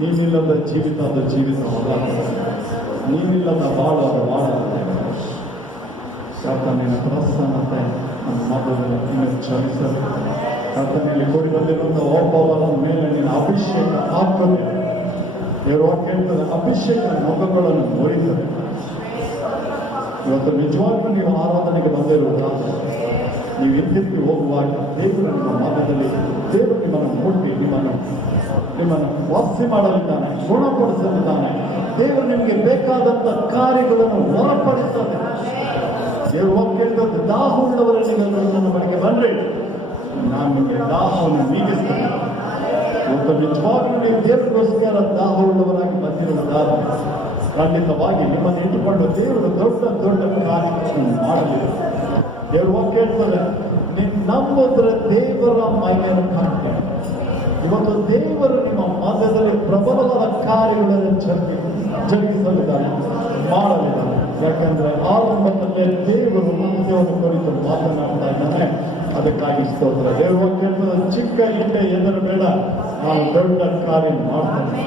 ನೀನಿಲ್ಲದ ಜೀವಿತ ಅದು ಜೀವಿತವಲ್ಲ, ನೀನಿಲ್ಲದ ಬಾಳು ಅದು ಬಾಳಲ್ಲ. ಕರ್ತನಿನ ಪ್ರಸನ್ನತೆ ನಮ್ಮ ಮಧ್ಯದಲ್ಲಿ ನೀನು ಕ್ಷಮಿಸಲು, ಕರ್ತನಲ್ಲಿ ಕೂಡಿ ಬಂದಿರುವಂಥ ಒಬ್ಬೊಬ್ಬರ ಮೇಲೆ ನೀನು ಅಭಿಷೇಕ ಹಾಕಲು, ಇವರು ಹೇಳ್ತಾರೆ ಅಭಿಷೇಕ ನೊಗಗಳನ್ನು ಮುರಿತಾರೆ. ಇವತ್ತು ನಿಜವಾಗ್ಲೂ ನೀವು ಆರಾಧನೆಗೆ ಬಂದಿರುವುದಾದರೆ ನೀವು ಹಿಂದಿರುಗಿ ಹೋಗುವಾಗ ದೇವರು ನಿಮ್ಮ ಮಧ್ಯದಲ್ಲಿ ದೇವರು ನಿಮ್ಮನ್ನು ಮುಟ್ಟಿ ನಿಮ್ಮನ್ನು ವಾಸಿ ಮಾಡಲಿದ್ದಾನೆ, ಗುಣಪಡಿಸಲಿದ್ದಾನೆ. ದೇವರು ನಿಮಗೆ ಬೇಕಾದಂಥ ಕಾರ್ಯಗಳನ್ನು ಹೊರಪಡಿಸ್ತದೆ. ದೇವರು ಹೋಗ್ತಿದ್ದು ದಾಹವುಳ್ಳವರಲ್ಲಿ ನನ್ನ ಬಳಿಗೆ ಬನ್ನಿರಿ, ನಾನು ನಿಮಗೆ ದಾಹವನ್ನು ನೀಗಿಸ್ತೇನೆ. ಇವತ್ತು ನಿಜವಾಗ್ಲೂ ನೀವು ದೇವರಿಗೋಸ್ಕರ ದಾಹವುಳ್ಳವರಾಗಿ ಬಂದಿರುವುದಾದರೆ ಖಂಡಿತವಾಗಿ ನಿಮ್ಮನ್ನು ಇಟ್ಟುಕೊಂಡು ದೇವರು ದೊಡ್ಡ ದೊಡ್ಡ ಕಾರ್ಯಗಳನ್ನು ಮಾಡಲಿದೆ. ದೇವರು ಹೋಗಿ ಹೇಳ್ತಾರೆ, ನೀವು ನಂಬಿದ್ರೆ ದೇವರ ಮಹಿಮೆಯನ್ನು ಕಾಣ್ತೀವಿ. ಇವತ್ತು ದೇವರು ನಿಮ್ಮ ಮಧ್ಯದಲ್ಲಿ ಪ್ರಬಲವಾದ ಕಾರ್ಯಗಳನ್ನು ಜರುಗಿಸಲಿದ್ದಾನೆ, ಮಾಡಲಿದ್ದಾನೆ. ಯಾಕಂದ್ರೆ ಆರಂಭದಲ್ಲೇ ದೇವರು ಮಧ್ಯವನ್ನು ಕುರಿತು ಮಾತನಾಡ್ತಾ ಇದ್ದಾನೆ. ಅದಕ್ಕಾಗಿ ಸ್ತೋತ್ರ. ದೇವರು ಹೇಳ್ತಾರೆ, ಚಿಕ್ಕ ಹಿಂದೆ ಎದುರಬೇಡ, ನಾವು ದೊಡ್ಡ ಕಾರ್ಯ ಮಾಡ್ತೇವೆ.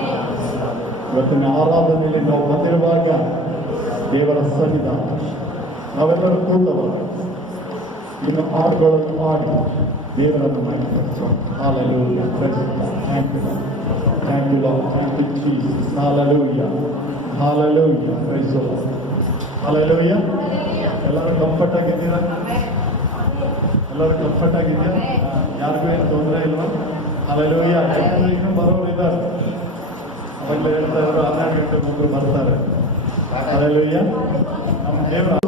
ಇವತ್ತಿನ ಆರಾಧನೆಯಲ್ಲಿ ನಾವು ಬಂದಿರುವಾಗ ದೇವರ ಸನ್ನಿಧಾನ ನಾವೆಲ್ಲರೂ ಕೂತವರು ಇನ್ನು ಹಾಡುಗಳನ್ನು ಮಾಡಿ ದೇವರನ್ನು ಮಾಡಿಕೊಡ್ತೇವೆ. Hallelujah. Praise God. Thank you, Lord. Thank you, Jesus. Hallelujah. Hallelujah, praise the lord. Hallelujah. ಎಲ್ಲರೂ ಕಂಫರ್ಟ್ ಆಗಿದ್ದೀರಾ? ಎಲ್ಲರೂ ಕಂಫರ್ಟ್ ಆಗಿದೆಯಾ? ಯಾರಿಗೂ ಏನು ತೊಂದರೆ ಇಲ್ವಾ? ಹಾಲೆಲೂಯಾ. ಯಾಕಂದ್ರೆ ಇನ್ನೂ ಬರೋರು ಇದ್ದಾರೆ. ಅವಾಗಲೇ ಹೇಳ್ತಾ ಇದ್ರು 12 ಗಂಟೆಗೆ ಒಬ್ಬರು ಬರ್ತಾರೆ. ಹಾಲೆಲೂಯಾ. ನಮ್ಮ ದೇವರ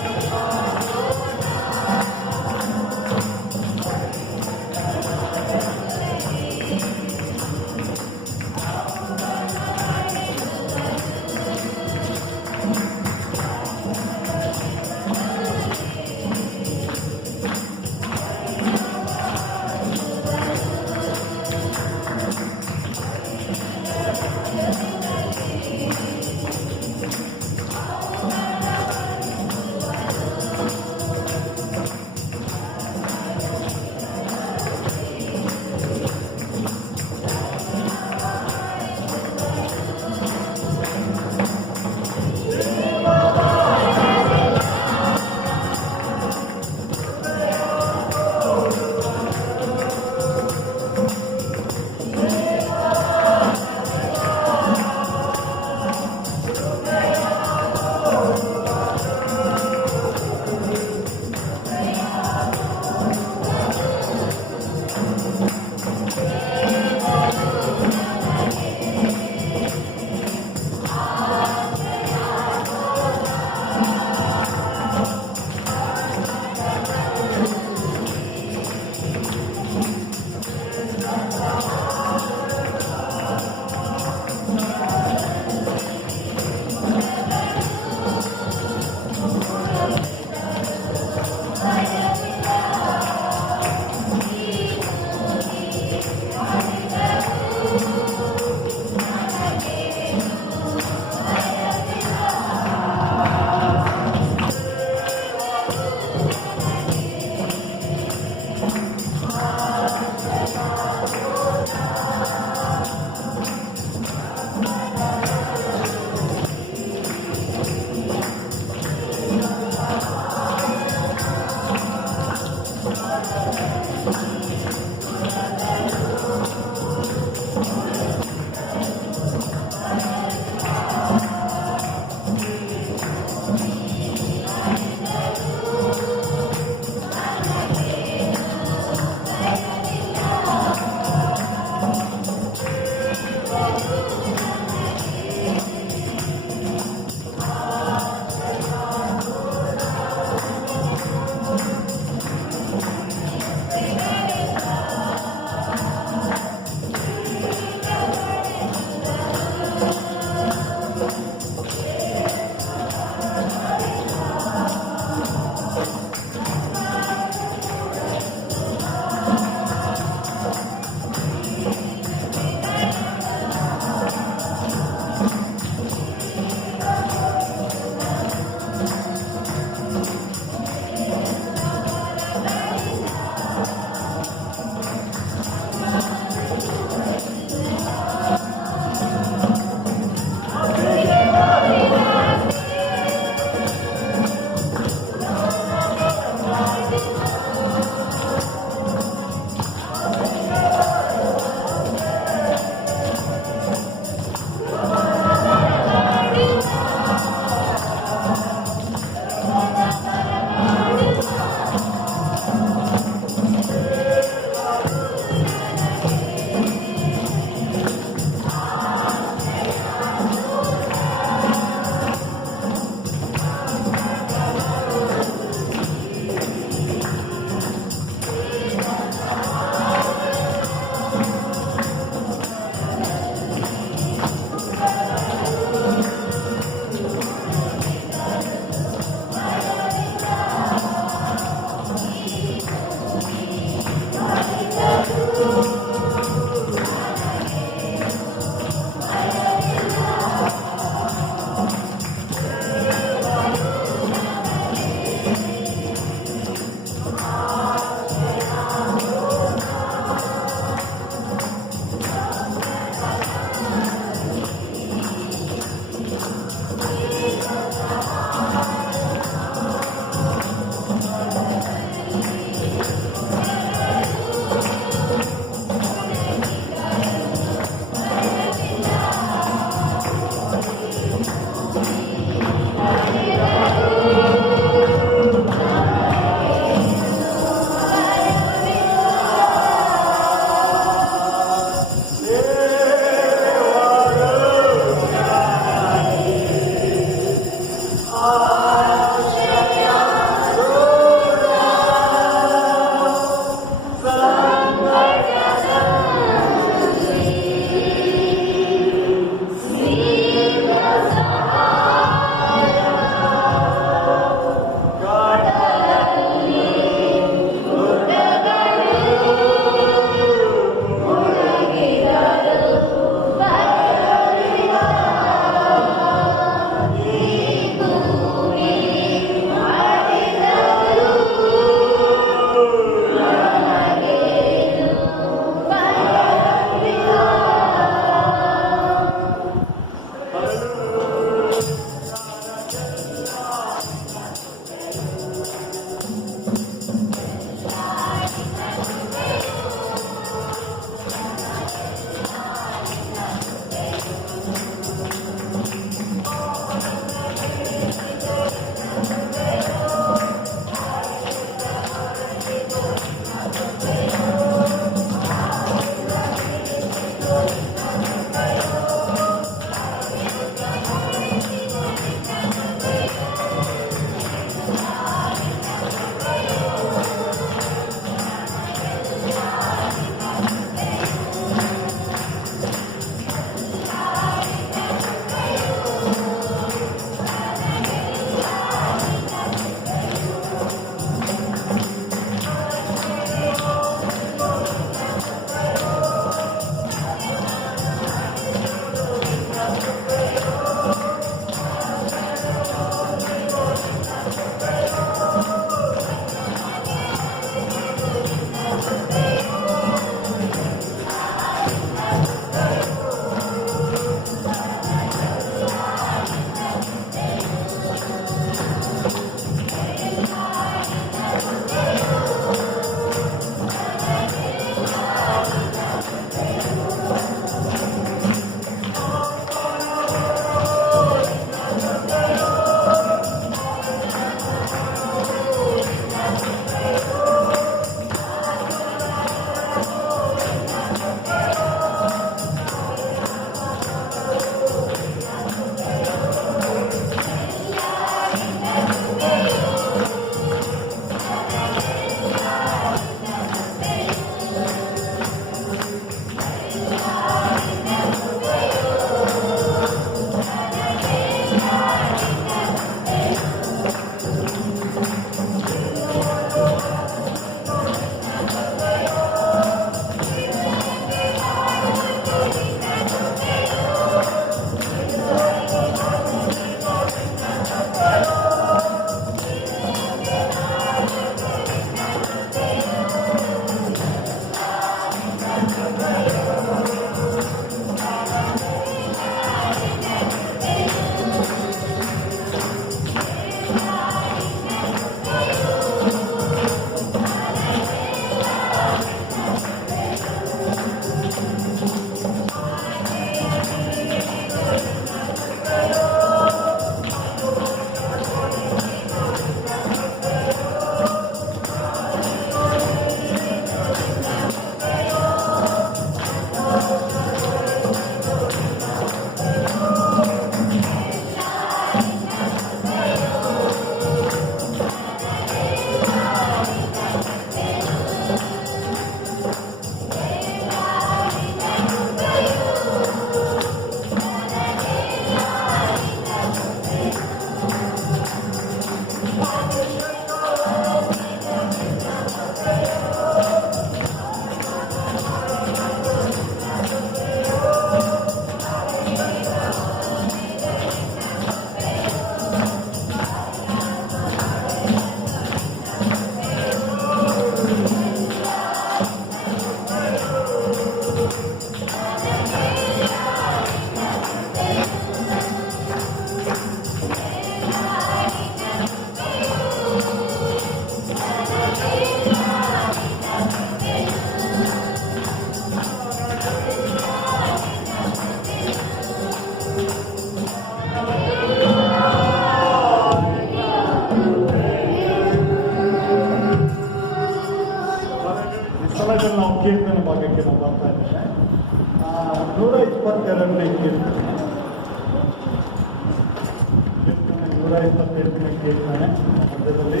128ನೇ ಕೀರ್ತನೆ ಮಧ್ಯದಲ್ಲಿ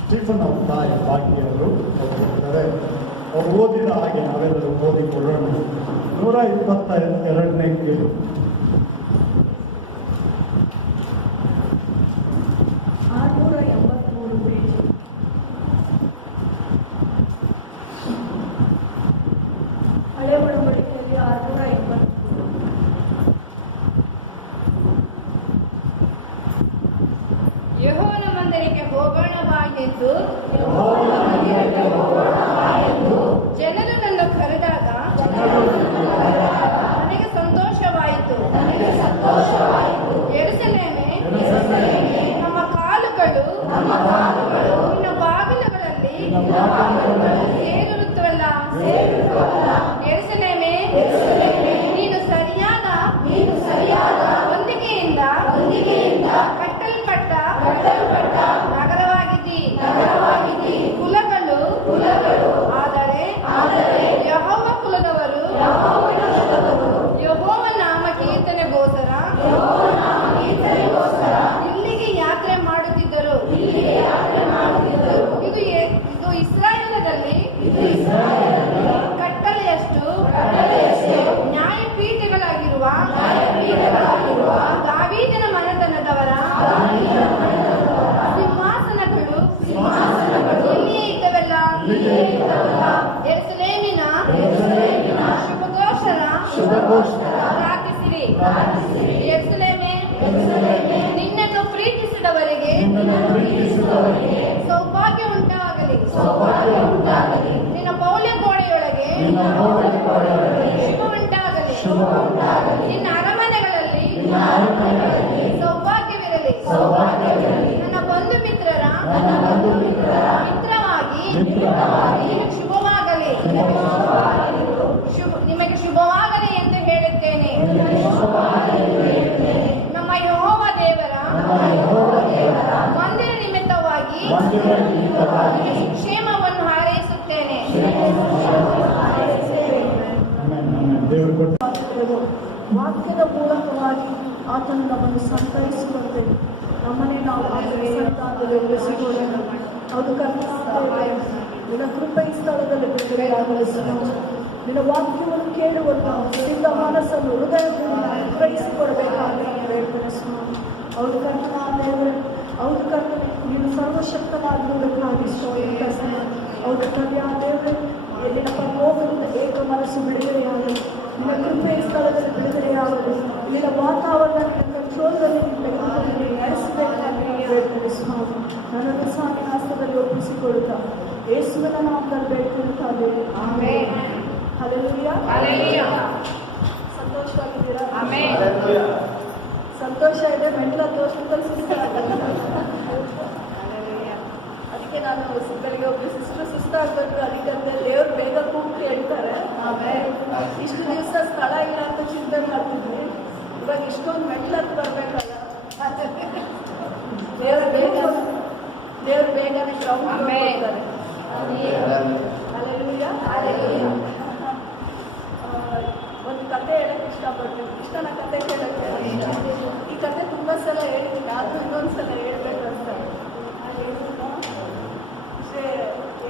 ಸ್ಟೀಫನ್ ಅವ್ರ ತಾಯಿ ಬಾಕಿಯವರು ಹೋಗ್ತಾರೆ. ಅವ್ರು ಓದಿದ ಹಾಗೆ ನಾವೆಲ್ಲರೂ ಓದಿಕೊಳ್ಳೋಣ. 122ನೇ ಕೀರ್ತನೆ. ಹಳೆ ಒಡಂಬಡಿಕೆಯಲ್ಲಿ 683. ಯೆಹೋವನ ಮಂದಿರಕ್ಕೆ ಹೋಗೋಣ ಬಾ ಎಂದು ಜನರು ನನ್ನ ಕರೆದಾಗ ನನಗೆ ಸಂತೋಷವಾಯಿತು. ಯೆರೂಸಲೇಮೇ, ನಮ್ಮ ಕಾಲುಗಳು ನಿನ್ನ ಬಾಗಿಲುಗಳಲ್ಲಿ ಸೇರಿರುತ್ತವಲ್ಲ. ಯೆರೂಸಲೇಮೇ, ನೀನು ಸರಿಯಾದ ಹೊಂದಿಕೆಯಿಂದ ಕಟ್ಟಲ್ಪಟ್ಟ ನಗರವಾಗಿದ್ದಿ. ಕುಲಗಳು ಆದರೆ ಯೆಹೋವ ಕುಲದವರು ಯೆಹೋವ ನಾಮ ಕೀರ್ತನೆಗೋಸ್ಕರ ಇಲ್ಲಿಗೆ ಯಾತ್ರೆ ಮಾಡುತ್ತಿದ್ದರು. ಇದು ಇಸ್ರಾಯೇಲದಲ್ಲಿ ಕಟ್ಟಳೆಯಷ್ಟು ನ್ಯಾಯಪೀಠಗಳಾಗಿರುವ ದಾವೀದನ ಮನೆತನದವರ ಸಿಂಹಾಸನಗಳು ಇಲ್ಲಿಯೇ ಇದ್ದವಲ್ಲ. ಯೆರೂಸಲೇಮಿನ ಶುಭಘೋಷರ ಪ್ರಾರ್ಥಿಸಿರಿ. ಯೆರೂಸಲೇಮೇ, ನಿನ್ನನ್ನು ಪ್ರೀತಿಸಿದವರಿಗೆ ಸೌಭಾಗ್ಯ ಉಂಟಾಗಲಿ. ನಿನ್ನ ಪೌಳ್ಯ ಗೋಡೆಯೊಳಗೆ ಶುಭ ಉಂಟಾಗಲಿ. ನಿನ್ನ ಅರಮನೆಗಳಲ್ಲಿ ಸೌಭಾಗ್ಯವಿರಲಿ. ನನ್ನ ಬಂಧು ಮಿತ್ರರ ಮಿತ್ರವಾಗಿ ನಿಮಗೆ ಶುಭವಾಗಲಿ. ನಿಮಗೆ ಶುಭವಾಗಲಿ ಎಂದು ಹೇಳುತ್ತೇನೆ. ನಮ್ಮ ಯೆಹೋವ ದೇವರ ಮಂದಿರ ನಿಮಿತ್ತವಾಗಿ ಕ್ಷೇಮವನ್ನು ಹಾರೈಸುತ್ತೇನೆ. ದೇವರು ಕೊಟ್ಟ ವಾಕ್ಯದ ಮೂಲಕವಾಗಿ ಆತನು ನಮ್ಮನ್ನು ಸಂತೈಸುವಂತೆ ನಮ್ಮನ್ನೇ ನಾವು ಸಂತಾನದಲ್ಲಿಸಿಕೊಳ್ಳೋಣ. ಅದು ಕರ್ತನಾದ ನಿನ್ನ ಕೃಪೆ ಈ ಸ್ಥಳದಲ್ಲಿ ಬಿಡುಗಡೆಯಾಗಲಿ. ನಿನ್ನ ವಾಕ್ಯವನ್ನು ಕೇಳುವಂತ ಸಿದ್ಧ ಮನಸ್ಸನ್ನು ಹೃದಯವನ್ನು ಗ್ರಹಿಸಿಕೊಡಬೇಕಾಗಿ ಹೇಳ್ತೇನೆ ಸ್ವಾಮಿ. ಅವರು ಕರ್ತನಾದ ಅವ್ರ ಕರ್ತನೆ ನೀನು ಸರ್ವಶಕ್ತನಾಗಿರುವುದಕ್ಕಾಗಿ ಅವ್ರ ಕರ್ಯ ದೇವರೇ, ನಿನ್ನ ಪರಲೋಕದಿಂದ ಏಕ ಮನಸ್ಸು ಬಿಡುಗಡೆಯಾಗಲಿ. ನಿನ್ನ ಕೃಪೆ ಈ ಸ್ಥಳದಲ್ಲಿ ಬಿಡುಗಡೆಯಾಗಲಿ. ನಿನ್ನ ವಾತಾವರಣ ನಿನ್ನ ಕಂಟ್ರೋಲ್ನಲ್ಲಿ ನಡೆಸಬೇಕಾಗಿ ಹೇಳ್ತೇನೆ ಸ್ವಾಮಿ. ನನ್ನನ್ನು ಸ್ವಾಮಿ ಹಸ್ತದಲ್ಲಿ ಒಪ್ಪಿಸಿಕೊಳ್ಳುತ್ತಾ ಯೇಸುವಿನ ನಾಮದಲ್ಲಿ ಬೇಡ್ಕೊಳ್ಳುತ್ತಾರೆ. ಆಮೆನ್. ಹಲ್ಲೆಲೂಯಾ. ಸಂತೋಷವಾಗಿದ್ದೀರಾ? ಆಮೆನ್. ಸಂತೋಷ ಇದೆ. ಮೆಂಟಲ್ ದೋಷದಲ್ಲಿ ಸುಸ್ತಾಗಲ್ಲ. ಅದಕ್ಕೆ ನಾನು ಬೆಳಿಗ್ಗೆ ಒಬ್ಬರು ಸುಸ್ತಾಗಬೇಕು. ಅದಕ್ಕಂತೆ ದೇವ್ರು ಬೇಗ ಕೂಗ್ತು ಹೇಳ್ತಾರೆ. ಆಮೇಲೆ ಇಷ್ಟು ದಿವಸ ಸ್ಥಳ ಇಲ್ಲ ಅಂತ ಚಿಂತೆ ಮಾಡ್ತಿದ್ವಿ. ಇವಾಗ ಇಷ್ಟೊಂದು ಮೆಟ್ಲತ್ತು ಬರಬೇಕಲ್ಲ. ದೇವ್ರು ಬೇಗನೆ ಗ್ರೌಂಡ್ ಮಾಡ್ತಾರೆ. ಒಂದು ಕತೆ ಹೇಳಕ್ಕೆ ಇಷ್ಟಪಡ್ತೀನಿ. ಇಷ್ಟನ ಕತೆ ಕೇಳಕ್ಕೆ. ಈ ಕತೆ ತುಂಬ ಸಲ ಹೇಳಿದ್ದೀನಿ, ಆದರೂ ಇನ್ನೊಂದ್ಸಲ ಹೇಳ್ಬೇಕು ಅಂತ.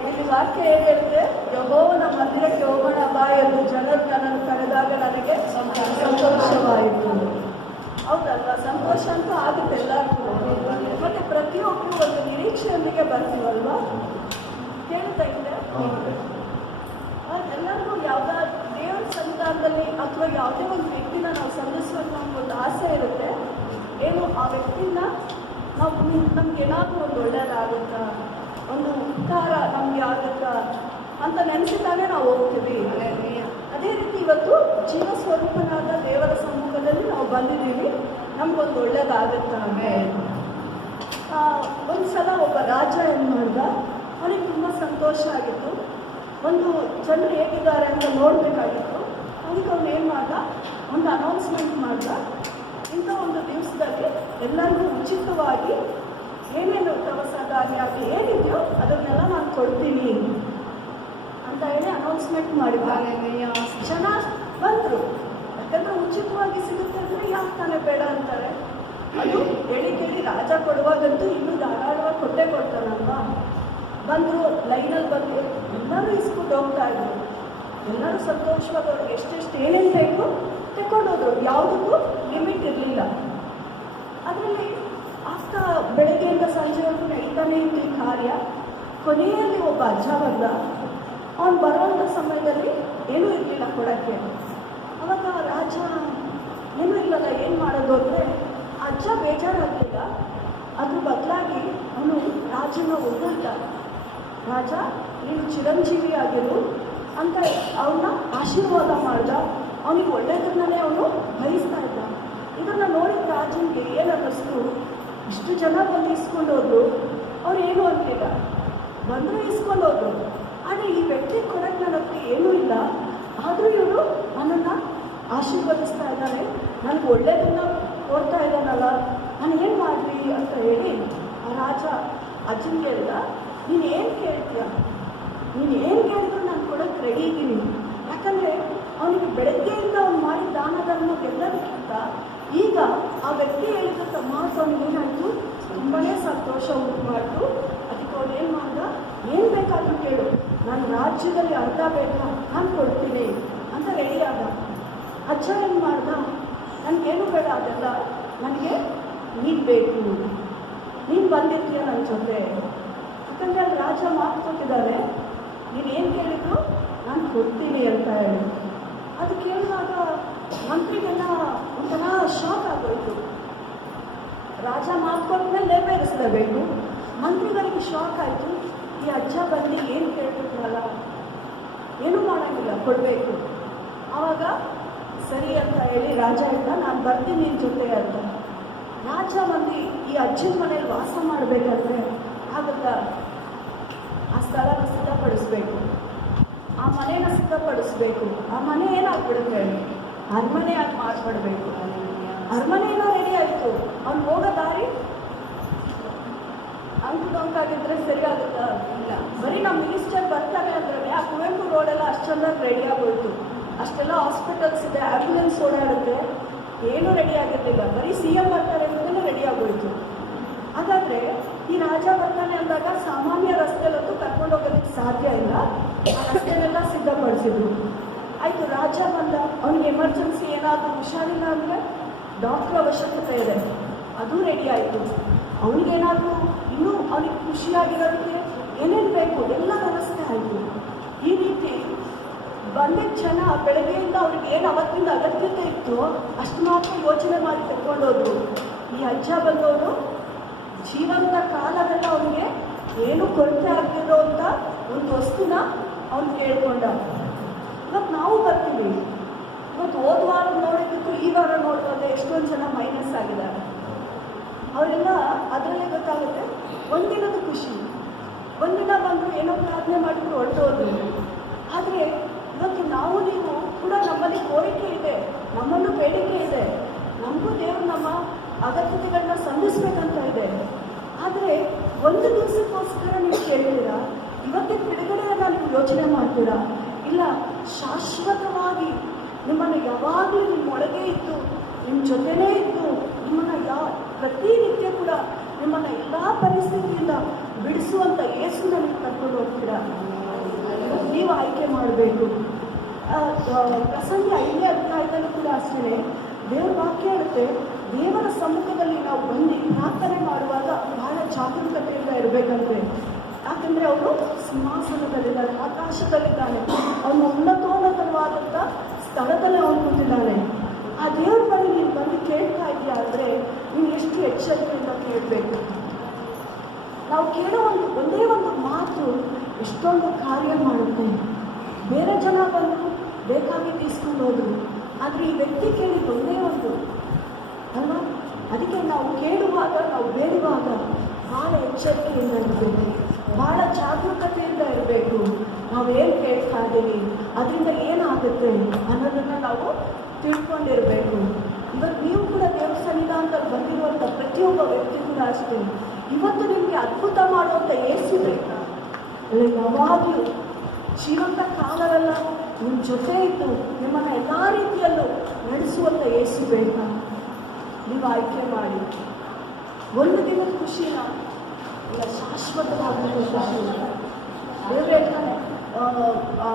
ಇಲ್ಲಿ ವಾಕ್ಯ ಹೇಗೆ ಹೇಳಿದ್ರೆ, ಯೆಹೋವನ ಮಂದಿರಕ್ಕೆ ಹೋಗೋಣ ಬಾ ಎಂದು ಜನರು ನನ್ನನ್ನು ಕರೆದಾಗ ನನಗೆ ಸಂತೋಷವಾಯಿತು. ಹೌದಲ್ವಾ? ಸಂತೋಷ ಅಂತೂ ಆಗುತ್ತೆ ಎಲ್ಲರಿಗೂ. ಮತ್ತೆ ಪ್ರತಿಯೊಬ್ಬರು ಒಂದು ನಿರೀಕ್ಷೆಯೊಂದಿಗೆ ಬರ್ತೀವಲ್ವಾ? ಕೇಳ್ತಾ ಇದ್ದೆ, ಎಲ್ಲರಿಗೂ ಯಾವ್ದಾದ್ರು ದೇವರ ಸನ್ನಿಧಾನದಲ್ಲಿ ಅಥವಾ ಯಾವುದೇ ಒಂದು ವ್ಯಕ್ತಿನ ನಾವು ಸಂಧಿಸುವಂಥ ಒಂದು ಆಸೆ ಇರುತ್ತೆ. ಏನು ಆ ವ್ಯಕ್ತಿನ ನಾವು ನಮ್ಗೆ ಏನಾದರೂ ಒಂದು ಒಳ್ಳೆಯದಾಗುತ್ತಾ, ಒಂದು ಉಪಕಾರ ನಮ್ಗೆ ಆಗುತ್ತಾ ಅಂತ ನೆನೆಸಿದಾಗೆ ನಾವು ಹೋಗ್ತೀವಿ. ಅದೇ ರೀತಿ ಇವತ್ತು ಜೀವ ಸ್ವರೂಪನಾದ ದೇವರ ಸಮ್ಮುಖದಲ್ಲಿ ನಾವು ಬಂದಿದ್ದೀವಿ. ನಮ್ಗೊಂದು ಒಳ್ಳೇದಾಗುತ್ತಾ ಅಂದರೆ ಒಂದು ಸಲ ಒಬ್ಬ ರಾಜ ಏನು ಮಾಡ್ದ, ಅವನಿಗೆ ತುಂಬ ಸಂತೋಷ ಆಗಿತ್ತು. ಒಂದು ಜನರು ಹೇಗಿದ್ದಾರೆ ಅಂತ ನೋಡಬೇಕಾಗಿತ್ತು. ಅದಕ್ಕೆ ಅವನು ಏನು ಮಾಡ್ದ, ಒಂದು ಅನೌನ್ಸ್ಮೆಂಟ್ ಮಾಡ್ದ. ಇಂಥ ಒಂದು ದಿವಸದಲ್ಲಿ ಎಲ್ಲರಿಗೂ ಉಚಿತವಾಗಿ ಏನೇನು ದವಸ ಧಾನ್ಯ ಆಗಲಿ ಏನಿದೆಯೋ ಅದನ್ನೆಲ್ಲ ನಾನು ಕೊಡ್ತೀನಿ ಅಂತ ಹೇಳಿ ಅನೌನ್ಸ್ಮೆಂಟ್ ಮಾಡಿದ್ದಾರೆ. ಜನ ಬಂದರು. ಯಾಕಂದರೆ ಉಚಿತವಾಗಿ ಸಿಗುತ್ತೆ ಅಂದರೆ ಯಾಕೆ ತಾನೇ ಬೇಡ ಅಂತಾರೆ. ಅದು ಕೇಳಿ ರಾಜ ಕೊಡುವಾಗಂತೂ ಇನ್ನೂ ಧಾರಾಳವಾಗಿ ಕೊಟ್ಟೇ ಕೊಡ್ತಾನಲ್ವಾ. ಬಂದರು, ಲೈನಲ್ಲಿ ಬಂದು ಎಲ್ಲರೂ ಇಸ್ಕೊಂಡು ಹೋಗ್ತಾ ಇದ್ರು. ಎಲ್ಲರೂ ಸಂತೋಷವಾಗಿ ಅವ್ರಿಗೆ ಎಷ್ಟೆಷ್ಟು ಏನೇನು ಬೇಕು ತಗೊಂಡೋದ್ರು. ಯಾವುದಕ್ಕೂ ಲಿಮಿಟ್ ಇರಲಿಲ್ಲ. ಅದರಲ್ಲಿ ಆಗ್ತಾ ಬೆಳಗ್ಗೆಯಿಂದ ಸಂಜೆವರೆಗೂ ನಡೀತಾನೆ ಇತ್ತು ಈ ಕಾರ್ಯ. ಕೊನೆಯಲ್ಲಿ ಒಬ್ಬ ಅಜ್ಜ ಬಂದ. ಅವನು ಬರುವಂಥ ಸಮಯದಲ್ಲಿ ಏನೂ ಇರಲಿಲ್ಲ ಕೊಡೋಕ್ಕೆ. ಅವಾಗ ರಾಜ ಏನೂ ಇಲ್ಲಲ್ಲ, ಏನು ಮಾಡೋದು ಅಂದರೆ ಅಜ್ಜ ಬೇಜಾರಾಗಲಿಲ್ಲ. ಅದ್ರ ಬದಲಾಗಿ ಅವನು ರಾಜನ ಹೊಗಳ್ದ. ರಾಜ ನೀನು ಚಿರಂಜೀವಿ ಆಗಿರು ಅಂತ ಅವನ್ನ ಆಶೀರ್ವಾದ ಮಾಡ್ದ. ಅವನಿಗೆ ಒಳ್ಳೆಯದನ್ನೇ ಅವನು ಬಯಸ್ತಾ ಇದ್ದ. ಇದನ್ನು ನೋಡಿದ ರಾಜನಿಗೆ ಏನು ಅನ್ನಿಸ್ತು, ಇಷ್ಟು ಜನ ಬಂದು ಇಸ್ಕೊಂಡೋದ್ರು, ಅವ್ರು ಏನು ಅಂತಿಲ್ಲ, ಬಂದರೂ ಇಸ್ಕೊಂಡೋದ್ರು. ಆದರೆ ಈ ವ್ಯಕ್ತಿ ಕೊಡಕ್ಕೆ ನನ್ನ ಹತ್ರ ಏನೂ ಇಲ್ಲ, ಆದರೂ ಇವರು ನನ್ನನ್ನು ಆಶೀರ್ವದಿಸ್ತಾ ಇದ್ದಾರೆ, ನನಗೆ ಒಳ್ಳೆಯದನ್ನು ಕೊಡ್ತಾ ಇದ್ದಾನಲ್ಲ, ನಾನು ಏನು ಮಾಡಲಿ ಅಂತ ಹೇಳಿ ಆ ರಾಜ ಅಜ್ಜನ ಕೇಳಿದ, ನೀನು ಏನು ಕೇಳ್ತೀಯ, ನೀನು ಏನು ಕೇಳಿದ್ರು ನಾನು ಕೊಡೋಕ್ಕೆ ರೆಡಿ ಇದ್ದೀನಿ. ಯಾಕಂದರೆ ಅವನಿಗೆ ಬೆಳಗ್ಗೆಯಿಂದ ಅವ್ನು ಮಾಡಿದ ದಾನ ಧರ್ಮಕ್ಕೆಲ್ಲದಕ್ಕಿಂತ ಈಗ ಆ ವ್ಯಕ್ತಿ ಹೇಳಿದಂಥ ಮಾತು ಅವನಿಗೆ ಏನಾಯಿತು, ತುಂಬಾ ಸಂತೋಷ ಉಂಟು ಮಾಡಿತು. ಅದಕ್ಕೆ ಅವ್ನು ಏನು ಮಾಡ್ದ, ಏನು ಬೇಕಾದರೂ ಕೇಳು, ನಾನು ರಾಜ್ಯದಲ್ಲಿ ಅರ್ಧ ಬೇಕಾ ನಾನು ಕೊಡ್ತೀನಿ ಅಂತ ರೆಡಿ ಆದ. ಅಜ್ಜ ಏನು ಮಾಡ್ದ, ನನಗೇನು ಬೇಡ ಅದೆಲ್ಲ, ನನಗೆ ನೀನು ಬೇಕು, ನೀನು ಬಂದಿರ್ತೀಯ ನನ್ನ ಜೊತೆ. ಯಾಕಂದರೆ ಅಲ್ಲಿ ರಾಜ ಮಾತು ಕೊಟ್ಟಿದ್ದಾರೆ, ನೀನೇನು ಕೇಳಿದ್ರು ನಾನು ಕೊಡ್ತೀನಿ ಅಂತ ಹೇಳಿ. ಅದು ಕೇಳಿದಾಗ ಮಂತ್ರಿಗೆಲ್ಲ ಒಂಥರ ಶಾಕ್ ಆಗೋಯ್ತು. ರಾಜ ಮಾತು ಕೊಟ್ಟಮೇಲೆ ನೆರವೇರಿಸಲೇಬೇಕು. ಮಂತ್ರಿಗಳಿಗೆ ಶಾಕ್ ಆಯಿತು. ಈ ಅಜ್ಜ ಬಂದು ಏನು ಕೇಳ್ತಿದ್ರಲ್ಲ, ಏನೂ ಮಾಡೋಂಗಿಲ್ಲ, ಕೊಡಬೇಕು. ಆವಾಗ ಸರಿ ಅಂತ ಹೇಳಿ ರಾಜ ಹೇಳ್ದ, ನಾನು ಬರ್ತೀನಿ ನಿನ್ನ ಜೊತೆ ಅಂತ. ರಾಜ ಬಂದು ಈ ಅಜ್ಜನ ಮನೇಲಿ ವಾಸ ಮಾಡಬೇಕಂದ್ರೆ ಆಗುತ್ತ, ಆ ಸ್ಥಳನ ಸಿದ್ಧಪಡಿಸ್ಬೇಕು, ಆ ಮನೇನ ಸಿದ್ಧಪಡಿಸ್ಬೇಕು. ಆ ಮನೆ ಏನಾಗ್ಬಿಡುತ್ತೆ, ಅರಮನೆ ಆಗಿ ಮಾಡಿಬಿಡ್ಬೇಕು. ಅರಮನೆ ಏನೋ ರೆಡಿ ಆಯಿತು. ಅವ್ನು ಹೋಗೋ ದಾರಿ ಅಂಕಿಡೊಂಕಾಗಿದ್ರೆ ಸರಿಯಾಗುತ್ತಾ, ಇಲ್ಲ. ಬರೀ ನಮ್ಮ ಮಿನಿಸ್ಟರ್ ಬರ್ತಾರೆ ಅಂದ್ರೆ ಆ ಕುವೆಂಪು ರೋಡೆಲ್ಲ ಅಷ್ಟು ಚೆನ್ನಾಗಿ ರೆಡಿ ಆಗೋಯ್ತು. ಅಷ್ಟೆಲ್ಲ ಹಾಸ್ಪಿಟಲ್ಸ್ ಇದೆ, ಆ್ಯಂಬುಲೆನ್ಸ್ ಓಡಾಡುತ್ತೆ, ಏನೂ ರೆಡಿ ಆಗಿರಲಿಲ್ಲ. ಬರೀ CM ಬರ್ತಾರೆ ಅಂತಲೇ ರೆಡಿ ಆಗೋಯ್ತು. ಹಾಗಾದರೆ ಈ ರಾಜ ಬರ್ತಾನೆ ಅಂದಾಗ ಸಾಮಾನ್ಯ ರಸ್ತೆಯಲ್ಲಂತೂ ಕರ್ಕೊಂಡು ಹೋಗೋದಕ್ಕೆ ಸಾಧ್ಯ ಇಲ್ಲ. ಆ ರಸ್ತೆನೆಲ್ಲ ಸಿದ್ಧಪಡಿಸಿದ್ರು. ಆಯಿತು, ರಾಜ ಬಂದ. ಅವ್ನಿಗೆ ಎಮರ್ಜೆನ್ಸಿ ಏನಾದರೂ ಹುಷಾರಿಲ್ಲ ಅಂದರೆ ಡಾಕ್ಟ್ರ್ ಅವಶ್ಯಕತೆ ಇದೆ, ಅದು ರೆಡಿ ಆಯಿತು. ಅವನಿಗೇನಾದರೂ ಇನ್ನೂ ಅವನಿಗೆ ಖುಷಿಯಾಗಿರೋದಕ್ಕೆ ಏನೇನು ಬೇಕು ಎಲ್ಲ ವ್ಯವಸ್ಥೆ ಆಯಿತು. ಈ ರೀತಿ ಬಂದಿದ್ದ ಜನ ಬೆಳಗ್ಗೆಯಿಂದ ಅವ್ರಿಗೆ ಏನು ಅವತ್ತಿಂದ ಅಗತ್ಯತೆ ಇತ್ತು ಅಷ್ಟು ಮಾತ್ರ ಯೋಚನೆ ಮಾಡಿ ತಗೊಂಡೋದ್ರು. ಈ ಅಜ್ಜ ಬಂದವರು ಜೀವಂತ ಕಾಲವೆಲ್ಲ ಅವನಿಗೆ ಏನೂ ಕೊರತೆ ಆಗ್ತಿರೋ ಅಂತ ಒಂದು ವಸ್ತುನ ಅವ್ನು ಕೇಳ್ಕೊಂಡ. ಇವತ್ತು ನಾವು ಬರ್ತೀವಿ, ಇವತ್ತು ಹೋದ ವಾರ ನೋಡಿದ್ದಕ್ಕೂ ಈ ವಾರ ನೋಡಿದ್ರೆ ಎಷ್ಟೊಂದು ಜನ ಮೈನಸ್ ಆಗಿದ್ದಾರೆ. ಅವರೆಲ್ಲ ಅದರಲ್ಲೇ ಗೊತ್ತಾಗುತ್ತೆ. ಒಂದಿನದ ಖುಷಿ, ಒಂದಿನ ಬಂದರು ಏನೋ ಪ್ರಾರ್ಥನೆ ಮಾಡಿದ್ರು ಹೊರಟೋದ್ರು. ಆದರೆ ಇವತ್ತು ನಾವು ನೀವು ಕೂಡ ನಮ್ಮಲ್ಲಿ ಕೋರಿಕೆ ಇದೆ, ನಮ್ಮಲ್ಲೂ ಬೇಡಿಕೆ ಇದೆ, ನಮಗೂ ದೇವರು ನಮ್ಮ ಅಗತ್ಯತೆಗಳನ್ನ ಸಂಧಿಸ್ಬೇಕಂತ ಇದೆ. ಆದರೆ ಒಂದು ದಿವಸಕ್ಕೋಸ್ಕರ ನೀವು ಕೇಳ್ತೀರಾ, ಇವತ್ತಿನ ಬಿಡುಗಡೆಯನ್ನು ನೀವು ಯೋಚನೆ ಮಾಡ್ತೀರಾ, ಇಲ್ಲ ಶಾಶ್ವತವಾಗಿ ನಿಮ್ಮನ್ನು ಯಾವಾಗಲೂ ನಿಮ್ಮೊಳಗೆ ಇದ್ದು ನಿಮ್ಮ ಜೊತೆನೇ ಇದ್ದು ನಿಮ್ಮನ್ನು ಪ್ರತಿನಿತ್ಯ ಕೂಡ ನಿಮ್ಮನ್ನು ಎಲ್ಲ ಪರಿಸ್ಥಿತಿಯಿಂದ ಬಿಡಿಸುವಂಥ ಯೇಸುನ ನೀವು ಕರ್ಕೊಂಡು ಹೋಗ್ತೀರಾ, ನೀವು ಆಯ್ಕೆ ಮಾಡಬೇಕು. ಪ್ರಸಂಗ 5ನೇ ಅಧ್ಯಾಯದಲ್ಲೂ ಕೂಡ ಅಷ್ಟೇ ದೇವರ ವಾಕ್ಯ ಹೇಳುತ್ತೆ, ದೇವರ ಸಮ್ಮುಖದಲ್ಲಿ ನಾವು ಬಂದು ಪ್ರಾರ್ಥನೆ ಮಾಡುವಾಗ ಬಹಳ ಜಾಗರೂಕತೆಯಿಂದ ಇರಬೇಕಂದ್ರೆ. ಯಾಕಂದರೆ ಅವರು ಸಿಂಹಾಸನದಲ್ಲಿದ್ದಾರೆ, ಆಕಾಶದಲ್ಲಿದ್ದಾನೆ, ಅವನು ಉನ್ನತೋನ್ನತವಾದಂಥ ಸ್ಥಳದಲ್ಲಿ ಅವನು ಕೂತಿದ್ದಾನೆ. ಆ ದೇವ್ರ ಬಳಿ ನೀನು ಬಂದು ಕೇಳ್ತಾ ಇದೆಯಾ ಅಂದರೆ ನೀವು ಎಷ್ಟು ಎಚ್ಚರಿಕೆಯಿಂದ ಕೇಳಬೇಕು. ನಾವು ಕೇಳೋ ಒಂದೇ ಒಂದು ಮಾತು ಎಷ್ಟೊಂದು ಕಾರ್ಯ ಮಾಡುತ್ತೆ. ಬೇರೆ ಜನ ಬಂದು ಬೇಕಾಗಿ ತೀಸ್ಕೊಂಡು ಹೋದ್ರು, ಆದರೆ ಈ ವ್ಯಕ್ತಿ ಕೇಳಿದ್ದು ಒಂದೇ ಒಂದು ಅಲ್ವಾ. ಅದಕ್ಕೆ ನಾವು ಕೇಳುವಾಗ, ನಾವು ಬೇಡುವಾಗ ಭಾಳ ಎಚ್ಚರಿಕೆಯಿಂದ ಇರಬೇಕು, ಭಾಳ ಜಾಗರೂಕತೆಯಿಂದ ಇರಬೇಕು. ನಾವೇನು ಕೇಳ್ತಾ ಇದ್ದೀವಿ, ಅದರಿಂದ ಏನಾಗುತ್ತೆ ಅನ್ನೋದನ್ನು ನಾವು ತಿಳ್ಕೊಂಡಿರಬೇಕು. ಇವತ್ತು ನೀವು ಕೂಡ ದೇವ್ರ ಸನ್ನಿಧಾನದಲ್ಲಿ ಬಂದಿರುವಂಥ ಪ್ರತಿಯೊಬ್ಬ ವ್ಯಕ್ತಿ ಕೂಡ ಅಷ್ಟೇ, ಇವತ್ತು ನಿಮಗೆ ಅದ್ಭುತ ಮಾಡುವಂಥ ಯೇಸು ಬೇಕಾ, ಅಲ್ಲ ಯಾವಾಗಲೂ ಜೀವಂತ ಕಾಲವೆಲ್ಲ ನಿಮ್ಮ ಜೊತೆ ಇದ್ದು ನಿಮ್ಮನ್ನು ಎಲ್ಲ ರೀತಿಯಲ್ಲೂ ನಡೆಸುವಂಥ ಯೇಸು ಬೇಕಾ. ನೀವು ಆಯ್ಕೆ ಮಾಡಿ. ಒಂದು ದಿನದ ಖುಷಿನ ಇಲ್ಲ, ಶಾಶ್ವತವಾದ ಖುಷಿನ. ದೇವರು ಹೇಳ್ತಾನೆ,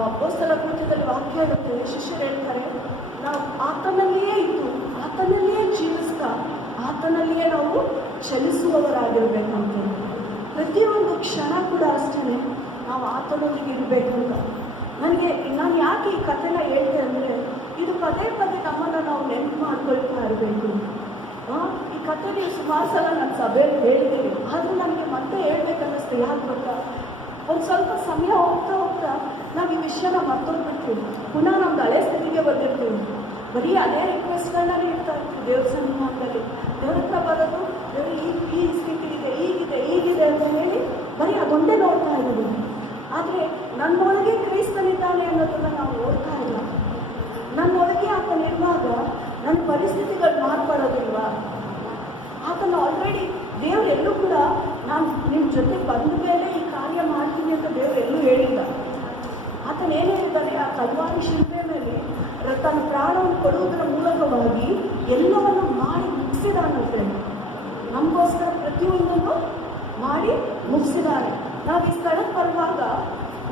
ಅಪೊಸ್ತಲ ಕೃತ್ಯದಲ್ಲಿ ವಾಕ್ಯ ಹೇಳುತ್ತೆ, ಶಿಷ್ಯರು ಹೇಳ್ತಾರೆ, ನಾವು ಆತನಲ್ಲಿಯೇ ಇದ್ದು ಆತನಲ್ಲಿಯೇ ಜೀವಿಸ್ತಾ ಆತನಲ್ಲಿಯೇ ನಾವು ಚಲಿಸುವವರಾಗಿರ್ಬೇಕಂತ. ಪ್ರತಿಯೊಂದು ಕ್ಷಣ ಕೂಡ ಅಷ್ಟೇ ನಾವು ಆತನೊಂದಿಗೆ ಇರಬೇಕಂತ. ನಾನು ಯಾಕೆ ಈ ಕಥೆನ ಹೇಳ್ತೆ ಅಂದರೆ, ಇದು ಪದೇ ಪದೇ ನಮ್ಮನ್ನು ನಾವು ನೆನಪು ಮಾಡ್ಕೊಳ್ತಾ ಇರಬೇಕು. ಈ ಕಥೆ ನೀವು ಸುಮಾರು ಸಲ ನನ್ನ ಸಭೆಯಲ್ಲಿ ಹೇಳಿದ್ದೀವಿ, ಆದರೂ ನನಗೆ ಮತ್ತೆ ಹೇಳ್ಬೇಕನ್ನಿಸ್ತು. ಯಾಕೆ ಗೊತ್ತಾ, ಒಂದು ಸ್ವಲ್ಪ ಸಮಯ ಹೋಗ್ತಾ ಹೋಗ್ತಾ ನಾವು ಈ ವಿಷಯನ ಮರ್ತೋಗ್ಬಿಡ್ತೀವಿ. ಪುನಃ ನಮ್ದು ಹಳೆ ಸ್ಥಿತಿಗೆ ಬಂದಿರ್ತೀವಿ. ಬರೀ ಅದೇ ರಿಕ್ವೆಸ್ಟ್ಗಳನ್ನ ಇರ್ತಾ ಇರ್ತೀವಿ ದೇವ್ರ ಸನ್ನಿಧಾನದಲ್ಲಿ. ದೇವ್ರ ಹತ್ರ ಬರೋದು, ದೇವ್ರು ಈ ಸ್ಥಿತಿ ಇದೆ, ಈಗಿದೆ ಅಂತ ಹೇಳಿ ಬರೀ ಅದೊಂದೇ ನೋಡ್ತಾ ಇದ್ದೀವಿ. ಆದರೆ ನನ್ನೊಳಗೆ ಕ್ರೈಸ್ತನಿದ್ದಾನೆ ಅನ್ನೋದನ್ನು ನಾವು ನೋಡ್ತಾ ಇಲ್ಲ. ನನ್ನೊಳಗೆ ಆತನಿರುವಾಗ ನನ್ನ ಪರಿಸ್ಥಿತಿಗಳು ಮಾರ್ಪಡೋದಿಲ್ವಾ? ಆತನ ಆಲ್ರೆಡಿ ದೇವ್ರು ಎಲ್ಲೂ ಕೂಡ ನಾನು ನಿಮ್ಮ ಜೊತೆ ಬಂದ ಮೇಲೆ ಈ ಕಾರ್ಯ ಮಾಡ್ತೀನಿ ಅಂತ ದೇವ್ರು ಎಲ್ಲೂ ಹೇಳಿಲ್ಲ. ಆತನ ಏನು ಹೇಳ್ತಾನೆ, ಆ ಕಲ್ವಾರಿ ಶಿಲ್ಪೆ ಮೇಲೆ ತನ್ನ ಪ್ರಾಣವನ್ನು ಕೊಡುವುದರ ಮೂಲಕವಾಗಿ ಎಲ್ಲವನ್ನು ಮಾಡಿ ಮುಗಿಸಿದಾನಂತೆ. ನಮಗೋಸ್ಕರ ಪ್ರತಿಯೊಂದನ್ನು ಮಾಡಿ ಮುಗಿಸಿದಾನೆ. ನಾವು ಈ ಸ್ಥಳಕ್ಕೆ ಬರುವಾಗ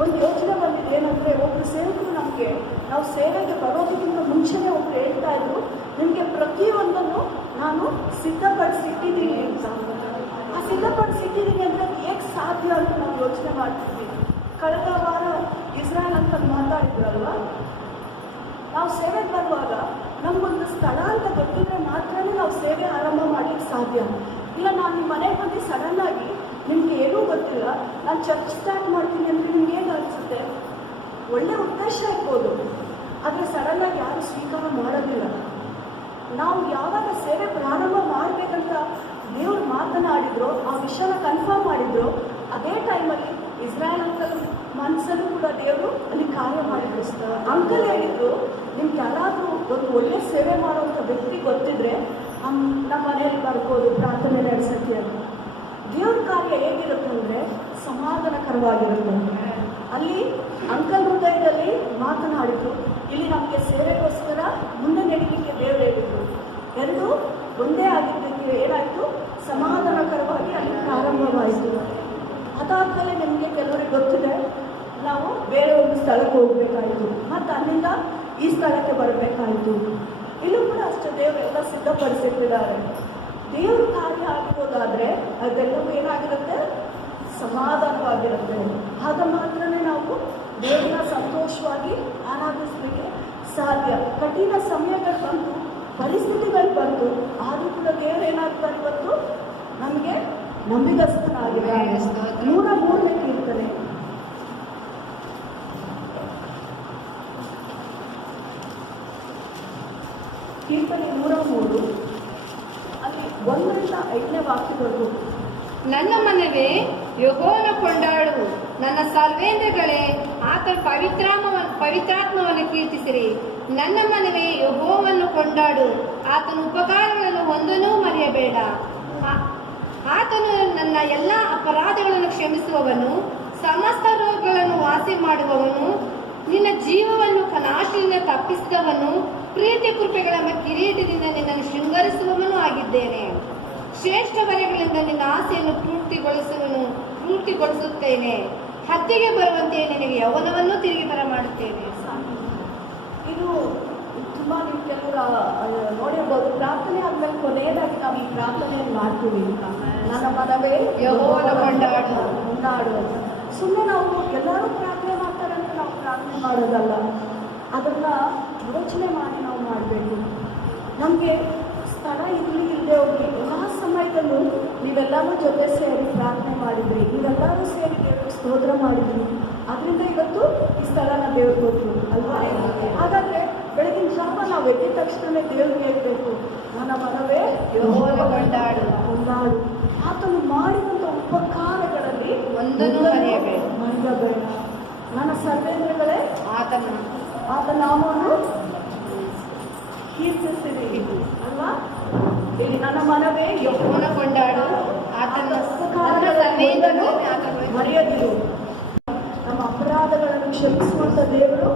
ಒಂದು ಯೋಚನೆ ಬಂದಿದೆ. ಏನಂದರೆ, ಒಬ್ಬರು ಸೇವಕರು ನಮಗೆ ನಾವು ಸೇವೆಗೆ ಬರೋದಕ್ಕಿಂತ ಮುಂಚೆನೇ ಒಬ್ರು ಹೇಳ್ತಾ ಇದ್ರು, ನಿಮಗೆ ಪ್ರತಿಯೊಂದನ್ನು ನಾನು ಸಿದ್ಧಪಡಿಸಿಟ್ಟಿದ್ದೀನಿ ಅಂತ. ಆ ಸಿದ್ಧಪಡಿಸಿಟ್ಟಿದ್ದೀನಿ ಅಂದರೆ ಹೇಗೆ ಸಾಧ್ಯ ಅಂತ ನಾವು ಯೋಚನೆ ಮಾಡ್ತಿದ್ವಿ. ಕಳೆದ ವಾರ ಇಸ್ರಾಯೇಲ್ ಅಂತ ಮಾತಾಡಿದ್ರಲ್ವ, ನಾವು ಸೇವೆಗೆ ಬರುವಾಗ ನಮಗೊಂದು ಸ್ಥಳ ಅಂತ ಗೊತ್ತಿದ್ರೆ ಮಾತ್ರನೇ ನಾವು ಸೇವೆ ಆರಂಭ ಮಾಡಲಿಕ್ಕೆ ಸಾಧ್ಯ. ಇಲ್ಲ, ನಾನು ನಿಮ್ಮ ಮನೆಗೆ ಬಂದು ಸಡನ್ನಾಗಿ ನಿಮ್ಗೆ ಏನೂ ಗೊತ್ತಿಲ್ಲ, ನಾನು ಚರ್ಚ್ ಸ್ಟಾರ್ಟ್ ಮಾಡ್ತೀನಿ ಅಂದರೆ ನಿಮ್ಗೆ ಏನು ಅನಿಸುತ್ತೆ? ಒಳ್ಳೆ ಉದ್ದೇಶ ಇರ್ಬೋದು, ಆದರೆ ಸಡನ್ನಾಗಿ ಯಾರು ಸ್ವೀಕಾರ ಮಾಡೋದಿಲ್ಲ. ನಾವು ಯಾವಾಗ ಸೇವೆ ಪ್ರಾರಂಭ ಮಾಡಬೇಕಂತ ದೇವ್ರು ಮಾತನಾಡಿದ್ರು, ಆ ವಿಷಯನ ಕನ್ಫರ್ಮ್ ಮಾಡಿದ್ರು, ಅದೇ ಟೈಮಲ್ಲಿ ಇಸ್ರಾಯೇಲ್ ಅಂಕಲ್ ಮನಸ್ಸಲ್ಲೂ ಕೂಡ ದೇವರು ಅಲ್ಲಿ ಕಾರ್ಯ ಮಾಡಿದ್ರು. ಅಂಕಲ್ ಹೇಳಿದ್ರು, ನಿಮ್ಗೆ ಯಾರಾದರೂ ಒಂದು ಒಳ್ಳೆ ಸೇವೆ ಮಾಡುವಂಥ ವ್ಯಕ್ತಿ ಗೊತ್ತಿದ್ರೆ ನಮ್ಮ ಮನೆಯಲ್ಲಿ ಬರ್ಬೋದು, ಪ್ರಾರ್ಥನೆ ನಡೆಸಕ್ಕೆ ಅಂತ. ದೇವ್ರ ಕಾರ್ಯ ಹೇಗಿರುತ್ತೆ ಅಂದರೆ ಸಮಾಧಾನಕರವಾಗಿರುತ್ತೆ. ಅಲ್ಲಿ ಅಂಕಲ್ ಹೃದಯದಲ್ಲಿ ಮಾತನಾಡಿದ್ರು, ಇಲ್ಲಿ ನಮಗೆ ಸೇವೆಗೋಸ್ಕರ ಮುಂದೆ ನಡೀಲಿಕ್ಕೆ ದೇವರು ಹೇಳಿದ್ರು. ಎರಡು ಒಂದೇ ಆಗಿದ್ದಕ್ಕೆ ಏನಾಯಿತು, ಸಮಾಧಾನಕರವಾಗಿ ಅಲ್ಲಿ ಪ್ರಾರಂಭವಾಯಿತು. ಅದಾದಮೇಲೆ ನಿಮಗೆ ಕೆಲವರಿಗೆ ಗೊತ್ತಿದೆ, ನಾವು ಬೇರೆ ಒಂದು ಸ್ಥಳಕ್ಕೆ ಹೋಗಬೇಕಾಯಿತು, ಮತ್ತು ಅಲ್ಲಿಂದ ಈ ಸ್ಥಳಕ್ಕೆ ಬರಬೇಕಾಯಿತು. ಇಲ್ಲೂ ಕೂಡ ಅಷ್ಟೇ ದೇವರೆಲ್ಲ ಸಿದ್ಧಪಡಿಸಿಟ್ಟಿದ್ದಾರೆ. ದೇವ್ರ ಕಾರ್ಯ ಆಗಿರೋದಾದರೆ ಅದೆಲ್ಲವೂ ಏನಾಗಿರುತ್ತೆ, ಸಮಾಧಾನವಾಗಿರುತ್ತೆ. ಆಗ ಮಾತ್ರನೇ ನಾವು ದೇವರನ್ನ ಸಂತೋಷವಾಗಿ ಆರಾಧಿಸಲಿಕ್ಕೆ ಸಾಧ್ಯ. ಕಠಿಣ ಸಮಯಗಳು ಬಂತು, ಪರಿಸ್ಥಿತಿಗಳು ಬಂತು, ಆದರೂ ಕೂಡ ದೇವರು ಏನಾಗ್ತಾರೆ ಇವತ್ತು ನಮಗೆ ನಂಬಿಗಸ್ತನಾಗಿದ್ದಾರೆ. 103ನೇ ಕೀರ್ತನೆ, ಕೀರ್ತನೆ 103 ಅಲ್ಲಿ 1ರಿಂದ 5ನೇ ವಾಕ್ಯಗಳು. ನನ್ನ ಮನವೇ ಯೆಹೋವನ ಕೊಂಡಾಡು, ನನ್ನ ಸರ್ವೇಂದ್ರಗಳೇ ಆತನ ಪವಿತ್ರಾತ್ಮವನ್ನು ಕೀರ್ತಿಸಿರಿ. ನನ್ನ ಮನವೇ ಯೆಹೋವನನ್ನು ಕೊಂಡಾಡು, ಆತನ ಉಪಕಾರಗಳನ್ನು ಒಂದನ್ನೂ ಮರೆಯಬೇಡ. ಆತನು ನನ್ನ ಎಲ್ಲ ಅಪರಾಧಗಳನ್ನು ಕ್ಷಮಿಸುವವನು, ಸಮಸ್ತ ರೋಗಗಳನ್ನು ವಾಸಿ ಮಾಡುವವನು, ನಿನ್ನ ಜೀವವನ್ನು ನಾಶದಿಂದ ತಪ್ಪಿಸಿದವನು, ಪ್ರೀತಿ ಕೃಪೆಗಳ ಕಿರೀಟದಿಂದ ನಿನ್ನನ್ನು ಶೃಂಗರಿಸುವವನು ಆಗಿದ್ದೇನೆ. ಶ್ರೇಷ್ಠ ವರೆಗಳಿಂದ ನಿನ್ನ ಆಸೆಯನ್ನು ಪೂರ್ತಿಗೊಳಿಸುತ್ತೇನೆ. ಹತ್ಯೆಗೆ ಬರುವಂತೆ ನಿನಗೆ ಯೌವನವನ್ನು ತಿರುಗಿ ಬರಮಾಡುತ್ತೇನೆ. ಇದು ತುಂಬ ನೀವು ಕೆಲವರು ನೋಡಿರ್ಬೋದು. ಪ್ರಾರ್ಥನೆ ಆದ್ಮೇಲೆ ಕೊನೆಯದಾಗಿ ನಾವು ಈ ಪ್ರಾರ್ಥನೆಯನ್ನು ಮಾಡ್ತೀವಿ, ನನ್ನ ಮನವೇ ಯೆಹೋವನ ಕೊಂಡಾಡು ಅಂತ. ಸುಮ್ಮನೆ ನಾವು ಎಲ್ಲರೂ ಪ್ರಾರ್ಥನೆ ಮಾಡ್ತಾರೆ ಅಂತ ನಾವು ಪ್ರಾರ್ಥನೆ ಮಾಡೋದಲ್ಲ, ಅದನ್ನು ಯೋಚನೆ ಮಾಡಿ ನಾವು ಮಾಡಬೇಕು. ನಮಗೆ ಸ್ಥಳ ಇರಲಿ ಇಲ್ಲದೆ ಹೋಗಿ ಎಲ್ಲ ಸಮಯದಲ್ಲೂ ನೀವೆಲ್ಲರೂ ಜೊತೆ ಸೇರಿ ಪ್ರಾರ್ಥನೆ ಮಾಡಿದ್ರಿ, ನೀವೆಲ್ಲರೂ ಸೇರಿ ದೇವರು ಸ್ತೋತ್ರ ಮಾಡಿದ್ರಿ. ಅದರಿಂದ ಇವತ್ತು ಈ ಸ್ಥಳನ ದೇವ್ರು ಕೊಟ್ಟರು ಅಲ್ವಾ? ಹಾಗಾದರೆ ಬೆಳಗಿನ ಜಾವ ನಾವು ಎದ್ದ ತಕ್ಷಣವೇ ದೇವ್ರಿಗೆ ಹೇಳ್ಬೇಕು, ನನ್ನ ಮನವೇ ಯೆಹೋವನ ಕೊಂಡಾಡು. ಆತನು ಮಾಡಿದಂಥ ಉಪಕಾರಗಳಲ್ಲಿ ಒಂದನ್ನು ಮರೆಯಬೇಡ. ನನ್ನ ಸರ್ವೇಂದ್ರಗಳೇ ಆತ ನಾಮವನ್ನು ಕೀರ್ತಿಸಿರಿ ಅಲ್ವಾ? ಇಲ್ಲಿ ನನ್ನ ಮನವೇ ಯೆಹೋವನ ಕೊಂಡಾಡು, ಆತನ ಉಪಕಾರಗಳನ್ನು ಮರೆಯದಿರು. ನಮ್ಮ ಅಪರಾಧಗಳನ್ನು ಕ್ಷಮಿಸುವಂಥ ದೇವರು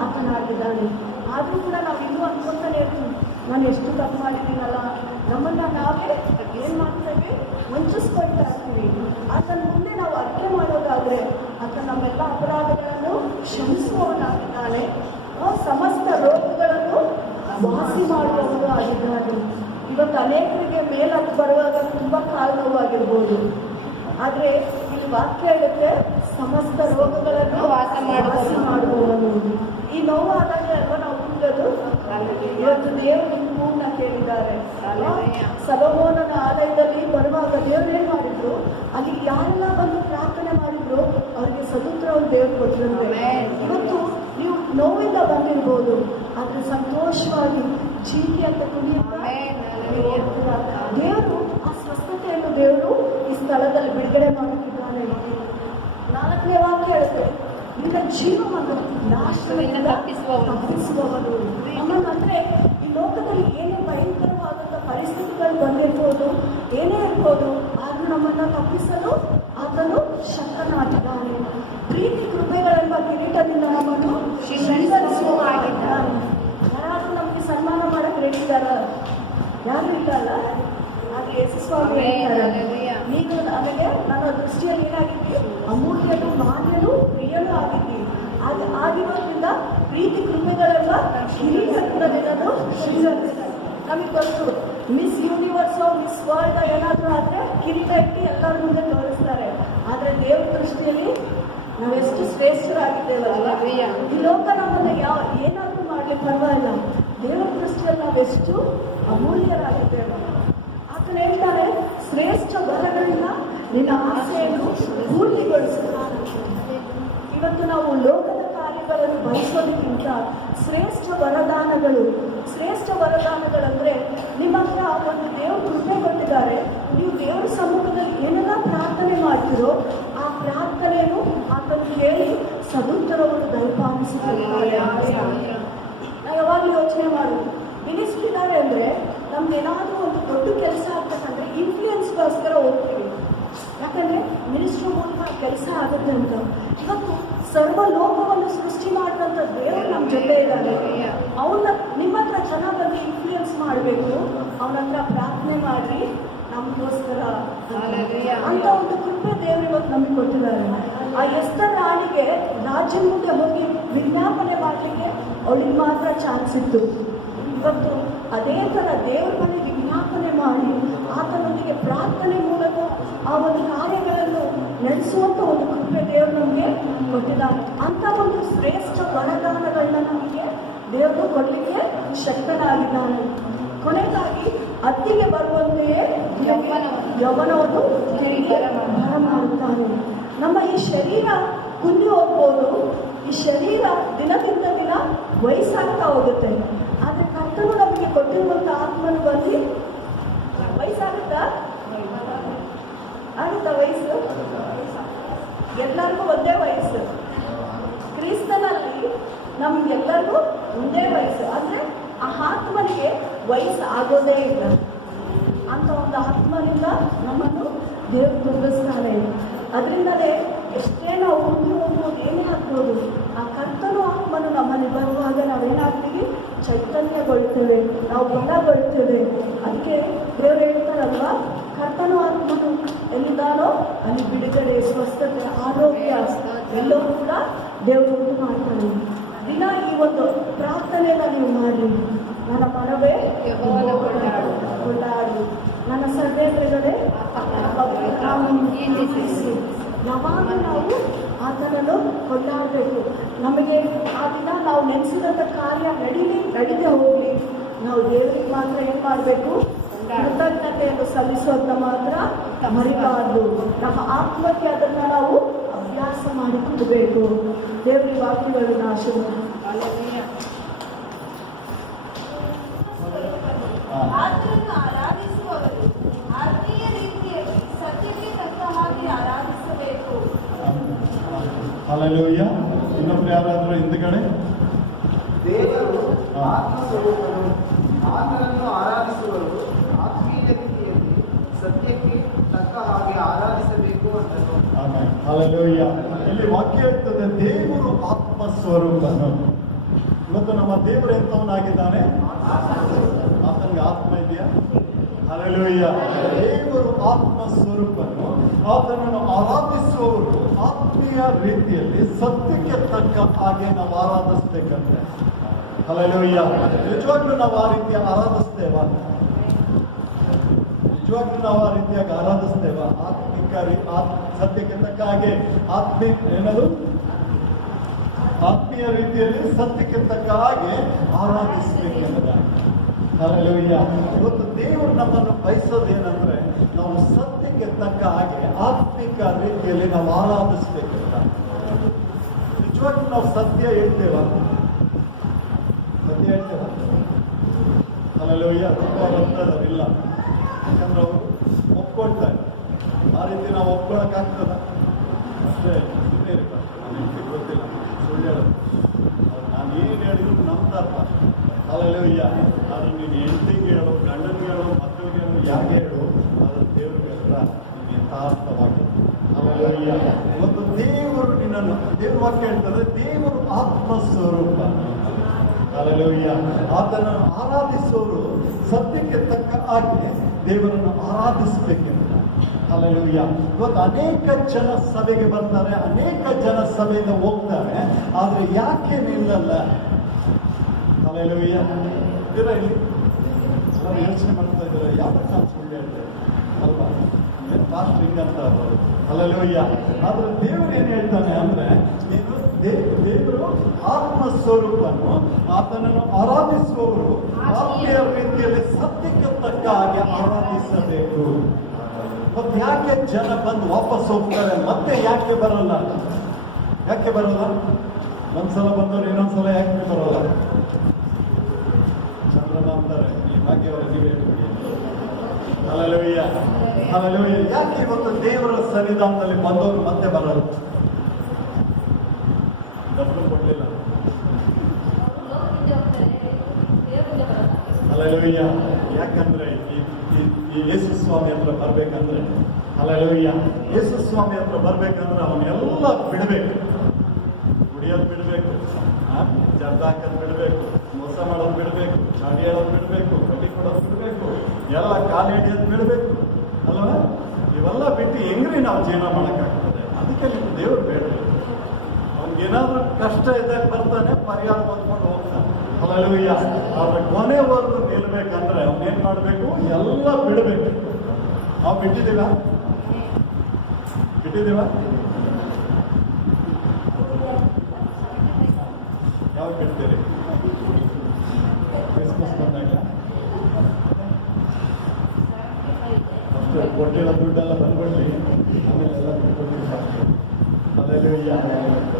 ಆತನಾಗಿದ್ದಾನೆ. ಆದರೂ ಕೂಡ ನಾವು ಇನ್ನೂ ಅನ್ಕೊಂತಾನೆ ಇರ್ತೀವಿ, ನಾನು ಎಷ್ಟು ತಪ್ಪು ಮಾಡಿದ್ದೀನಲ್ಲ, ನಮ್ಮ ನಾವೇ ಏನ್ ಮಾಡ್ತೇವೆ, ವಂಚಿಸ್ಕೊಳ್ತಾ ಇರ್ತೀವಿ. ಆತನ ಮುಂದೆ ನಾವು ಅರಿಕೆ ಮಾಡೋದಾದ್ರೆ ಆತ ನಮ್ಮೆಲ್ಲ ಅಪರಾಧಗಳನ್ನು ಕ್ಷಮಿಸುವವನಾಗಿದ್ದಾನೆ. ಸಮಸ್ತ ರೋಗಗಳನ್ನು ವಾಸಿ ಮಾಡುವವರು ಆಗಿದ್ದಾನೆ. ಇವತ್ತು ಅನೇಕರಿಗೆ ಮೇಲತ್ತು ಬರುವಾಗ ತುಂಬಾ ಕಾಲು ನೋವಾಗಿರ್ಬೋದು, ಆದ್ರೆ ಇಲ್ಲಿ ವಾಕ್ಯ ಹೇಳುತ್ತೆ ಸಮಸ್ತ ರೋಗಗಳನ್ನು ವಾಸಿ ಮಾಡುವವನು. ಈ ನೋವಾದಾಗ ಅಲ್ವಾ ನಾವು ಕೂಡೋದು. ಇವತ್ತು ದೇವರು ಪೂರ್ಣ ಕೇಳಿದ್ದಾರೆ. ಸೊಲೊಮೋನನ ಆಲಯದಲ್ಲಿ ಬರುವಾಗ ದೇವರು ಏನ್ ಮಾಡಿದ್ರು, ಅಲ್ಲಿ ಯಾರೆಲ್ಲ ಬಂದು ಪ್ರಾರ್ಥನೆ ಮಾಡಿದ್ರು ಅವರಿಗೆ ಸದುತ್ರವನ್ನು ದೇವರು ಕೊಟ್ಟಿರುತ್ತೆ. ಇವತ್ತು ನೀವು ನೋವಿಂದ ಬಂದಿರ್ಬೋದು, ಆದ್ರೆ ಸಂತೋಷವಾಗಿ ಜೀವಿ ಅಂತ ದೇವರು ಆ ಸ್ವಸ್ಥತೆಯನ್ನು ದೇವರು ಈ ಸ್ಥಳದಲ್ಲಿ ಬಿಡುಗಡೆ ಮಾಡುತ್ತಿದ್ದಾನೆ. 4ನೇ ವಾಕ್ಯ ಹೇಳುತ್ತೆ, ನಿನ್ನ ಜೀವವನ್ನು ನಾಶದಿಂದ ತಪ್ಪಿಸುವವನು. ನಮ್ಮನ್ನಂದ್ರೆ ಈ ಲೋಕದಲ್ಲಿ ಏನೇ ಭಯಂಕರವಾದಂಥ ಪರಿಸ್ಥಿತಿಗಳು ಬಂದಿರ್ಬೋದು, ಏನೇ ಇರ್ಬೋದು, ಆದ್ರೂ ನಮ್ಮನ್ನ ತಪ್ಪಿಸಲು ಆತನು ಶಕ್ತನಾಗಿದ್ದಾನೆ. ಪ್ರೀತಿ ಕೃಪೆಗಳೆಂಬ ಕಿರೀಟದಿಂದ ನಮ್ಮನ್ನು ಶೃಂಗರಿಸುವವನಾಗಿದ್ದಾನೆ. ಯಾರಾದ್ರೂ ನಮಗೆ ಸನ್ಮಾನ ಮಾಡಕ್ಕೆ ರೆಡಿ ಇದ್ದಾರ? ಯಾರು ಇಲ್ಲಲ್ಲ. ಆದ್ರೆ ಯೇಸು ಸ್ವಾಮಿ ಹೇಳ್ತಾರೆ, ನೀನು ನಮಗೆ ನನ್ನ ದೃಷ್ಟಿಯಲ್ಲಿ ಏನಾಗಿದ್ದಿ, ಅಮೂಲ್ಯನು, ಮಾನ್ಯನು, ಪ್ರಿಯನೂ ಆಗಿದ್ದಿ. ಆಗಿರೋದ್ರಿಂದ ಪ್ರೀತಿ ಕೃಪೆಗಳೆಲ್ಲ ಕಿರೀಟದಿಂದ ನಿನ್ನನ್ನು ಶೃಂಗರಿಸಿದೆ. ನಮಗೆ ಗೊತ್ತು, ಮಿಸ್ ಯೂನಿವರ್ಸ್ ಮಿಸ್ ವರ್ಲ್ಡ್ ಏನಾದರೂ ಆದರೆ ಕಿರೀಟ ಇಟ್ಟು ಎಲ್ಲರ ಮುಂದೆ ತೋರಿಸ್ತಾರೆ. ಆದರೆ ದೇವ್ರ ದೃಷ್ಟಿಯಲ್ಲಿ ನಾವೆಷ್ಟು ಶ್ರೇಷ್ಠರಾಗಿದ್ದೇವಲ್ಲ. ಈ ಲೋಕ ನಮ್ಮನ್ನು ಏನಾದರೂ ಮಾಡಲಿಕ್ಕೆ ಪರವಾಗಿಲ್ಲ, ದೇವರ ದೃಷ್ಟಿಯಲ್ಲಿ ನಾವೆಷ್ಟು ಅಮೂಲ್ಯರಾಗಿದ್ದೇವೆ. ಆತನು ಹೇಳ್ತಾರೆ, ಶ್ರೇಷ್ಠ ಬರಗಳಿಂದ ನಿನ್ನ ಆಸೆಯನ್ನು ಪೂರ್ತಿಗೊಳಿಸುತ್ತಾನೆ. ಇವತ್ತು ನಾವು ಲೋಕದ ಕಾರ್ಯಗಳನ್ನು ಬಯಸೋದಕ್ಕಿಂತ ಶ್ರೇಷ್ಠ ವರದಾನಗಳು, ಶ್ರೇಷ್ಠ ವರದಾನಗಳಂದ್ರೆ ನಿಮ್ಮ ಹತ್ರ ಒಂದು ದೇವರು ಕೃಪೆ ಕೊಟ್ಟಿದ್ದಾರೆ. ನೀವು ದೇವರ ಸಮ್ಮುಖದಲ್ಲಿ ಏನೆಲ್ಲ ಪ್ರಾರ್ಥನೆ ಮಾಡ್ತೀರೋ ಆ ಪ್ರಾರ್ಥನೆಯನ್ನು ಆತನು ಕೇಳಿ ಸದುತ್ತರವನ್ನು ದಯಪಾಲಿಸುತ್ತಾರೆ. ನಾವು ಯಾವಾಗಲೂ ಯೋಚನೆ ಮಾಡೋದು, ಮಿನಿಸ್ಟ್ರಿ ಇದ್ದಾರೆ ಅಂದರೆ ನಮ್ಗೆ ಏನಾದರೂ ಒಂದು ದೊಡ್ಡ ಕೆಲಸ ಆಗ್ಬೇಕಂದ್ರೆ ಇನ್ಫ್ಲೂಯೆನ್ಸ್ಗೋಸ್ಕರ ಹೋಗ್ತೀವಿ. ಯಾಕಂದರೆ ಮಿನಿಸ್ಟ್ರಿ ಮೂಲಕ ಕೆಲಸ ಆಗುತ್ತೆ ಅಂತ. ಇವತ್ತು ಸರ್ವ ಲೋಕವನ್ನು ಸೃಷ್ಟಿ ಮಾಡಿದಂಥ ದೇವರು ನಮ್ಮ ಜೊತೆ ಇದ್ದಾನೆ. ಅವನ್ನ ನಿಮ್ಮ ಹತ್ರ ಜನ ಬಂದು ಇನ್ಫ್ಲೂಯೆನ್ಸ್ ಮಾಡಬೇಕು, ಅವನ ಹತ್ರ ಪ್ರಾರ್ಥನೆ ಮಾಡಿ ನಮಗೋಸ್ಕರ ಅಂತ ಒಂದು ಕೃಪೆ ದೇವರು ಇವತ್ತು ನಮಗೆ ಕೊಟ್ಟಿದ್ದಾರೆ. ಆ ಎಸ್ತರ್ ರಾಣಿಗೆ ರಾಜ್ಯದ ಮುಂದೆ ಹೋಗಿ ವಿಜ್ಞಾಪನೆ ಮಾಡಲಿಕ್ಕೆ ಅವಳಿಗೆ ಮಾತ್ರ ಚಾನ್ಸ್ ಇತ್ತು. ಇವತ್ತು ಅದೇ ಥರ ದೇವರ ಮನೆಗೆ ವಿಜ್ಞಾಪನೆ ಮಾಡಿ ಆತನೊಂದಿಗೆ ಪ್ರಾರ್ಥನೆ ಮೂಲಕ ಆ ಒಂದು ಕಾರ್ಯಗಳನ್ನು ನಡೆಸುವಂಥ ಒಂದು ಕೃಪೆ ದೇವರು ನಮಗೆ ಕೊಟ್ಟಿದ್ದಾರೆ. ಅಂಥ ಒಂದು ಶ್ರೇಷ್ಠ ವರದಾನಗಳನ್ನ ನಮಗೆ ದೇವರು ಕೊಡಲಿಕ್ಕೆ ಶಕ್ತನಾಗಿದ್ದಾನೆ. ಕೊನೆಯದಾಗಿ ಅತ್ತಿಗೆ ಬರುವಂತೆಯೇ ಯೌವನವನ್ನು ತಿರುಗಿ ಬರಮಾಡುತ್ತಾನೆ. ನಮ್ಮ ಈ ಶರೀರ ಕುಂದಿ ಹೋಗ್ಬೋದು, ಈ ಶರೀರ ದಿನದಿಂದ ದಿನ ವಯಸ್ಸಾಗ್ತಾ ಹೋಗುತ್ತೆ. ಆದರೆ ಕರ್ತನು ನಮಗೆ ಕೊಟ್ಟಿರುವಂಥ ಆತ್ಮನು ಬಂದು ವಯಸ್ಸಾಗುತ್ತಾ ವಯಸ್ಸು ಎಲ್ಲರಿಗೂ ಒಂದೇ ವಯಸ್ಸು. ಕ್ರಿಸ್ತನಲ್ಲಿ ನಮ್ಗೆಲ್ಲರಿಗೂ ಒಂದೇ ವಯಸ್ಸು. ಅಂದರೆ ಆ ಆತ್ಮನಿಗೆ ವಯಸ್ಸು ಆಗೋದೇ ಇಲ್ಲ. ಅಂತ ಒಂದು ಆತ್ಮನಿಂದ ನಮ್ಮನ್ನು ದೇವರು ತುಂಬಿಸ್ತಾನೆ. ಅದರಿಂದಲೇ ಎಷ್ಟೇ ನಾವು ಮುಂದೆ ಹೋಗ್ಬೋದು, ಏನೇ ಆಗ್ಬೋದು, ಆ ಕರ್ತನು ಆತ್ಮನು ನಮ್ಮಲ್ಲಿ ಬರುವಾಗ ನಾವೇನಾಗ್ತೀವಿ, ಚೈತನ್ಯಗೊಳ್ತೇವೆ, ನಾವು ಬಲಗೊಳ್ತೇವೆ. ಅದಕ್ಕೆ ದೇವರು ಹೇಳ್ತಾರಲ್ವಾ, ಕರ್ತನು ಆತ್ಮನು ಎಲ್ಲಿದ್ದಾನೋ ಅಲ್ಲಿ ಬಿಡುಗಡೆ, ಸ್ವಸ್ಥತೆ, ಆರೋಗ್ಯ ಎಲ್ಲವೂ ಕೂಡ ದೇವರು ಉಂಟು ಮಾಡ್ತಾನೆ. ದಿನ ಈ ಒಂದು ಪ್ರಾರ್ಥನೆಯನ್ನು ನೀವು ಮಾಡಿ, ನನ್ನ ಮನವೇ ಕೊಂಡಾಡು, ನನ್ನ ಸರ್ವೇಂದ್ರಗಳೇ ಯಾವಾಗ ನಾವು ಆತನನ್ನು ಕೊಂಡಾಡಬೇಕು. ನಮಗೆ ಆ ದಿನ ನಾವು ನೆನೆಸಿದಂಥ ಕಾರ್ಯ ನಡೀದೇ ಹೋಗಲಿ, ನಾವು ದೇವರಿಗೆ ಮಾತ್ರ ಏನು ಮಾಡಬೇಕು, ಕೃತಜ್ಞತೆಯನ್ನು ಸಲ್ಲಿಸುವಂತ ಮಾತ್ರ ಮರಿಬಾರ್ದು. ನಮ್ಮ ಆತ್ಮಕ್ಕೆ ಅದನ್ನು ನಾವು ಅಭ್ಯಾಸ ಮಾಡಿಕೊಳ್ಳಬೇಕು. ದೇವರ ವಾಕ್ಯಗಳನ್ನು ಆಶೀರ್ವಾದ. ಆತನನ್ನು ಆರಾಧಿಸುವವರು ಆತ್ಮೀಯ ರೀತಿಯಲ್ಲಿ ಸತ್ಯಕ್ಕೆ ತಕ್ಕ ಹಾಗೆ ಆರಾಧಿಸಬೇಕು. ಹಲ್ಲೆಲೂಯಾ. ಇನ್ನೊಬ್ರು ಯಾರಾದರೂ ಹಿಂದ್ಗಡೆ? ದೇವರು ಆತ್ಮಸ್ವರೂಪನು, ಆತನನ್ನು ಆರಾಧಿಸುವವರು ಆತ್ಮೀಯ ರೀತಿಯಲ್ಲಿ ಸತ್ಯಕ್ಕೆ ತಕ್ಕ ಹಾಗೆ ಆರಾಧಿಸಬೇಕು ಅಂತನು. ಹಲ್ಲೆಲೂಯಾ. ಇಲ್ಲಿ ವಾಕ್ಯ ಇರ್ತದೆ, ದೇವರು ಆತ್ಮ ಸ್ವರೂಪನು. ಇವತ್ತು ನಮ್ಮ ದೇವರು ಎಂಥವನಾಗಿದ್ದಾನೆ? ಆತನಿಗೆ ಆತ್ಮ ಇದೆಯಾ? ಹಲ್ಲೆಲೂಯಾ. ದೇವರು ಆತ್ಮ ಸ್ವರೂಪನು, ಆತನನ್ನು ಆರಾಧಿಸುವವರು ಆತ್ಮೀಯ ರೀತಿಯಲ್ಲಿ ಸತ್ಯಕ್ಕೆ ತಕ್ಕ ಹಾಗೆ ನಾವು ಆರಾಧಿಸ್ಬೇಕಂದ್ರೆ ಹಲ್ಲೆಲೂಯಾ. ನಿಜವಾಗ್ಲೂ ನಾವು ಆ ರೀತಿಯ ಆರಾಧಿಸ್ತೇವ? ನಿಜವಾಗ್ಲೂ ನಾವು ಆ ರೀತಿಯಾಗಿ ಆರಾಧಿಸ್ತೇವ? ಸತ್ಯಕ್ಕೆ ತಕ್ಕ ಹಾಗೆ ಏನದು ಆತ್ಮೀಯ ರೀತಿಯಲ್ಲಿ ಸತ್ಯಕ್ಕೆ ತಕ್ಕ ಹಾಗೆ ಆರಾಧಿಸಬೇಕೆಂಬುದಾಗಿ. ಹಲ್ಲೆಲೂಯಾ. ಇವತ್ತು ದೇವರು ನಮ್ಮನ್ನು ಬಯಸೋದೇನೆಂದ್ರೆ ನಾವು ಸತ್ಯಕ್ಕೆ ತಕ್ಕ ಹಾಗೆ ಆತ್ಮಿಕ ರೀತಿಯಲ್ಲಿ ನಾವು ಆರಾಧಿಸ್ಬೇಕಂತ. ನಿಜವಾಗ್ಲೂ ನಾವು ಸತ್ಯ ಹೇಳ್ತೇವ? ಸತ್ಯ ಹೇಳ್ತೇವ? ಹಲ್ಲೆಲೂಯಾ. ತುಂಬಾ ಭಕ್ತರಿಲ್ಲ, ಯಾಕಂದ್ರೆ ಅವರು ಒಪ್ಕೊಳ್ತಾರೆ. ಆ ರೀತಿ ನಾವು ಒಪ್ಕೊಳಕ್ಕಾಗ್ತದ? ಅಷ್ಟೇ ಸುಮ್ಮನೆ ನನಗೆ ಗೊತ್ತಿಲ್ಲ, ಸುಳ್ಳು ಹೇಳೋದು. ನಾನು ಏನು ಹೇಳಿದ್ರು ನಂಬ್ತಾರಲ್ಲ. ಹಲ್ಲೆಲೂಯಾ. ಆದ್ರೆ ನೀನು ಹೆಂಡತಿಗೆ ಹೇಳು, ಗಂಡನಿಗೆ ಹೇಳು, ಮಕ್ಕಳಿಗೆ ಹೇಳು, ಯಾಕೆ ಹೇಳು, ಅದು ದೇವರಿಗೆ ಹತ್ರ ನಿಮಗೆ ಯಥಾರ್ಥವಾಗಿ. ಹಲ್ಲೆಲೂಯಾ. ಇವತ್ತು ದೇವರು ನಿನ್ನನ್ನು, ದೇವ್ರ ವಾಕ್ಯ ಹೇಳ್ತದೆ, ದೇವರು ಆತ್ಮ ಸ್ವರೂಪ. ಹಲ್ಲೆಲೂಯಾ. ಆತನನ್ನು ಆರಾಧಿಸುವವರು ಸತ್ಯಕ್ಕೆ ತಕ್ಕ ಹಾಗೆ ದೇವರನ್ನು ಆರಾಧಿಸಬೇಕೆಂದು. ಹಲ್ಲೆಲೂಯಾ. ಇವತ್ತು ಅನೇಕ ಜನ ಸಭೆಗೆ ಬರ್ತಾರೆ, ಅನೇಕ ಜನ ಸಭೆಯಿಂದ ಹೋಗ್ತಾರೆ, ಆದ್ರೆ ಯಾಕೆ ನಿಲ್ಲಲ್ಲ? ಹಲ್ಲೆಲೂಯಾ. ಇದ್ದೀರಾ ಇಲ್ಲಿ? ನಾವು ಯೋಚನೆ ಮಾಡ್ತಾ ಇದ್ದಾರೆ, ಯಾವ್ದಕ್ಕೆ ನಾನು ಸುಳ್ಳು ಹೇಳ್ತೇವೆ ಅಲ್ವಾ? ಫಾಸ್ಟ್ ಹಿಂಗ್ ಅಂತ ಅವರು. ಹಲ್ಲೆಲೂಯಾ. ಆದ್ರೆ ದೇವರು ಏನ್ ಹೇಳ್ತಾನೆ ಅಂದ್ರೆ, ನೀನು ದೇವರು ಆತ್ಮ ಸ್ವರೂಪನು, ಆತನನ್ನು ಆರಾಧಿಸುವವರು ಆತ್ಮೀಯ ರೀತಿಯಲ್ಲಿ ಸತ್ಯಕ್ಕೆ ತಕ್ಕ ಹಾಗೆ ಆರಾಧಿಸಬೇಕು. ಮತ್ತೆ ಯಾಕೆ ಜನ ಬಂದು ವಾಪಸ್ ಹೋಗ್ತಾರೆ, ಮತ್ತೆ ಯಾಕೆ ಬರಲ್ಲ? ಯಾಕೆ ಬರಲ್ಲ? ಒಂದ್ಸಲ ಬಂದವರು ಇನ್ನೊಂದ್ಸಲ ಯಾಕೆ ಬರೋಲ್ಲ? ಚಂದ್ರನ ಅಂತಾರೆ, ಈ ಭಾಗ್ಯವರು ನೀವು ಹೇಳ್ಬಿಡಿ. ಹಲ್ಲೆಲೂಯಾ. ಹಲ್ಲೆಲೂಯಾ. ಯಾಕೆ ಇವತ್ತು ದೇವರ ಸನ್ನಿಧಾನದಲ್ಲಿ ಬಂದವರು ಮತ್ತೆ ಬರಲ್ಲ? ಡಬ್ಬು ಕೊಡ್ಲಿಲ್ಲ. ಹಲ್ಲೆಲೂಯಾ. ಯಾಕಂದ್ರೆ ಈ ಯೇಸು ಸ್ವಾಮಿ ಹತ್ರ ಬರ್ಬೇಕಂದ್ರೆ, ಹಲ್ಲೆಲೂಯಾ, ಯೇಸು ಸ್ವಾಮಿ ಹತ್ರ ಬರ್ಬೇಕಂದ್ರೆ ಅವನ್ನೆಲ್ಲ ಬಿಡಬೇಕು. ಕುಡಿಯೋದು ಬಿಡಬೇಕು, ಜರ್ದ ಹಾಕೋದು ಬಿಡಬೇಕು, ಮೋಸ ಮಾಡೋದು ಬಿಡಬೇಕು, ಚಾಡಿ ಹೇಳೋದು ಬಿಡಬೇಕು, ಕಟ್ಟಿ ಕೊಡೋದು ಬಿಡಬೇಕು, ಎಲ್ಲ ಕಾಲು ಹಿಡಿಯೋದು ಬಿಡಬೇಕು ಅಲ್ವಾ? ಇವೆಲ್ಲ ಬಿಟ್ಟು ಹೆಂಗ್ರಿ ನಾವು ಜೀವನ ಮಾಡೋಕ್ಕಾಗ್ತದೆ? ಅದಕ್ಕೆ ನೀವು ದೇವ್ರು ಬೇಡ. ಅವ್ನಿಗೇನಾದ್ರೂ ಕಷ್ಟ ಇದ್ದಾಗ ಬರ್ತಾನೆ, ಪರಿಹಾರ ಬಂದ್ಕೊಂಡು ಹೋಗ್ತಾನೆ. ಹಲ್ಲೆಲೂಯಾ. ಆದ್ರೆ ಕೊನೆವರೆಗೂ ನಿಲ್ಬೇಕಂದ್ರೆ ಅವನೇನ್ ಮಾಡ್ಬೇಕು? ಎಲ್ಲ ಬಿಡಬೇಕು. ನಾವು ಬಿಟ್ಟಿದ್ದೀವ? ಯಾವ ಬಿಡ್ತೀರಿ? ಕ್ರಿಸ್ಮಸ್ ಬಂದಾಗ ಅಷ್ಟೇ ಕೊಟ್ಟಿರೋ ದುಡ್ಡೆಲ್ಲ ಬಂದ್ಬಿಡ್ಲಿ, ಆಮೇಲೆ ಎಲ್ಲ ಬಿಟ್ಕೊಟ್ಟಿರ್ತಾರೆ. ಹಲ್ಲೆಲೂಯಾ.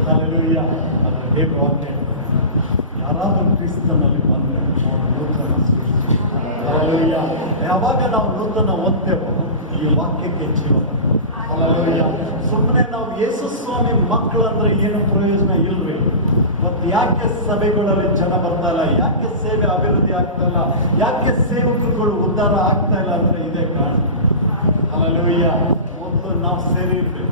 ಹಲ್ಲೆಲೂಯಾ. ಅದ್ರ ದೇವ್ರ ವಾಕ್ಯ, ಯಾರಾದ್ರೂ ಕ್ರಿಸ್ತನಲ್ಲಿ ಬಂದ್ರೆ ಅವನು ನೂತನ ಸೃಷ್ಟಿ. ಹಲ್ಲೆಲೂಯಾ. ಯಾವಾಗ ನಾವು ನೂತನ ಓದ್ತೇವೋ ಈ ವಾಕ್ಯಕ್ಕೆ ಜೀವ. ಹಲ್ಲೆಲೂಯಾ. ಸುಮ್ಮನೆ ನಾವು ಯೇಸು ಸ್ವಾಮಿ ಮಕ್ಕಳು ಅಂದ್ರೆ ಏನು ಪ್ರಯೋಜನ ಇಲ್ರಿ. ಮತ್ತು ಯಾಕೆ ಸಭೆಗಳಲ್ಲಿ ಜನ ಬರ್ತಾ ಇಲ್ಲ? ಯಾಕೆ ಸೇವೆ ಅಭಿವೃದ್ಧಿ ಆಗ್ತಾ ಇಲ್ಲ? ಯಾಕೆ ಸೇವಕರುಗಳು ಉದ್ಧಾರ ಆಗ್ತಾ ಇಲ್ಲ ಅಂದ್ರೆ ಇದೇ ಕಾರಣ. ಹಲ್ಲೆಲೂಯಾ. ಮೊದಲು ನಾವು ಸೇರಿ ಇರ್ಬೇಕು.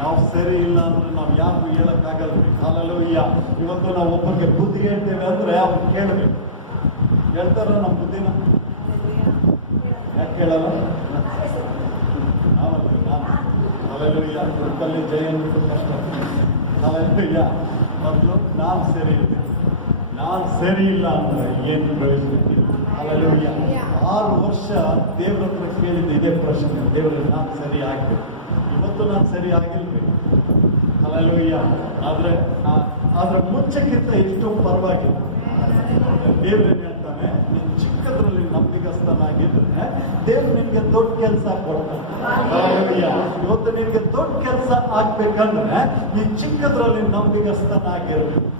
ನಾವು ಸರಿ ಇಲ್ಲ ಅಂದ್ರೆ ನಾವು ಯಾರಿಗೂ ಹೇಳಕ್ಕಾಗಲ್ರಿ. ಹಲ್ಲೆಲೂಯಾ. ಇವತ್ತು ನಾವು ಒಬ್ಬರಿಗೆ ಬುದ್ಧಿ ಹೇಳ್ತೇವೆ ಅಂದ್ರೆ ಅವ್ರು ಕೇಳಬೇಕು. ಹೇಳ್ತಾರ ನಮ್ಮ ಬುದ್ಧಿನ? ಯಾಕೆ ಕೇಳಲ್ಲ? ನಾವಲ್ರಿ, ನಾನು. ಹಲ್ಲೆಲೂಯಾ. ಗುರುಕಲ್ಲಿ ಜಯ ಅಂದ್ಬಿಟ್ಟು ಕಷ್ಟ. ಹಲ್ಲೆಲೂಯಾ. ಮೊದಲು ನಾನು ಸರಿ ಇರ್ಬೇಕು. ನಾನು ಸರಿ ಇಲ್ಲ ಅಂದ್ರೆ ಏನು ಬೆಳೆಸ್ಬೇಕಿಲ್ಲ. ಹಲ್ಲೆಲೂಯಾ. 6 ವರ್ಷ ದೇವ್ರ ಹತ್ರ ಕೇಳಿದ್ದು ಇದೇ ಪ್ರಶ್ನೆ, ದೇವರಿಗೆ ನಾನು ಸರಿ ಆಗ್ಬೇಕು. ಇವತ್ತು ನಾನು ಸರಿ ಆಗಿಲ್ರಿ. ಹಲ್ಲೆಲೂಯಾ. ಆದ್ರೆ ಮುಂಚೆಕ್ಕಿಂತ ಎಷ್ಟು ಪರವಾಗಿಲ್ಲ. ದೇವ್ರೇನ್ ಹೇಳ್ತಾನೆ, ನೀನ್ ಚಿಕ್ಕದ್ರಲ್ಲಿ ನಂಬಿಗಸ್ತನಾಗಿದ್ರೆ ದೇವ್ರು ನಿನ್ಗೆ ದೊಡ್ಡ ಕೆಲಸ ಕೊಡ್ತಾನೆ. ಹಲ್ಲೆಲೂಯಾ. ಇವತ್ತು ನಿನ್ಗೆ ದೊಡ್ಡ ಕೆಲಸ ಆಗ್ಬೇಕಂದ್ರೆ ನೀನ್ ಚಿಕ್ಕದ್ರಲ್ಲಿ ನಂಬಿಗಸ್ತನಾಗಿರ್ಬೇಕು.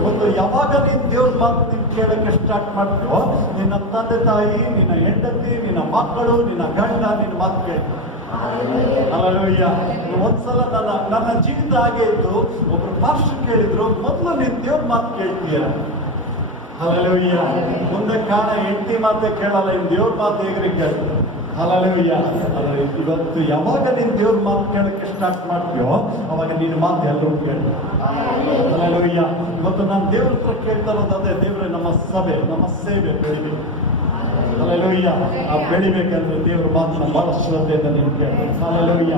ಇವತ್ತು ಯಾವಾಗ ನೀನ್ ದೇವ್ರ ಮಾತು ನೀನ್ ಕೇಳಕ್ಕೆ ಸ್ಟಾರ್ಟ್ ಮಾಡ್ತೀವೋ, ನಿನ್ನ ತಂದೆ ತಾಯಿ, ನಿನ್ನ ಹೆಂಡತಿ, ನಿನ್ನ ಮಕ್ಕಳು, ನಿನ್ನ ಗಂಡ ನಿನ್ನ ಮಾತು ಕೇಳ್ತಾರೆ. ಹಲ್ಲೆಲೂಯಾ. ಒಂದ್ಸಲ ನನ್ನ ಜೀವಿತ ಹಾಗೆ ಇತ್ತು. ಒಬ್ರು ಪಾಸ್ಟರ್ ಕೇಳಿದ್ರು, ಮೊದಲು ನೀನ್ ದೇವ್ರ ಮಾತು ಕೇಳ್ತೀಯ. ಹಲ್ಲೆಲೂಯಾ. ಮುಂದೆ ಕಾಣ ಹೆಂಡತಿ ಮಾತೇ ಕೇಳಲ್ಲ, ಇನ್ ದೇವ್ರ ಮಾತು ಹೇಗ್ರಿ ಕೇಳ್ತಾರೆ. ಹಲ್ಲೆಲೂಯಾ. ಆದ್ರೆ ಇವತ್ತು ಯಾವಾಗ ನೀನ್ ದೇವ್ರ ಮಾತು ಕೇಳಕ್ಕೆ ಸ್ಟಾರ್ಟ್ ಮಾಡ್ತೀಯೋ ಅವಾಗ ನಿನ್ನ ಮಾತು ಎಲ್ಲರೂ ಕೇಳ್ತಾರೆ. ಹಲ್ಲೆಲೂಯಾ. ಇವತ್ತು ನಾನು ದೇವ್ರ ಹತ್ರ ಕೇಳ್ತಾ ಇರೋದು ಅದೇ, ದೇವ್ರೆ ನಮ್ಮ ಸಭೆ, ನಮ್ಮ ಸೇವೆ ಬೆಳಿಬೇಕು. ಹಲ್ಲೆಲೂಯ್ಯ. ಆ ಬೆಳಿಬೇಕಂದ್ರೆ ದೇವ್ರ ಮಾತನ್ನ ಬಹಳ ಶ್ರದ್ಧೆಯಿಂದ ನೀವು ಕೇಳಬೇಕು. ಹಲ್ಲೆಲೂಯ್ಯ.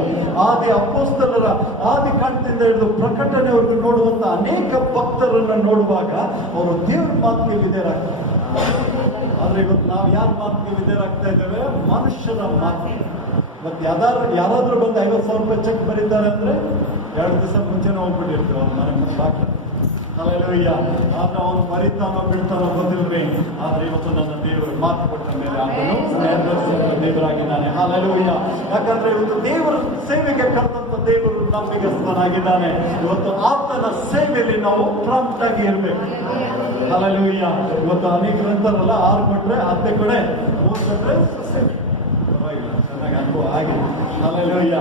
ಆದಿ ಅಪೊಸ್ತಲರ ಆದಿ ಕಾಂಡದಿಂದ ಹಿಡಿದು ಪ್ರಕಟಣೆವರೆಗೂ ನೋಡುವಂತ ಅನೇಕ ಭಕ್ತರನ್ನ ನೋಡುವಾಗ ಅವರು ದೇವ್ರ ಮಾತಿಗೆ ವಿಧೇಯರಾಗ್ತಾರೆ. ಆದ್ರೆ ಇವತ್ತು ನಾವು ಯಾರ ಮಾತಿಗೆ ವಿಧೇಯರಾಗ್ತಾ ಇದ್ದೇವೆ? ಮನುಷ್ಯರ ಮಾತು. ಮತ್ತೆ ಯಾರಾದ್ರೂ ಬಂದು 50,000 ರೂಪಾಯಿ ಚೆಕ್ ಬರೀತಾರೆ ಅಂದ್ರೆ 2 ದಿವಸ ಮುಂಚೆನೇ ಹೋಗ್ಬಿಟ್ಟಿರ್ತೀವಿ ಅವ್ರ ಮನೆ ಸಾಕು. ಹಲ್ಲೆಲೂಯ್ಯ. ಆದ್ರೆ ಅವನು ಬರೀತಾನೋ ಬಿಡ್ತಾನೋ ಗೊತ್ತಿಲ್ರಿ. ಆದ್ರೆ ಇವತ್ತು ನನ್ನ ದೇವರು ಮಾತು ಕೊಟ್ಟ ಮೇಲೆ ಅವನು ನೆರವೇರಿಸುವ ದೇವರಾಗಿದ್ದಾನೆ. ಹಲ್ಲೆಲೂಯ್ಯ. ಯಾಕಂದ್ರೆ ಇವತ್ತು ದೇವರ ಸೇವೆಗೆ ಕರೆದಂತ ದೇವರು ನಂಬಿಗಸ್ತನಾಗಿದ್ದಾನೆ. ಇವತ್ತು ಆತನ ಸೇವೆಯಲ್ಲಿ ನಾವು ಪ್ರಾಂಪ್ಟ್ ಆಗಿ ಇರ್ಬೇಕು. ಹಲ್ಲೆಲೂಯ್ಯ. ಇವತ್ತು ಅನೇಕರು ಅಂತಾರಲ್ಲ, 6 ಕೊಟ್ರೆ 10 ಕೊಡೆ, 3 ಕೊಟ್ರೆ ಸೇವೆ. ಪರವಾಗಿಲ್ಲ, ಚೆನ್ನಾಗಿ ಅನುಭವ ಆಗಿದೆ. ಹಲ್ಲೆಲೂಯ್ಯ.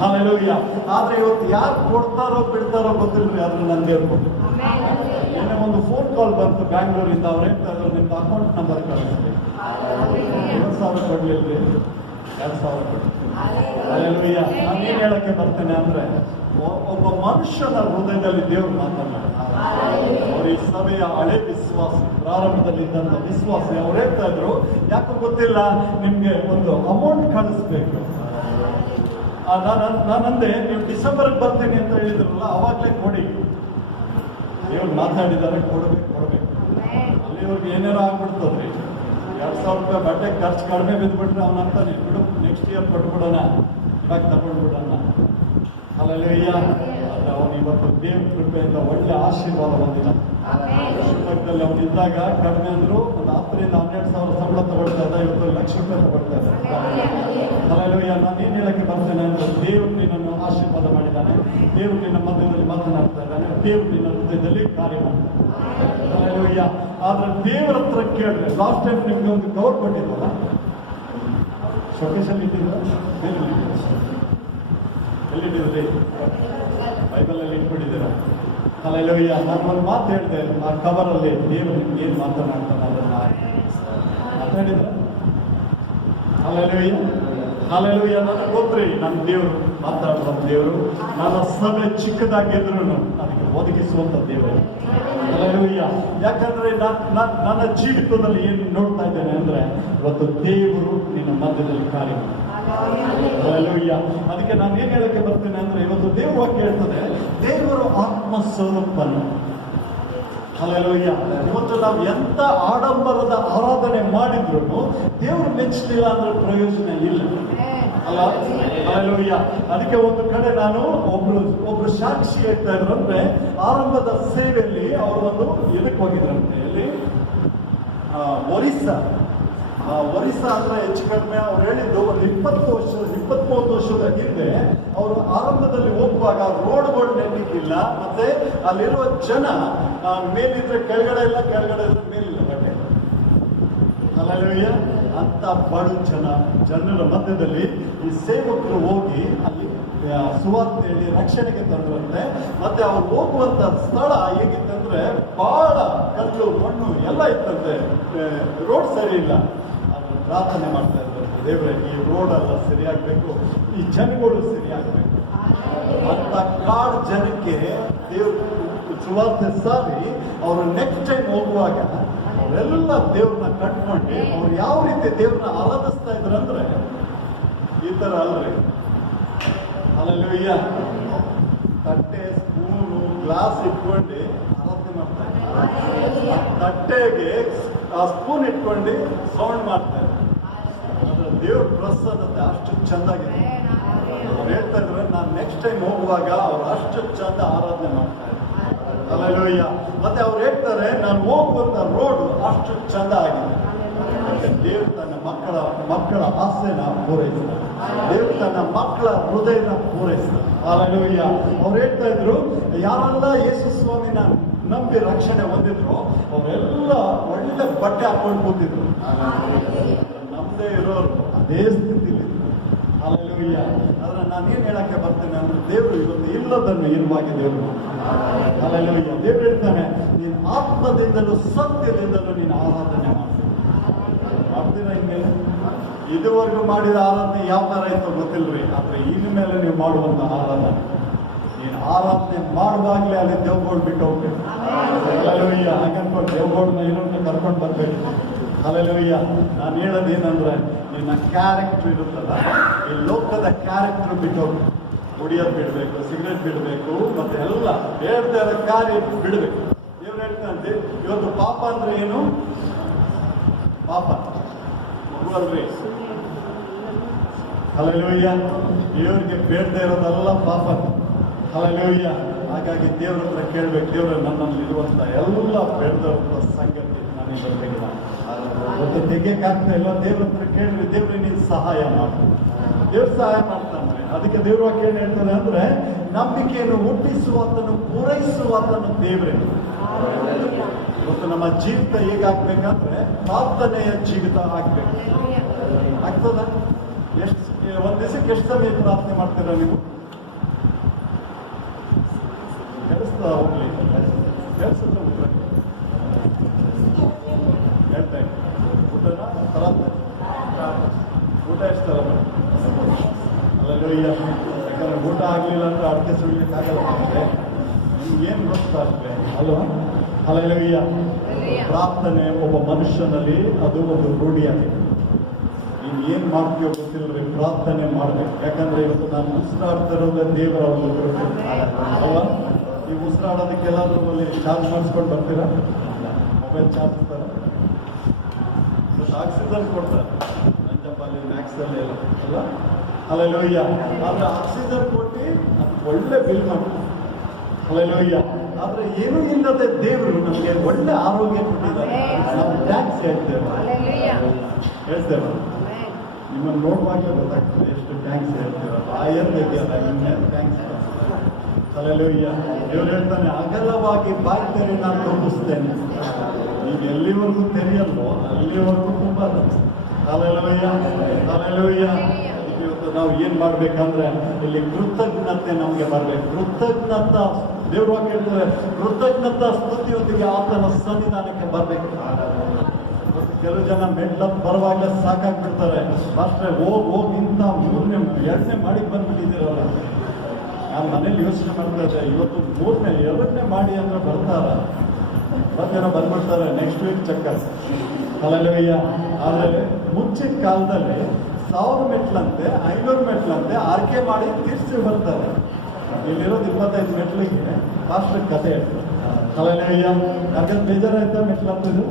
ಹಲ್ಲೆಲೂಯ್ಯ. ಆದ್ರೆ ಇವತ್ತು ಯಾರು ಕೊಡ್ತಾರೋ ಬಿಡ್ತಾರೋ ಗೊತ್ತಿಲ್ರಿ. ಆದ್ರೆ ನನ್ನ ದೇವ್ರು ಕೊಟ್ಟು ನಿನ್ನೆ ಒಂದು ಫೋನ್ ಕಾಲ್ ಬಂತು ಬ್ಯಾಂಗ್ಳೂರಿಂದ. ಅವ್ರು ಹೇಳ್ತಾ ಇದ್ರು, ನಿಮ್ದು ಅಕೌಂಟ್ ನಂಬರ್ ಕಳಿಸ್ರಿ. 2,000 ಕೊಡ್ಲಿಲ್ರಿ, 2,000 ಕೊಡ್ತೀನಿ. ಹಲ್ಲೆಲೂಯ್ಯ. ನಾನು ಏನ್ ಹೇಳಕ್ಕೆ ಬರ್ತೇನೆ ಅಂದ್ರೆ, ಒಬ್ಬ ಮನುಷ್ಯನ ಹೃದಯದಲ್ಲಿ ದೇವ್ರು ಮಾತನಾಡ್ತಾರೆ. ಅವ್ರ ಈ ಸಭೆಯ ಹಳೆ ವಿಶ್ವಾಸ, ಪ್ರಾರಂಭದಲ್ಲಿ ಇದ್ದಂತ ವಿಶ್ವಾಸ, ಅವ್ರು ಹೇಳ್ತಾ ಇದ್ರು, ಯಾಕೋ ಗೊತ್ತಿಲ್ಲ, ನಿಮ್ಗೆ ಒಂದು ಅಮೌಂಟ್ ಕಳಿಸ್ಬೇಕು. ನಾನಂದೆ, ನೀವು ಡಿಸೆಂಬರ್ ಬರ್ತೀನಿ ಅಂತ ಹೇಳಿದ್ರಲ್ಲ, ಅವಾಗ್ಲೇ ಕೊಡಿ. ದೇವ್ರು ಮಾತಾಡಿದ್ದಾರೆ, ಕೊಡ್ಬೇಕು. ಅಲ್ಲಿವರೆಗೆ ಏನಾರು ಆಗ್ಬಿಡ್ತದ್ರಿ. 2,000 ರೂಪಾಯಿ ಬಟ್ಟೆ ಖರ್ಚು ಕಡಿಮೆ ಬಿದ್ದುಬಿಟ್ರೆ ಅವನಂತಾನೆ, ಬಿಡು ನೆಕ್ಸ್ಟ್ ಇಯರ್ ಕೊಟ್ಬಿಡೋಣ, ಇವಾಗ ತಗೊಂಡ್ಬಿಡೋಣ. ಹಲ್ಲೆಲೂಯ್ಯ. ಆದ್ರೆ ಅವನು ಇವತ್ತು ದೇವ್ರ ಕೃಪೆಯಿಂದ ಒಳ್ಳೆ ಆಶೀರ್ವಾದ ಹೊಂದಿಲ್ಲ. ಪಕ್ಕದಲ್ಲಿ ಅವನು ಇದ್ದಾಗ ಕಡಿಮೆ ಅಂದ್ರು ಒಂದು 10,000 ರಿಂದ 12,000 ಸಂಬಳ ತಗೊಳ್ತಾ ಇದ್ದ, ಇವತ್ತು 1,00,000 ರೂಪಾಯಿ ತಗೊಳ್ತಾ ಇದ್ದಾರೆ. ಹಲ್ಲೆಲೂಯ್ಯ. ನಾನು ಏನ್ ಹೇಳಕ್ಕೆ ಬರ್ತೇನೆ ಅಂದ್ರೆ, ದೇವ್ರು ನಿನ್ನನ್ನು ಆಶೀರ್ವಾದ ಮಾಡಿದ್ದಾನೆ. ದೇವ್ರು ನಿನ್ನ ಮಧ್ಯದಲ್ಲಿ ಮಾತನಾಡ್ತಾ ಇದ್ದಾನೆ. ದೇವ್ರು ನಿನ್ನ ಹೃದಯದಲ್ಲಿ ಕಾರ್ಯ ಮಾಡ್ತಾನೆ. ಹಲ್ಲೆಲೂಯ್ಯ. ಆದ್ರೆ ದೇವರ ಹತ್ರ ಕೇಳಿದ್ರೆ, ಲಾಸ್ಟ್ ಟೈಮ್ ನಿಮ್ಗೆ ಒಂದು ಕವರ್ ಕೊಟ್ಟಿದ್ವಲ್ಲ, ಶೋಕೇಶಲ್ಲಿ ಇಟ್ಟಿದ್ರ, ಎಲ್ಲಿಟ್ಟಿದ್ರಿ? ಬೈಬಲ್ ಅಲ್ಲಿ ಇಟ್ಬಿಟ್ಟಿದ್ದೀರಾ? ಹಲ್ಲೆಲೂಯ್ಯ. ನಾನು ಒಂದು ಮಾತು ಹೇಳಿದೆ, ಆ ಕವರ್ ಅಲ್ಲಿ ದೇವರು ನಿಮ್ಗೆ ಏನ್ ಮಾತನಾಡ್ತಾನೆ ಅದನ್ನ ಮಾತಾಡಿದ್ರ? ಹಲ್ಲೆಲೂಯ್ಯ. ಹಲ್ಲೆಲೂಯ್ಯ. ನನಗೆ ಗೊತ್ತ್ರಿ, ನನ್ನ ದೇವರು ಮಾತಾಡುವ ದೇವರು. ನನ್ನ ಸಭೆ ಚಿಕ್ಕದಾಗಿದ್ರು ಅದಕ್ಕೆ ಒದಗಿಸುವಂತ ದೇವರು. ಹಲ್ಲೆಲೂಯ್ಯ. ಯಾಕಂದ್ರೆ ನನ್ನ ಜೀವಿತದಲ್ಲಿ ಏನು ನೋಡ್ತಾ ಇದ್ದೇನೆ ಅಂದ್ರೆ, ಇವತ್ತು ದೇವರು ನಿನ್ನ ಮಧ್ಯದಲ್ಲಿ ಕಾರ್ಯ. ಹಲ್ಲೆಲೂಯ್ಯ. ಅದಕ್ಕೆ ನಾನು ಏನ್ ಹೇಳಕ್ಕೆ ಬರ್ತೇನೆ ಅಂದ್ರೆ, ಇವತ್ತು ದೇವ್ರ ವಾಕ್ಯ ಹೇಳ್ತದೆ, ದೇವರು ಆತ್ಮ ಸ್ವರೂಪನು. ಹಲ್ಲೆಲೂಯ್ಯ. ಇವತ್ತು ನಾವು ಎಂತ ಆಡಂಬರದ ಆರಾಧನೆ ಮಾಡಿದ್ರು ದೇವ್ರು ಮೆಚ್ಚಲಿಲ್ಲ ಅಂದ್ರೆ ಪ್ರಯೋಜನ ಇಲ್ಲ ಅಲ್ಲ. ಹಲ್ಲೆಲೂಯ್ಯ. ಅದಕ್ಕೆ ಒಂದು ಕಡೆ ನಾನು ಒಬ್ರು ಸಾಕ್ಷಿ ಹೇಳ್ತಾ ಇದ್ರು ಅಂದ್ರೆ, ಆರಂಭದ ಸೇವೆಯಲ್ಲಿ ಅವರು ಒಂದು ಇದಕ್ಕೆ ಹೋಗಿದ್ರಂತೆ, ಎಲ್ಲಿ ಒರಿಸ್ಸಾ ಅಂದ್ರೆ ಹೆಚ್ಚು ಕಡಿಮೆ ಅವ್ರು ಹೇಳಿದ್ದು ಒಂದು 23 ವರ್ಷದ ಹಿಂದೆ ಅವರು ಆರಂಭದಲ್ಲಿ ಹೋಗುವಾಗ ರೋಡ್ಗಳು ನೆಟ್ಟಿಗಿಲ್ಲ, ಮತ್ತೆ ಅಲ್ಲಿರುವ ಜನ ಮೇಲಿದ್ರೆ ಕೆಳಗಡೆ ಇಲ್ಲ, ಕೆಳಗಡೆ ಇದ್ರೆ ಮೇಲಿಲ್ಲ ಬಟ್ಟೆ. ಹಲ್ಲೆಲೂಯ್ಯ. ಅಂತ ಬಡು ಜನರ ಮಧ್ಯದಲ್ಲಿ ಈ ಸೇವಕರು ಹೋಗಿ ಅಲ್ಲಿ ಸುವಾರ್ತೆಯಲ್ಲಿ ರಕ್ಷಣೆಗೆ ತಂದ್ರಂತೆ. ಮತ್ತೆ ಅವ್ರು ಹೋಗುವಂತ ಸ್ಥಳ ಹೇಗಿತ್ತಂದ್ರೆ, ಬಹಳ ಕಲ್ಲು ಮಣ್ಣು ಎಲ್ಲ ಇತ್ತಂತೆ, ರೋಡ್ ಸರಿ ಇಲ್ಲ. ಪ್ರಾರ್ಥನೆ ಮಾಡ್ತಾ ಇದ್ದಾರೆ, ದೇವರೇ ಈ ರೋಡ್ ಎಲ್ಲ ಸರಿಯಾಗಬೇಕು, ಈ ಜನಗಳು ಸರಿಯಾಗಬೇಕು ಅಂತ. ಕಾಡು ಜನಕ್ಕೆ ದೇವ್ರ ಸುವಾರ್ತೆ ಸಾರಿ ಅವರು ನೆಕ್ಸ್ಟ್ ಟೈಮ್ ಹೋಗುವಾಗ ಅವರೆಲ್ಲ ದೇವ್ರನ್ನ ಕಟ್ಕೊಂಡು ಅವ್ರು ಯಾವ ರೀತಿ ದೇವ್ರನ್ನ ಆರಾಧಿಸ್ತಾ ಇದ್ರಂದ್ರೆ, ಈ ತರ ಅಲ್ರಿ. ಹಲ್ಲೆಲೂಯ್ಯ. ತಟ್ಟೆ, ಸ್ಪೂನು, ಗ್ಲಾಸ್ ಇಟ್ಕೊಂಡು ಆರಾಧನೆ ಮಾಡ್ತಾ ಇದ್ದಾರೆ. ತಟ್ಟೆಗೆ ಆ ಸ್ಪೂನ್ ಇಟ್ಕೊಂಡು ಸೌಂಡ್ ಮಾಡ್ತಾ ಇದ್ದಾರೆ. ಅದ್ರ ದೇವ್ರ ಪ್ರಸಾದತೆ ಅಷ್ಟು ಚೆಂದಾಗಿದೆ. ಅವ್ರು ಹೇಳ್ತಾ ಇದ್ರೆ, ನಾನು ನೆಕ್ಸ್ಟ್ ಟೈಮ್ ಹೋಗುವಾಗ ಅವ್ರು ಅಷ್ಟು ಚಂದ ಆರಾಧನೆ ಮಾಡ್ತಾ ಇದ್ದಾರೆ. ಹಲ್ಲೆಲೂಯ್ಯ. ಮತ್ತೆ ಅವ್ರು ಹೇಳ್ತಾರೆ, ನಾನು ಹೋಗುವಂತ ರೋಡ್ ಅಷ್ಟು ಚಂದ ಆಗಿದೆ. ದೇವ್ರು ತನ್ನ ಮಕ್ಕಳ ಆಸೆನ ಪೂರೈಸ್ತಾರೆ. ದೇವ್ರು ತನ್ನ ಮಕ್ಕಳ ಹೃದಯನ ಪೂರೈಸ್ತಾರೆ. ಹಲ್ಲೆಲೂಯ್ಯ. ಅವ್ರು ಹೇಳ್ತಾ ಇದ್ರು, ಯಾರೆಲ್ಲ ಯೇಸು ಸ್ವಾಮಿನ ನಂಬಿ ರಕ್ಷಣೆ ಹೊಂದಿದ್ರು ಅವರೆಲ್ಲ ಒಳ್ಳೆ ಬಟ್ಟೆ ಹಾಕೊಂಡು ಕೂತಿದ್ರು. ನಮ್ದೇ ಇರೋರು ಅದೇ ಸ್ಥಿತಿಲಿ. ಹಲ್ಲೆಲೂಯ್ಯ. ಆದ್ರೆ ನಾನೇನ್ ಹೇಳಕ್ಕೆ ಬರ್ತೇನೆ ಅಂದ್ರೆ, ದೇವರು ಇವತ್ತು ಇಲ್ಲದನ್ನು ಇರುವಾಗಿ ದೇವರು. ಹಲ್ಲೆಲೂಯ್ಯ. ದೇವ್ರು ಹೇಳ್ತಾನೆ, ನೀನು ಆತ್ಮದಿಂದಲೂ ಸತ್ಯದಿಂದಲೂ ನೀನು ಆರಾಧನೆ ಮಾಡ್ತೀರಾ. ಇನ್ಮೇಲೆ ಇದುವರೆಗೂ ಮಾಡಿದ ಆರಾಧನೆ ಯಾವ ತರ ಇತ್ತು ಗೊತ್ತಿಲ್ರಿ. ಆದ್ರೆ ಇನ್ಮೇಲೆ ನೀವು ಮಾಡುವಂತ ಆರಾಧನೆ, ನೀನು ಆರಾಧನೆ ಮಾಡುವಾಗ್ಲೇ ಅಲ್ಲಿ ದೇವ್ಗಳು ಬಿಟ್ಟು ಹೋಗ್ಬೇಕು. ಹಲ್ಲೆಲೂಯ್ಯ. ಹಾಗನ್ಕೊಂಡು ದೇವ್ಗಳನ್ನ ಇನ್ನೊಂದು ಕರ್ಕೊಂಡು ಬರ್ಬೇಕು. ಹಲ್ಲೆಲೂಯ್ಯ. ನಾನು ಹೇಳೋದೇನಂದ್ರೆ ನಿನ್ನ ಕ್ಯಾರೆಕ್ಟರ್ ಇರುತ್ತಲ್ಲ, ಈ ಲೋಕದ ಕ್ಯಾರೆಕ್ಟರ್ ಬಿಟ್ಟು ಕುಡಿಯೋದು ಬಿಡಬೇಕು, ಸಿಗರೇಟ್ ಬಿಡಬೇಕು, ಮತ್ತೆ ಎಲ್ಲ ಹೇಳ್ತಾ ಇರೋ ಕಾರ್ಯ ಬಿಡಬೇಕು. ದೇವ್ರು ಹೇಳ್ತಾನಂತೆ, ಇವತ್ತು ಪಾಪ ಅಂದ್ರೆ ಏನು? ಪಾಪ ಮಗು ಅಲ್ರಿ. ಹಲ್ಲೆಲೂಯ್ಯ. ದೇವ್ರಿಗೆ ಬೇಡದೇ ಇರೋದೆಲ್ಲ ಪಾಪ. ಹಲ್ಲೆಲೂಯ್ಯ. ಹಾಗಾಗಿ ದೇವ್ರ ಹತ್ರ ಕೇಳ್ಬೇಕು, ದೇವ್ರ ನನ್ನಲ್ಲಿ ಇರುವಂತ ಎಲ್ಲ ಬೇಡದಂತ ಸಂಗತಿ ನನಗೆ ಬರಬೇಕಿಲ್ಲ, ಮತ್ತೆ ತೆಗಿಯಕ್ಕಾಗ್ತಾ ಇಲ್ಲ. ದೇವ್ರ ಹತ್ರ ಕೇಳ್ರಿ, ದೇವ್ರಿಗೆ ನೀನು ಸಹಾಯ ಮಾಡು. ದೇವ್ರ ಸಹಾಯ ಮಾಡ್ತಾನೆ. ಅದಕ್ಕೆ ದೇವ್ರ ವಾಕ್ಯ ಏನ್ ಹೇಳ್ತಾನೆ ಅಂದ್ರೆ, ನಂಬಿಕೆಯನ್ನು ಹುಟ್ಟಿಸುವಾತನು ಪೂರೈಸುವಾತನು ದೇವ್ರೆ. ಇವತ್ತು ನಮ್ಮ ಜೀವಿತ ಹೇಗಾಗ್ಬೇಕಂದ್ರೆ ಪ್ರಾರ್ಥನೆಯ ಜೀವಿತ ಆಗ್ಬೇಕು. ಆಗ್ತದ? ಎಷ್ಟು ಒಂದ್ ದಿವಸಕ್ಕೆ ಎಷ್ಟು ಸಮಯ ಪ್ರಾರ್ಥನೆ ಮಾಡ್ತೀರಾ ನೀವು? ಕೆಲಸದ ಹೋಗ್ಲಿ, ಕೆಲಸದ ಉತ್ತರ ಹೇಳ್ತಾ ಊಟನ ತರತ್ತ ಊಟ ಎಷ್ಟು ತರ ಅಲ್ಲಯ್ಯ. ಯಾಕಂದ್ರೆ ಊಟ ಆಗ್ಲಿಲ್ಲ ಅಂದ್ರೆ ಅಡಿಕೆ ಸುಳ್ಲಿಕ್ಕಾಗಲ್ಲ. ನಿಮ್ಗೇನು ಗೊತ್ತಾ ಅಷ್ಟೇ ಅಲ್ವಾ? ಹಲ್ಲೆಲೂಯ್ಯ. ಪ್ರಾರ್ಥನೆ ಒಬ್ಬ ಮನುಷ್ಯನಲ್ಲಿ ಅದು ಒಂದು ರೂಢಿಯಾಗಿದೆ. ನೀನು ಏನು ಮಾಡ್ತೀಯೋ ಗೊತ್ತಿಲ್ಲರಿ, ಪ್ರಾರ್ಥನೆ ಮಾಡ್ಬೇಕು. ಯಾಕಂದ್ರೆ ಇವತ್ತು ನಾನು ಉಸಿರಾಡ್ತಿರೋದೇ ದೇವರ ಒಂದು ಕೃಪೆ ಅಲ್ವಾ? ನೀವು ಉಸಿರಾಡೋದಕ್ಕೆಲ್ಲಾದ್ರೂ ಅಲ್ಲಿ ಚಾರ್ಜ್ ಮಾಡಿಸ್ಕೊಂಡು ಬರ್ತೀರಾ? ಮೊಬೈಲ್ ಚಾರ್ಜ್ ಇರ್ತಾರೆ, ಆಕ್ಸಿಜನ್ ಕೊಡ್ತಾರೆ ನಂಜಪ್ಪಾಲಿ ಮ್ಯಾಕ್ಸಲ್ಲಿ ಎಲ್ಲ ಅಲ್ಲ. ಹಲ್ಲೆಲೂಯ್ಯ. ಆದ್ರೆ ಆಕ್ಸಿಜನ್ ಕೊಟ್ಟು ಅದು ಒಳ್ಳೆ ಬಿಲ್ ಮಾಡ್ತಾರೆ. ಹಲ್ಲೆಲೂಯ್ಯ. ಆದ್ರೆ ಏನೂ ಇಲ್ಲದೆ ದೇವರು ನಮಗೆ ಒಳ್ಳೆ ಆರೋಗ್ಯ ಕೊಟ್ಟಿದ್ದಾರೆ. ನಾವು ಟ್ಯಾಂಕ್ಸ್ ಹೇಳ್ತೇವೆ, ಹೇಳ್ತೇವೆ. ನಿಮ್ಮನ್ನು ನೋಡುವಾಗಲೇ ಗೊತ್ತಾಗ್ತದೆ ಎಷ್ಟು ಟ್ಯಾಂಕ್ಸ್ ಹೇಳ್ತೇವೆ. ಇದೆಯಲ್ಲ ಇನ್ನೇ ಟ್ಯಾಂಕ್ಸ್. ಹಲ್ಲೆಲೂಯ್ಯ. ದೇವ್ರು ಹೇಳ್ತಾನೆ, ಅಗಲವಾಗಿ ಬಾಯಿ ತೆರೆ ನಾನು ತುಂಬಿಸ್ತೇನೆ. ನೀವು ಎಲ್ಲಿವರೆಗೂ ತೆರೆಯಲ್ವೋ ಅಲ್ಲಿವರೆಗೂ ತುಂಬ. ಹಲ್ಲೆಲೂಯ್ಯ. ಹಲ್ಲೆಲೂಯ್ಯ. ಇವತ್ತು ನಾವು ಏನ್ ಮಾಡ್ಬೇಕಂದ್ರೆ ಇಲ್ಲಿ ಕೃತಜ್ಞತೆ ನಮಗೆ ಬರ್ಬೇಕು. ಕೃತಜ್ಞತಾ ದೇವ್ರ ವಾಕ್ಯ ಹೇಳ್ತಾರೆ, ಕೃತಜ್ಞತಾ ಸ್ತುತಿಯೊಂದಿಗೆ ಆತನ ಸನ್ನಿಧಾನಕ್ಕೆ ಬರ್ಬೇಕು. ಕೆಲವು ಜನ ಮೆಟ್ಲಪ್ ಬರುವಾಗಲೇ ಸಾಕಾಗ್ಬಿಡ್ತಾರೆ. ಅಷ್ಟೇ ಹೋಗಿ ಇಂಥ 3ನೇ 2ನೇ ಮಾಡಿ ಬಂದ್ಬಿಟ್ಟಿದ್ದೀರಲ್ಲ. ನಾನು ಮನೇಲಿ ಯೋಚನೆ ಮಾಡ್ತಾ ಇದ್ದೆ, ಇವತ್ತು 3ನೇ 2ನೇ ಮಾಡಿ ಅಂದ್ರೆ ಬರ್ತಾರ, ಮತ್ತೇನೋ ಬಂದ್ಬಿಡ್ತಾರೆ ನೆಕ್ಸ್ಟ್ ವೀಕ್ ಚಕ್ಕರ್. ಹಲ್ಲೆಲೂಯ್ಯ. ಆದ್ರೆ ಮುಂಚಿನ ಕಾಲದಲ್ಲಿ 1000 ಮೆಟ್ಲಂತೆ 500 ಮೆಟ್ಲಂತೆ ಆರ್ಕೆ ಮಾಡಿ ತೀರ್ಸಿ ಬರ್ತಾರೆ. ಇಲ್ಲಿರೋದು 25 ಮೆಟ್ಲಿಗೆ ಫಾಸ್ಟ್ ಕತೆ ಹೇಳ್ತಾರೆ. ಹಲ್ಲೆಲೂಯ್ಯ. ಯಾಕಂದ್ರೆ ಬೇಜಾರಾಯ್ತಾ ಮೆಟ್ಲಂತಿದ್ದು?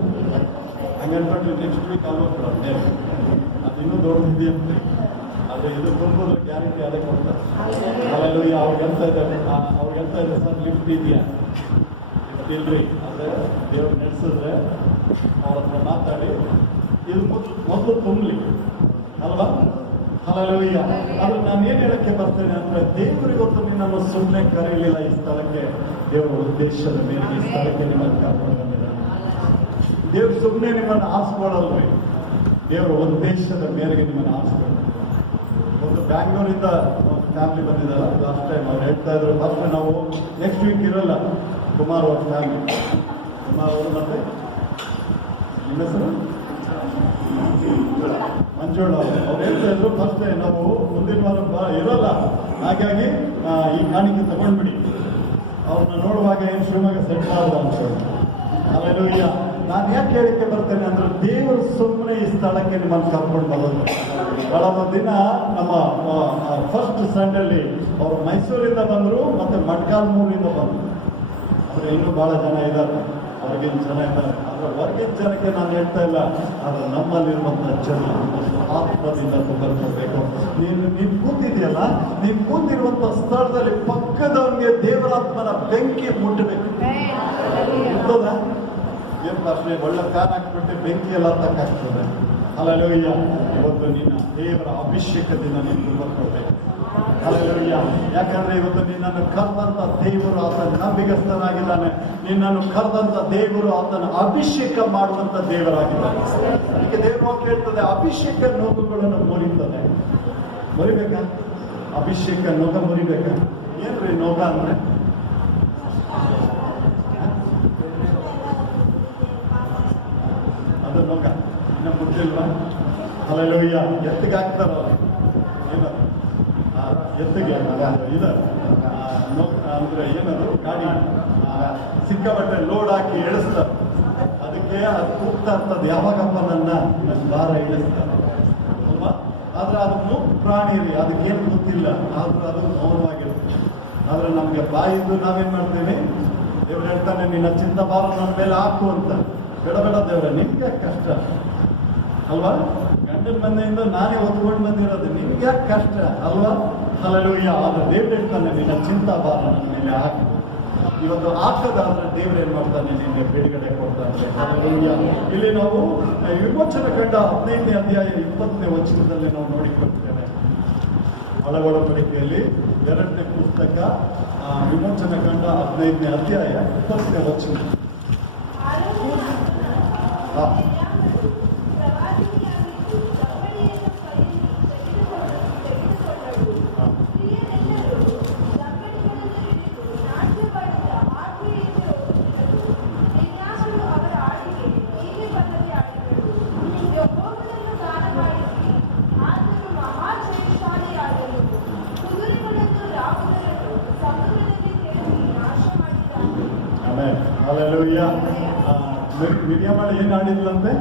ಹಂಗನ್ಬಿಟ್ಟು ನೆಕ್ಸ್ಟ್ ವೀಕ್ ಆಗೋಗ್ಬಿಡೋದು. ಅದು ಇನ್ನೂ ದೊಡ್ಡದಿದೆಯಂತೆ. ಆದರೆ ಇದು ತುಂಬೋದು ಗ್ಯಾರಂಟಿ ಅದೇ ಕೊಡ್ತಾರೆ. ಹಲ್ಲೆಲೂಯ್ಯ. ಅವ್ರಿಗೆ ಹೇಳ್ತಾ ಇದೆ ಸರ್ ಲಿಫ್ಟ್ ಇದೆಯಾ? ಲಿಫ್ಟ್ ಇಲ್ರಿ. ಆದರೆ ದೇವ್ರು ನಡೆಸಿದ್ರೆ ಅವ್ರ ಹತ್ರ ಮಾತಾಡಿ ಇದು ಮೊದಲು ತುಂಬಲಿ ಅಲ್ವಾ? ಹಲ್ಲೆಲೂಯ್ಯ. ಆದ್ರೆ ನಾನು ಏನ್ ಹೇಳಕ್ಕೆ ಬರ್ತೇನೆ ಅಂದ್ರೆ, ದೇವರಿಗೊತ್ತು ನಿನ್ನನ್ನು ಸುಮ್ಮನೆ ಕರೀಲಿಲ್ಲ ಈ ಸ್ಥಳಕ್ಕೆ. ದೇವರ ಉದ್ದೇಶದ ಮೇರೆಗೆ ಈ ಸ್ಥಳಕ್ಕೆ ನಿಮ್ಮನ್ನು ಕರ್ಕೊಂಡು ಬಂದಿದ್ದಾರೆ. ದೇವ್ರು ಸುಮ್ಮನೆ ನಿಮ್ಮನ್ನು ಆರಿಸ್ಕೊಳ್ಳಲ್ರಿ, ದೇವರ ಉದ್ದೇಶದ ಮೇರೆಗೆ ನಿಮ್ಮನ್ನು ಆರಿಸ್ಕೊಂಡು. ಒಂದು ಬ್ಯಾಂಗ್ಳೂರಿಂದ ಒಂದು ಫ್ಯಾಮಿಲಿ ಬಂದಿದ್ದಾರೆ ಲಾಸ್ಟ್ ಟೈಮ್. ಅವ್ರು ಹೇಳ್ತಾ ಇದ್ರು, ಫಸ್ಟ್ ನಾವು ನೆಕ್ಸ್ಟ್ ವೀಕ್ ಇರಲ್ಲ. ಕುಮಾರ್ ಅವ್ರ ಫ್ಯಾಮಿಲಿ, ಕುಮಾರ್ ಅವರು ಮತ್ತೆ ನಿಮ್ಮ ಹೆಸರು ಮಂಜುಳ ಅವ್ರು ಹೇಳ್ತಾ ಇದ್ರು, ಫಸ್ಟ್ ನಾವು ಮುಂದಿನ ವಾರ ಇರಲ್ಲ, ಹಾಗಾಗಿ ಈ ಕಾಣಿಕೆ ತಗೊಂಡ್ಬಿಡಿ. ಅವ್ರನ್ನ ನೋಡುವಾಗ ಏನು ಶಿವಮೊಗ್ಗ ಸೆಟ್ ಆದ ಅಂತ. ಹಲ್ಲೆಲೂಯ್ಯ. ನಾನು ಯಾಕೆ ಹೇಳಿಕೆ ಬರ್ತೇನೆ ಅಂದ್ರೆ, ದೇವರು ಸುಮ್ಮನೆ ಈ ಸ್ಥಳಕ್ಕೆ ನಿಮ್ಮನ್ನು ಕರ್ಕೊಂಡು ಬರೋದು. ಕಳೆದ ದಿನ ನಮ್ಮ ಫಸ್ಟ್ ಸಂಡೇಲಿ ಅವರು ಮೈಸೂರಿಂದ ಬಂದರು, ಮತ್ತೆ ಮಡ್ಕಾಲ್ಮೂರಿಂದ ಬಂದರು. ಅವರು ಇನ್ನೂ ಭಾಳ ಜನ ಇದ್ದಾರೆ, ಹೊರಗಿನ ಜನ ಇದ್ದಾರೆ. ಆದರೆ ಹೊರಗಿನ ಜನಕ್ಕೆ ನಾನು ಹೇಳ್ತಾ ಇಲ್ಲ, ಆದರೆ ನಮ್ಮಲ್ಲಿರುವಂಥ ಜನ ಆತ್ಮದಿಂದ ಬರ್ಕೋಬೇಕು. ನೀನು ಕೂತಿದೆಯಲ್ಲ, ನೀನು ಕೂತಿರುವಂಥ ಸ್ಥಳದಲ್ಲಿ ಪಕ್ಕದವನಿಗೆ ದೇವರಾತ್ಮನ ಬೆಂಕಿ ಮುಟ್ಟಬೇಕು. ಮುಟ್ಟೋದ ಏನು ಅಷ್ಟೇ ಒಳ್ಳೆ ಫ್ಯಾನ್ ಹಾಕ್ಬಿಟ್ಟು ಬೆಂಕಿ ಎಲ್ಲ ತಕ್ಕಾಗ್ತದೆ. ಹಲ್ಲೆಲೂಯ್ಯ. ಇವತ್ತು ನಿನ್ನ ದೇವರ ಅಭಿಷೇಕದಿಂದ ನೀನು ತುಂಬಿಕೊಳ್ಬೇಕು. ಹಲ್ಲೆಲೂಯ್ಯ. ಯಾಕಂದ್ರೆ ಇವತ್ತು ನಿನ್ನನ್ನು ಕರೆದಂತ ದೇವರು ಆತನ ನಂಬಿಗಸ್ತನಾಗಿದ್ದಾನೆ. ನಿನ್ನನ್ನು ಕರೆದಂತ ದೇವರು ಆತನ ಅಭಿಷೇಕ ಮಾಡುವಂತ ದೇವರಾಗಿದ್ದಾನೆ. ಅದಕ್ಕೆ ದೇವರು ಕೇಳ್ತದೆ, ಅಭಿಷೇಕ ನೋವುಗಳನ್ನು ಮುರಿತದೆ. ಮುರಿಬೇಕಾ? ಅಭಿಷೇಕ ನೋಗ ಮುರಿಬೇಕಾ? ಏನ್ರಿ ನೋಗ ಅಂದ್ರೆ? ಅದು ನೋಗ ಇನ್ನ ಮುಟ್ಟಿಲ್ವಾ? ಹಲ್ಲೆಲೂಯ್ಯ. ಎತ್ತಿಗೆ ಹಾಕ್ತಾರಲ್ಲ, ಏನದು ಎತ್ತಿಗೆ ಇದು ಅಂದ್ರೆ ಏನದು ಗಾಡಿ ಸಿಕ್ಕಾಪಟ್ಟೆ ಲೋಡ್ ಹಾಕಿ ಎಳಿಸ್ತಾರೆ. ಅದು ಅದಕ್ಕೆ ಅದು ಕೂಗ್ತಾ ಇರ್ತದೆ, ಯಾವಾಗಪ್ಪ ನನ್ನ ಭಾರ ಇಳಿಸ್ತಾರೆ ಅಲ್ವಾ? ಆದ್ರೆ ಅದು ಮೂಕ್ ಪ್ರಾಣಿ ರೀ, ಅದಕ್ಕೇನು ಗೊತ್ತಿಲ್ಲ, ಆದ್ರೂ ಅದು ಮೌನವಾಗಿರುತ್ತೆ. ಆದ್ರೆ ನಮ್ಗೆ ಬಾಯಿದ್ದು ನಾವೇನ್ ಮಾಡ್ತೀವಿ, ದೇವ್ರು ಹೇಳ್ತಾನೆ ನಿನ್ನ ಚಿಂತ ಭಾರ ನನ್ನ ಮೇಲೆ ಹಾಕು ಅಂತ. ಬೇಡ ಬೇಡ ದೇವ್ರೆ, ನಿಮ್ಗೆ ಯಾಕೆ ಕಷ್ಟ ಅಲ್ವಾ? ಗಂಡನ ಮನೆಯಿಂದ ನಾನೇ ಹೊತ್ಕೊಂಡು ಬಂದಿರೋದು, ನಿಮ್ಗೆ ಯಾಕೆ ಕಷ್ಟ ಅಲ್ವಾ? ಹಲ್ಲೆಲೂಯಾ. ಆದ್ರೆ ದೇವ್ರು ಹೇಳ್ತಾನೆ ನಿನ್ನ ಚಿಂತ ಭಾರ ನನ್ನ ಮೇಲೆ ಹಾಕು. ಇವತ್ತು ಹಾಕದಾದ್ರೆ ದೇವ್ರು ಏನ್ ಮಾಡ್ತಾನೆ, ನಿನ್ನೆ ಬಿಡುಗಡೆ ಕೊಡ್ತಾನೆ. ಹಲ್ಲೆಲೂಯಾ. ಇಲ್ಲಿ ನಾವು ವಿಮೋಚನೆ ಕಂಡ 15ನೇ ಅಧ್ಯಾಯ 20ನೇ ವಚನದಲ್ಲಿ ನಾವು ನೋಡಿಕೊಳ್ತೇವೆ. ಒಳಗೊಳಪಡಿಕೆಯಲ್ಲಿ 2ನೇ ಪುಸ್ತಕ ವಿಮೋಚನೆ ಕಂಡ 15ನೇ ಅಧ್ಯಾಯ 20ನೇ ವಚನ. ಹಲ್ಲೆಲೂಯಾ. ಮಿರಿಯಮ್ಮಳು ಏನ್ ಆಡಿದ್ಲಂತೆ?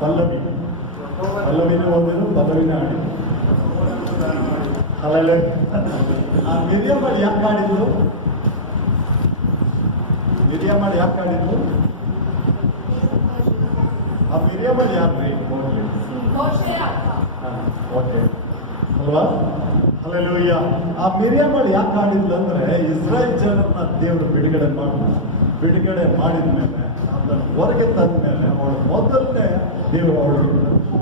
ಪಲ್ಲವಿನ ಓದಿದ್ರು, ಪಲ್ಲವಿನ ಆಡಿದ್ರು. ಹಲ್ಲೆಲೂಯಾ. ಆ ಮಿರಿಯಮ್ಮಳು ಯಾಕೆ ಆಡಿದ್ಲು? ಮಿರಿಯಮ್ಮಳು ಯಾಕೆ ಆಡಿದ್ಲು? ಆ ಮಿರಿಯಮ್ಮಳು ಯಾರ್ರಿ? ಓಕೆ ಅಲ್ವಾ? ಹಲ್ಲೆಲೂಯಾ. ಆ ಮಿರಿಯಮ್ಮಳು ಯಾಕೆ ಆಡಿದ್ಲು ಅಂದ್ರೆ, ಇಸ್ರಾಯೇಲ್ ಜನರನ್ನ ದೇವರು ಬಿಡುಗಡೆ ಮಾಡಿದ್ಮೇಲೆ, ಅದನ್ನು ಹೊರಗೆ ತಂದ್ಮೇಲೆ ಅವಳು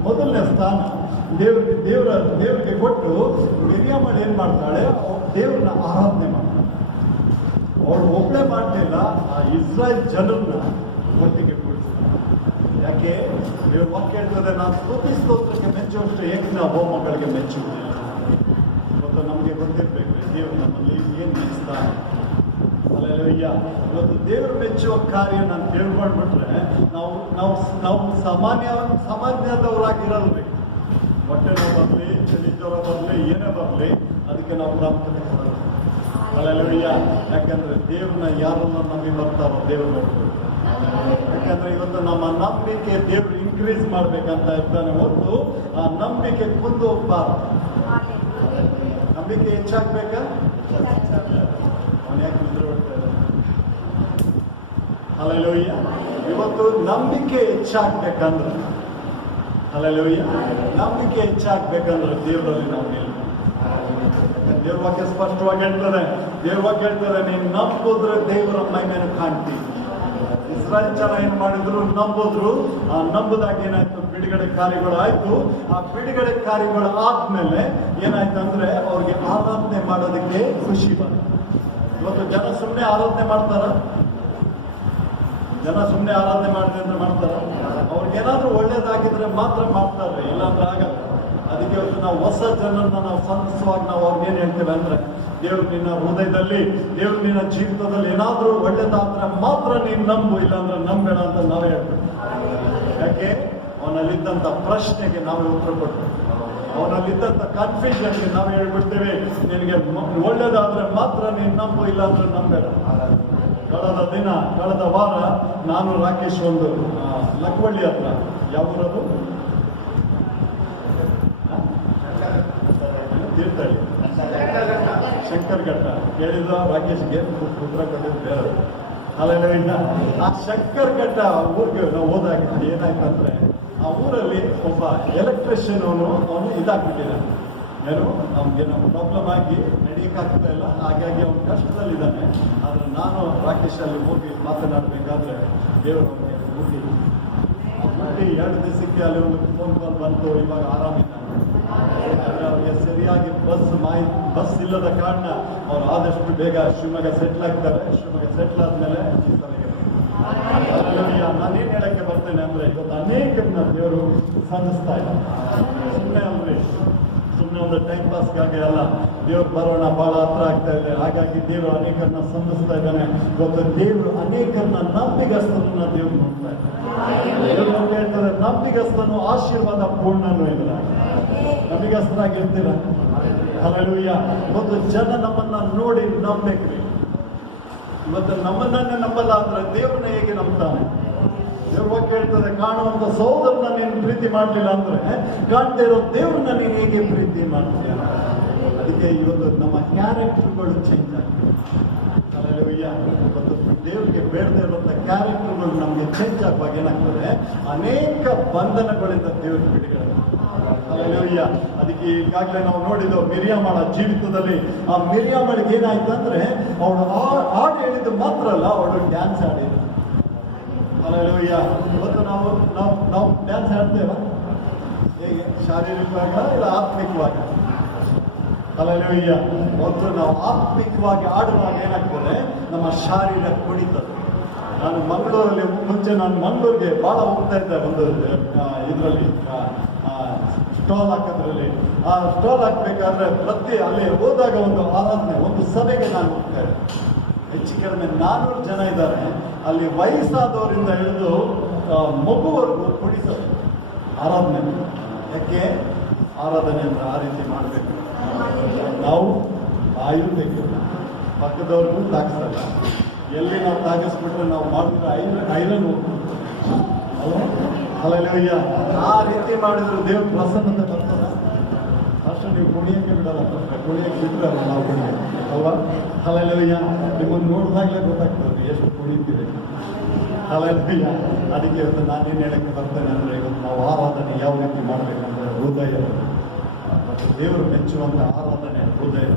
ಮೊದಲನೇ ಸ್ಥಾನ ದೇವರಿಗೆ ಕೊಟ್ಟು, ಮಿರಿಯಮ್ಮಳು ಏನ್ ಮಾಡ್ತಾಳೆ, ದೇವ್ರನ್ನ ಆರಾಧನೆ ಮಾಡ್ತಾಳೆ. ಅವಳು ಒಬ್ಬಳೇ ಮಾಡಲಿಲ್ಲ, ಆ ಇಸ್ರಾಯೇಲ್ ಜನರನ್ನ ಒಟ್ಟಿಗೆ ಕೂಡಿಸ್ತಾಳೆ. ಯಾಕೆ? ದೇವ್ರ ವಾಕ್ಯ ಹೇಳ್ತದೆ, ನಾನು ಸ್ತುತಿ ಸ್ತೋತ್ರಕ್ಕೆ ಮೆಚ್ಚುವಷ್ಟು ಯಜ್ಞ ಹೋಮಗಳಿಗೆ ಮೆಚ್ಚುವುದಿಲ್ಲ. ಇವತ್ತು ನಮಗೆ ಗೊತ್ತಿರ್ಬೇಕು ದೇವರು ನಮ್ಮಲ್ಲಿ ಏನ್ ಮೆಚ್ತಾನೆ. ಹಲ್ಲೆಲೂಯಾ. ಇವತ್ತು ದೇವರು ಮೆಚ್ಚುವ ಕಾರ್ಯ ನಾನು ಕೇಳ್ಕೊಂಡ್ಬಿಟ್ರೆ ನಾವು ಸಾಮಾನ್ಯದವರಾಗಿರಲ್ಬೇಕು. ಹೊಟ್ಟೆ ನೋವು ಬರಲಿ, ಚಳಿ ಜ್ವರ ಬರಲಿ, ಏನೇ ಬರಲಿ, ಅದಕ್ಕೆ ನಾವು ಪ್ರಾಮುಖ್ಯತೆ ಕೊಡೋದು. ಹಲ್ಲೆಲೂಯಾ. ಯಾಕಂದ್ರೆ ದೇವ್ರನ್ನ ಯಾರನ್ನ ನಂಬಿ ಬರ್ತಾರೋ ದೇವ್ರು ನೋಡ್ಬೇಕು. ಯಾಕಂದ್ರೆ ಇವತ್ತು ನಮ್ಮ ನಂಬಿಕೆ ದೇವ್ರು ಇನ್ಕ್ರೀಸ್ ಮಾಡ್ಬೇಕಂತ ಇರ್ತಾನೆ ಹೊರತು ಆ ನಂಬಿಕೆ ಕುಂದು ಹೋಗ್ಬಾರ್ದು. ನಂಬಿಕೆ ಹೆಚ್ಚಾಗ್ಬೇಕಾ? ಅವನು ಯಾಕೆ ನಿದ್ರೆ ಹೊಡ್ತಾ ಇದ್ದಾನೆ? ಹಲ್ಲೆಲೂಯಾ. ಇವತ್ತು ನಂಬಿಕೆ ಹೆಚ್ಚಾಗ್ಬೇಕಂದ್ರೆ, ಹಲ್ಲೆಲೂಯಾ, ನಂಬಿಕೆ ಹೆಚ್ಚಾಗ್ಬೇಕಂದ್ರೆ ದೇವರಲ್ಲಿ ನಾವು ನಿಲ್ಬೇಕು. ದೇವ್ರ ವಾಕ್ಯ ಸ್ಪಷ್ಟವಾಗಿ ಹೇಳ್ತದೆ, ನೀನು ನಂಬಿದ್ರೆ ದೇವರ ಮಹಿಮೆಯನ್ನು ಕಾಣ್ತೀವಿ. ಇಸ್ರಾಯೇಲ್ ಜನ ಏನ್ ಮಾಡಿದ್ರು? ನಂಬಿದ್ರು. ಆ ನಂಬುದಾಗ ಏನಾಯ್ತು? ಬಿಡುಗಡೆ ಕಾರ್ಯಗಳು ಆಯ್ತು. ಆ ಬಿಡುಗಡೆ ಕಾರ್ಯಗಳು ಆದ್ಮೇಲೆ ಏನಾಯ್ತು ಅಂದ್ರೆ, ಅವ್ರಿಗೆ ಆರಾಧನೆ ಮಾಡೋದಕ್ಕೆ ಖುಷಿ ಬಂತು. ಇವತ್ತು ಜನ ಸುಮ್ಮನೆ ಆರಾಧನೆ ಮಾಡ್ತಾರ? ಮಾಡ್ತಾರ? ಅವ್ರಿಗೇನಾದ್ರೂ ಒಳ್ಳೇದಾಗಿದ್ರೆ ಮಾತ್ರ ಮಾಡ್ತಾರೆ, ಇಲ್ಲಾಂದ್ರೆ ಆಗಲ್ಲ. ಅದಕ್ಕೆ ಇವತ್ತು ನಾವು ಹೊಸ ಜನರನ್ನ ನಾವು ಸಂತಸುವಾಗ ನಾವು ಅವ್ರಿಗೇನ್ ಹೇಳ್ತೇವೆ ಅಂದ್ರೆ, ದೇವ್ರು ನಿನ್ನ ಹೃದಯದಲ್ಲಿ, ದೇವ್ರು ನಿನ್ನ ಜೀವಿತದಲ್ಲಿ ಏನಾದ್ರೂ ಒಳ್ಳೇದಾದ್ರೆ ಮಾತ್ರ ನೀನು ನಂಬು, ಇಲ್ಲಾಂದ್ರೆ ನಂಬೇಡ ಅಂತ ನಾವೇ ಹೇಳ್ತೇವೆ. ಯಾಕೆ? ಅವನಲ್ಲಿದ್ದಂಥ ಪ್ರಶ್ನೆಗೆ ನಾವೇ ಉತ್ತರ ಕೊಡ್ತೇವೆ. ಅವನಲ್ಲಿದ್ದಂಥ ಕನ್ಫ್ಯೂಷನ್ಗೆ ನಾವೇ ಹೇಳ್ಬಿಡ್ತೇವೆ, ನಿನಗೆ ಒಳ್ಳೇದಾದ್ರೆ ಮಾತ್ರ ನೀನು ನಂಬು, ಇಲ್ಲಾಂದ್ರೆ ನಂಬೇಡ. ಕಳೆದ ವಾರ ನಾನು ರಾಕೇಶ್ ಒಂದು ಲಕ್ವಳ್ಳಿ ಹತ್ರ, ಯಾವೂರದು? ತೀರ್ಥಹಳ್ಳಿ, ಶಂಕರ್ಘಟ್ಟ ಕೇಳಿದ ರಾಕೇಶ್ಗೆ ಉತ್ತರ ಕೊಟ್ಟಿದ್ದು ಬೇರೆ. ಹಲ್ಲೆಲೂಯಾ. ಆ ಶಂಕರ್ಘಟ್ಟ ಊರಿಗೆ ನಾವು ಹೋದಾಗ ಏನಾಯ್ತಂದ್ರೆ, ಆ ಊರಲ್ಲಿ ಒಬ್ಬ ಎಲೆಕ್ಟ್ರಿಷಿಯನ್ ಅವನು ಇದಾಗ್ಬಿಟ್ಟಿದ್ದಾನೆ. ಏನು, ನಮ್ಗೆ ನಮ್ಮ ಪ್ರಾಬ್ಲಮ್ ಆಗಿ ನಡೆಯಕ್ಕಾಗ್ತಾ ಇಲ್ಲ, ಹಾಗಾಗಿ ಅವನು ಕಷ್ಟದಲ್ಲಿದ್ದಾನೆ. ಆದ್ರೆ ನಾನು ರಾಕೇಶ್ ಅಲ್ಲಿ ಹೋಗಿ ಮಾತನಾಡಬೇಕಾದ್ರೆ ದೇವರು ಮುಟ್ಟಿ 2 ದಿವಸಕ್ಕೆ ಅಲ್ಲಿ ಒಂದು ಫೋನ್ ಕಾಲ್ ಬಂತು, ಇವಾಗ ಆರಾಮಿದ್ದಾನೆ. ಅವ್ರಿಗೆ ಸರಿಯಾಗಿ ಬಸ್ ಇಲ್ಲದ ಕಾರಣ ಅವ್ರು ಆದಷ್ಟು ಬೇಗ ಶಿವಮೊಗ್ಗ ಸೆಟ್ಲ್ ಆಗ್ತಾರೆ. ಶಿವಮೊಗ್ಗ ಸೆಟ್ಲ್ ಆದ್ಮೇಲೆ ನಾನೇನ್ ಹೇಳಕ್ಕೆ ಬರ್ತೇನೆ ಅಂದ್ರೆ, ಇವತ್ತು ಅನೇಕರನ್ನ ದೇವರು ಸಾಧಿಸ್ತಾ ಇದ್ದಾರೆ. ಸುಮ್ಮನೆ ಒಂದು ಟೈಮ್ ಪಾಸ್ಗಾಗಿ ಅಲ್ಲ, ದೇವ್ರು ಬರೋಣ ಬಹಳ ಹತ್ರ ಆಗ್ತಾ ಇದೆ. ಹಾಗಾಗಿ ದೇವರು ಅನೇಕರನ್ನ ಸಂಧಿಸ್ತಾ ಇದ್ದಾನೆ. ಇವತ್ತು ದೇವರು ಅನೇಕರನ್ನ ನಂಬಿಗಸ್ತನನ್ನ ದೇವ್ರು ನೋಡ್ತಾ ಇದ್ದಾರೆ. ದೇವ್ರು ಹೇಳ್ತಾರೆ, ನಂಬಿಗಸ್ತನು ಆಶೀರ್ವಾದ ಪೂರ್ಣನೂ ಇಲ್ಲ. ನಂಬಿಗಸ್ತರಾಗಿರ್ತೀರ? ಹಲ್ಲೆಲೂಯಾ. ಇವತ್ತು ಜನ ನಮ್ಮನ್ನ ನೋಡಿ ನಂಬೇಕ್ರಿ. ಇವತ್ತು ನಮ್ಮನ್ನೇ ನಂಬಲ್ಲ ಅಂದ್ರೆ ದೇವ್ರನ್ನ ಹೇಗೆ ನಂಬ್ತಾನೆ? ದೇವ್ರ ವಾಕ್ಯ ಹೇಳ್ತದೆ, ಕಾಣುವಂತ ಸಹೋದರನ ನೀನು ಪ್ರೀತಿ ಮಾಡಲಿಲ್ಲ ಅಂದ್ರೆ ಕಾಣದೇ ಇರೋ ದೇವ್ರನ್ನ ನೀನು ಹೇಗೆ ಪ್ರೀತಿ ಮಾಡ್ತೀಯ? ಅದಕ್ಕೆ ಇವತ್ತು ನಮ್ಮ ಕ್ಯಾರೆಕ್ಟರ್ಗಳು ಚೇಂಜ್ ಆಗ್ತದೆ. ಇವತ್ತು ದೇವರಿಗೆ ಬೇಡದೇ ಇರುವಂತ ಕ್ಯಾರೆಕ್ಟರ್ಗಳು ನಮಗೆ ಚೇಂಜ್ ಆಗುವಾಗ ಏನಾಗ್ತದೆ, ಅನೇಕ ಬಂಧನಗಳಿಂದ ದೇವ್ರ ಬಿಡುಗಡೆ. ಹಲ್ಲೆಲೂಯಾ. ಅದಕ್ಕೆ ಈಗಾಗಲೇ ನಾವು ನೋಡಿದ್ದು ಮಿರಿಯಾಮಳ ಜೀವಿತದಲ್ಲಿ. ಆ ಮಿರಿಯಾಮಳಿಗೆ ಏನಾಯ್ತು ಅಂದ್ರೆ, ಅವಳು ಹಾಡು ಹೇಳಿದ್ದು ಮಾತ್ರ ಅಲ್ಲ, ಅವಳು ಡ್ಯಾನ್ಸ್ ಆಡಿದ್ರು. ಹಲ್ಲೆಲೂಯಾ. ಇವತ್ತು ನಾವು ಡ್ಯಾನ್ಸ್ ಆಡ್ತೇವ ಹೇಗೆ? ಶಾರೀರಿಕವಾಗ ಇಲ್ಲ ಆತ್ಮಿಕವಾಗ? ಹಲ್ಲೆಲೂಯಾ. ಒಂದು ನಾವು ಆತ್ಮಿಕವಾಗಿ ಆಡುವಾಗ ಏನಾಗ್ತದೆ, ನಮ್ಮ ಶಾರೀರ ಕುಣಿತದೆ. ನಾನು ಮಂಗಳೂರಲ್ಲಿ ಮುಂಚೆ ಮಂಗಳೂರಿಗೆ ಬಹಳ ಹೋಗ್ತಾ ಇದ್ದೆ. ಒಂದು ಇದರಲ್ಲಿ ಸ್ಟಾಲ್ ಹಾಕೋದ್ರಲ್ಲಿ, ಆ ಸ್ಟಾಲ್ ಹಾಕ್ಬೇಕಾದ್ರೆ ಪ್ರತಿ ಅಲ್ಲಿ ಹೋದಾಗ ಒಂದು ಆರಾಧನೆ, ಒಂದು ಸಭೆಗೆ ನಾನು ಹೋಗ್ತಾ ಇದ್ದೆ. ಹೆಚ್ಚು ಕಡಿಮೆ 400 ಜನ ಇದ್ದಾರೆ. ಅಲ್ಲಿ ವಯಸ್ಸಾದವರಿಂದ ಹಿಡಿದು ಮಗುವರೆಗೂ ಕುಣಿಸೋದು ಆರಾಧನೆ. ಯಾಕೆ ಆರಾಧನೆ ಅಂದ್ರೆ ಆ ರೀತಿ ಮಾಡಬೇಕು. ನಾವು ಆಯುರ್ಬೇಕು, ಪಕ್ಕದವ್ರಿಗೂ ತಾಗಿಸಲ್ಲ. ಎಲ್ಲಿ ನಾವು ತಾಗಿಸ್ಬಿಟ್ರೆ ನಾವು ಮಾಡಿದ್ರೆ ಐರನ್ ಹಲ್ಲೆಲೂಯಾ. ಆ ರೀತಿ ಮಾಡಿದ್ರೆ ದೇವ್ರ ಪ್ರಸನ್ನತೆ ಬರ್ತದ. ಅಷ್ಟು ನೀವು ಕುಣಿಯಕ್ಕೆ ಬಿಡಲ್ಲ, ಕುಣಿಯಕ್ಕೆ ಬಿಟ್ಟರೆ ನಾವು ಕುಣಿಯಕ್ಕೆ ಅಲ್ವಾ? ಹಲ್ಲೆಲೂಯಾ. ನಿಮ್ಮನ್ನು ನೋಡಿದಾಗಲೇ ಗೊತ್ತಾಗ್ತದೆ ಎಷ್ಟು ಕುಣಿತೀವಿ. ಹಲ್ಲೆಲೂಯಾ. ಅದಕ್ಕೆ ಇವತ್ತು ನಾನೇನು ಹೇಳಕ್ಕೆ ಬರ್ತೇನೆ ಅಂದರೆ, ಇವತ್ತು ನಾವು ಆರಾಧನೆ ಯಾವ ರೀತಿ ಮಾಡಬೇಕಂದ್ರೆ ಹೃದಯ, ಮತ್ತು ದೇವರು ಮೆಚ್ಚುವಂಥ ಆರಾಧನೆ ಹೃದಯ.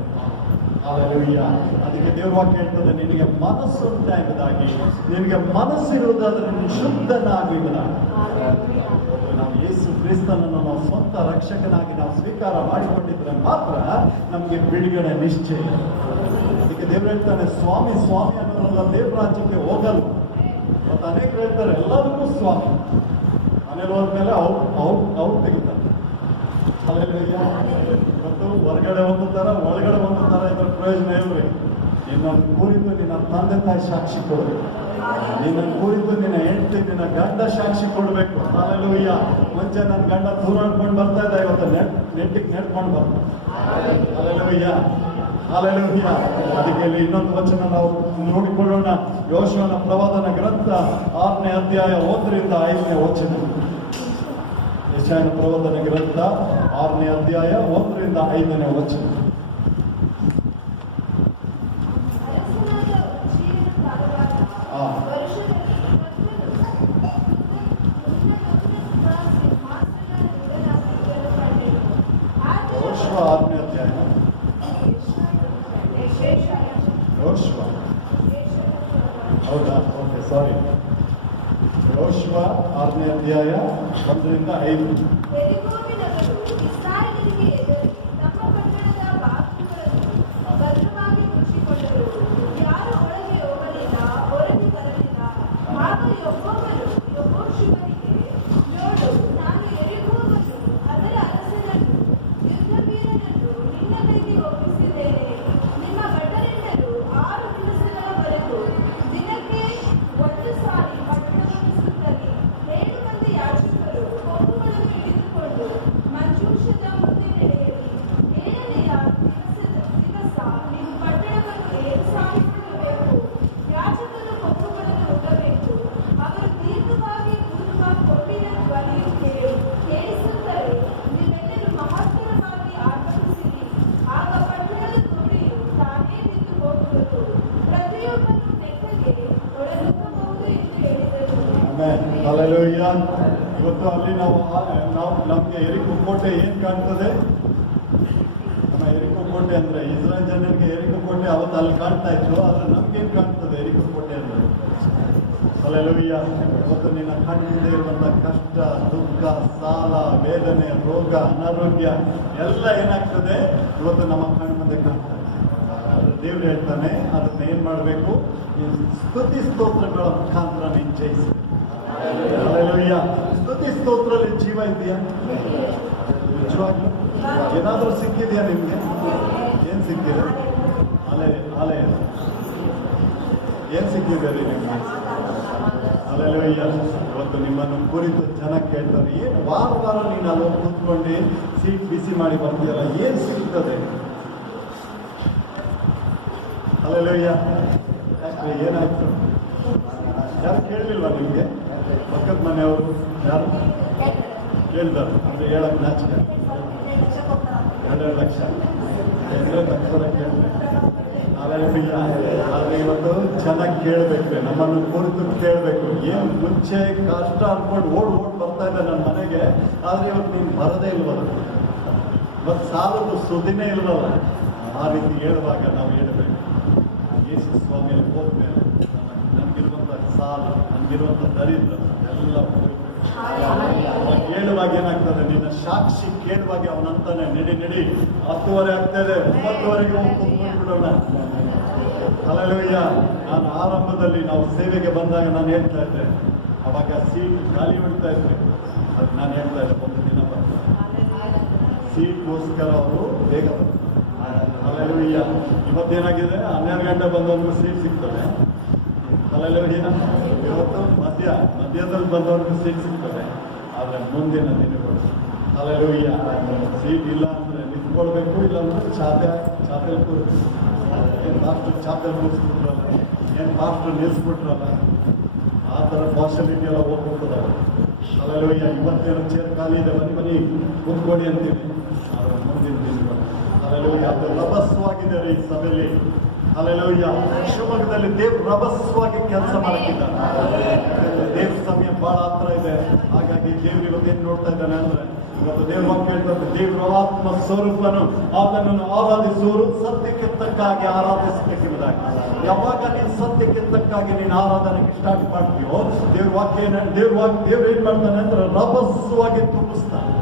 ಹಲ್ಲೆಲೂಯಾ. ಅದಕ್ಕೆ ದೇವ್ರ ವಾಕ್ಯ ಹೇಳ್ತದೆ, ನಿನಗೆ ಮನಸ್ಸುಂಟ ಎಂಬುದಾಗಿ, ನಿನಗೆ ಮನಸ್ಸಿರುವುದಾದ್ರೆ ಶುದ್ಧನಾಗುವುದಾಗಿ. ನಾವು ಯೇಸು ಕ್ರಿಸ್ತನನ್ನು ನಾವು ಸ್ವಂತ ರಕ್ಷಕನಾಗಿ ನಾವು ಸ್ವೀಕಾರ ಮಾಡಿಕೊಂಡಿದ್ರೆ ಮಾತ್ರ ನಮಗೆ ಬಿಡುಗಡೆ ನಿಶ್ಚಯ. ಅದಕ್ಕೆ ದೇವ್ರು ಹೇಳ್ತಾನೆ, ಸ್ವಾಮಿ ಸ್ವಾಮಿ ಅನ್ನೋದಲ್ಲ ದೇವ್ರ ರಾಜ್ಯಕ್ಕೆ ಹೋಗಲ್ಲ. ಮತ್ತು ಅನೇಕರು ಹೇಳ್ತಾರೆ ಎಲ್ಲರಿಗೂ ಸ್ವಾಮಿ, ಮನೇಲಿ ಹೋದ್ಮೇಲೆ ಅವ್ರು ತೆಗಿತಾರೆ. ಹಲ್ಲೆಲೂಯಾ. ಇವತ್ತು ಹೊರಗಡೆ ಒಂದು ಥರ, ಒಳಗಡೆ ಒಂದು ಥರ ಇದ್ರ ಪ್ರಯೋಜನ ಇಲ್ರಿ. ನಿನ್ನನ್ನು ಕುರಿತು ನಿನ್ನ ತಂದೆ ತಾಯಿ ಸಾಕ್ಷಿ ಕೊಡಬೇಕು. ನಿನ್ನನ್ನು ಕುರಿತು ನಿನ್ನ ಹೆಂಡತಿ, ನಿನ್ನ ಗಂಡ ಸಾಕ್ಷಿ ಕೊಡಬೇಕು. ಹಲ್ಲೆಲೂಯಾ. ಮುಂಚೆ ನನ್ನ ಗಂಡ ದೂರಾಡ್ಕೊಂಡು ಬರ್ತಾ ಇದ್ದ, ಇವತ್ತು ನೆಟ್ಟಿಗೆ ನೆಟ್ಕೊಂಡು ಬರ್ತಾರೆ. ಹಲ್ಲೆಲೂಯಾ. ಹಲ್ಲೆಲೂಯಾ. ಅದಕ್ಕೆ ಇಲ್ಲಿ ಇನ್ನೊಂದು ವಚನ ನಾವು ನೋಡಿಕೊಳ್ಳೋಣ. ಯೋಶುವನ ಪ್ರವಾದನ ಗ್ರಂಥ 6ನೇ ಅಧ್ಯಾಯ 1ರಿಂದ 5ನೇ ವಚನ. ಯೆಶಾಯನ ಪ್ರವಾದನ ಗ್ರಂಥ 6ನೇ ಅಧ್ಯಾಯ 1ರಿಂದ 5ನೇ ವಚನ. ಯೋಶುವ 6ನೇ ಅಧ್ಯಾಯ. ಯೋಶುವ, ಹೌದಾ? ಓಕೆ, ಸಾರಿ. ಯೋಶುವ 6ನೇ ಅಧ್ಯಾಯ 1ರಿಂದ 5. ಹಲ್ಲೆಲೂಯಾ. ಇವತ್ತು ಅಲ್ಲಿ ನಾವು ನಮಗೆ ಎರಿಕೋ ಕೋಟೆ ಏನು ಕಾಣ್ತದೆ? ನಮ್ಮ ಎರಿಕೋ ಕೋಟೆ ಅಂದ್ರೆ ಇಸ್ರಾಯೇಲ್ ಜನರಿಗೆ ಎರಿಕೋ ಕೋಟೆ ಅವತ್ತು ಅಲ್ಲಿ ಕಾಣ್ತಾ ಇತ್ತು. ಆದ್ರೆ ನಮ್ಗೇನು ಕಾಣ್ತದೆ ಎರಿಕೋ ಕೋಟೆ ಅಂದ್ರೆ? ಹಲ್ಲೆಲೂಯಾ. ಇವತ್ತು ನಿನ್ನ ಕಣ್ಣಿಂದ ಇರುವಂತ ಕಷ್ಟ, ದುಃಖ, ಸಾಲ, ವೇದನೆ, ರೋಗ, ಅನಾರೋಗ್ಯ ಎಲ್ಲ ಏನಾಗ್ತದೆ ಇವತ್ತು ನಮ್ಮ ಕಣ್ಣು ಮುಂದೆ ಕಾಣ್ತದೆ. ದೇವ್ರು ಹೇಳ್ತಾನೆ, ಅದನ್ನ ಏನ್ ಮಾಡಬೇಕು? ಸ್ತುತಿ ಸ್ತೋತ್ರಗಳ ಮುಖಾಂತರ ನೀನು ಜಯಿಸಿ. ಹಲ್ಲೆಲೂಯಾ. ಸ್ತುತಿ ಸ್ತೋತ್ರದಲ್ಲಿ ಜೀವ ಇದೆಯಾ? ನಿಜವಾಗ್ಲೂ ಏನಾದರೂ ಸಿಕ್ಕಿದೆಯಾ ನಿಮ್ಗೆ? ಏನ್ ಸಿಕ್ಕಿದೆ? ಅಲೆ ಏನ್ ಸಿಕ್ಕಿದೆ ರೀ ನಿಮ್ಗೆ? ಹಲ್ಲೆಲೂಯಾ. ಇವತ್ತು ನಿಮ್ಮನ್ನು ಕುರಿತು ಜನ ಕೇಳ್ತಾರೆ, ಏನು ವಾರ ನೀನು ಅಲ್ಲಿ ಕೂತ್ಕೊಂಡು ಸೀಟ್ ಬಿಸಿ ಮಾಡಿ ಬರ್ತೀಯಲ್ಲ, ಏನ್ ಸಿಗ್ತದೆ? ಹಲ್ಲೆಲೂಯಾ. ಏನಾಯ್ತು? ಯಾರು ಕೇಳಲಿಲ್ವಾ ನಿಮ್ಗೆ? ಪಕ್ಕದ ಮನೆಯವರು ಯಾರು ಹೇಳ್ತಾರೆ ಅಂದರೆ ಹೇಳಕ್ಕೆ ನಾಚಿಕೆ 2 ಲಕ್ಷ ಅಂದರೆ ತಕ್ಷಣ ಕೇಳಬೇಕು. ಆದರೆ ಇವತ್ತು ಚೆನ್ನಾಗಿ ಕೇಳಬೇಕು, ನಮ್ಮನ್ನು ಕುರಿತು ಕೇಳಬೇಕು. ಏನು ಮುಂಚೆ ಕಷ್ಟ ಅಂದ್ಕೊಂಡು ಓಡ್ ಬರ್ತಾ ಇದೆ ನನ್ನ ಮನೆಗೆ, ಆದರೆ ಇವತ್ತು ನೀನು ಬರದೇ ಇಲ್ವಲ್ಲ, ಇವತ್ತು ಸಾಲದು ಸುದ್ದಿನೇ ಇಲ್ವಲ್ಲ. ಆ ರೀತಿ ಹೇಳುವಾಗ ನಾವು ಹೇಳಬೇಕು, ಯೇಸು ಸ್ವಾಮಿಯಲ್ಲಿ ಹೋದ್ಮೇಲೆ ನನಗಿರುವಂಥ ಸಾಲ, ನನಗಿರುವಂಥ ದರಿದ್ರ ಎಲ್ಲ ಹೇಳುವಾಗ ಏನಾಗ್ತದೆ, ನಿನ್ನ ಸಾಕ್ಷಿ ಕೇಳುವಾಗ ಅವನಂತಾನೆ ನಡಿ 10:30 ಆಗ್ತದೆ, 9:00ವರೆಗೆ ಹೋಗಿ ಕೂತ್ಕೊಂಡ್ಬಿಡೋಣ. ಹಲ್ಲೆಲೂಯಾ. ನಾನು ಆರಂಭದಲ್ಲಿ ನಾವು ಸೇವೆಗೆ ಬಂದಾಗ ನಾನು ಹೇಳ್ತಾ ಇದ್ದೆ, ಅವಾಗ ಸೀಟ್ ಖಾಲಿ ಹೊಡಿತಾ ಇದ್ದೆ. ಅದು ನಾನು ಹೇಳ್ತಾ ಇದ್ದೆ, ಒಂದು ದಿನ ಬರ್ತಾರೆ ಸೀಟ್ಗೋಸ್ಕರ ಅವರು ಬೇಗ ಬರ್ತಾರೆ. ಹಲ್ಲೆಲೂಯಾ. ಇವತ್ತೇನಾಗಿದೆ, 12 ಗಂಟೆ ಬಂದವನಿಗೂ ಸೀಟ್ ಸಿಗ್ತದೆ. ಹಲ್ಲೆಲೂಯಾ. ಇವತ್ತು ಮಧ್ಯದಲ್ಲಿ ಬಂದವನಿಗೂ ಸೀಟ್ ಸಿಗ್ತದೆ. ಆದರೆ ಮುಂದಿನ ದಿನಗಳು ಹಲ್ಲೆಲೂಯಾ ಸೀಟ್ ಇಲ್ಲ ಅಂದರೆ ನಿಂತ್ಕೊಳ್ಬೇಕು, ಇಲ್ಲ ಅಂದ್ರೆ ಚಾಪೆಲ್ ಕೂರಿಸ್ಬೇಕು. ಏನು ಮಾಸ್ಟರ್ ಚಾಪೆಲ್ ಕೂರಿಸ್ಬಿಟ್ರಲ್ಲ, ಏನು ಮಾಸ್ಟರ್ ನಿಲ್ಲಿಸ್ಬಿಟ್ರಲ್ಲ, ಆ ಥರ ಪಾಸಿಬಿಲಿಟಿ ಎಲ್ಲ ಹೋಗ್ಬಿಡ್ತದವ. ಹಲ್ಲೆಲೂಯಾ. ಇವತ್ತೇನೋ ಚೇರ್ ಖಾಲಿ ಇದೆ, ಬನ್ನಿ ಕೂತ್ಕೊಳ್ಳಿ ಅಂತೀವಿ. ಆದರೆ ಮುಂದಿನ ದಿನಗಳು ಹಲ್ಲೆಲೂಯಾ ಅದು ರಭಸವಾಗಿದೆ ಈ ಸಭೆಯಲ್ಲಿ. ಹಲ್ಲೆಲೂಯಾ. ಶಿವಮೊಗ್ಗದಲ್ಲಿ ದೇವ್ರು ರಭಸವಾಗಿ ಕೆಲಸ ಮಾಡುತ್ತಿದ್ದಾನೆ. ದೇವ್ರ ಸಮಯ ಬಹಳ ಹತ್ರ ಇದೆ. ಹಾಗಾಗಿ ದೇವ್ರು ಇವತ್ತೇನು ನೋಡ್ತಾ ಇದ್ದಾನೆ ಅಂದ್ರೆ, ಇವತ್ತು ದೇವ್ರ ವಾಕ್ಯ ಹೇಳ್ತಾರೆ, ದೇವ್ರ ಆತ್ಮ ಸ್ವರೂಪನು ಆತನನ್ನು ಆರಾಧಿಸುವರು ಸತ್ಯಕ್ಕೆ ತಕ್ಕಾಗಿ ಆರಾಧಿಸಬೇಕೆಂಬುದಾಗಿ. ಯಾವಾಗ ನೀನು ಸತ್ಯಕ್ಕೆ ತಕ್ಕಾಗಿ ನೀನು ಆರಾಧನೆಗೆ ಸ್ಟಾರ್ಟ್ ಮಾಡ್ತೀಯೋ, ದೇವ್ರ ವಾಕ್ಯ ದೇವ್ರು ಏನ್ ಮಾಡ್ತಾನೆ ಅಂದ್ರೆ ರಭಸವಾಗಿ ತುಂಬಿಸ್ತಾನೆ.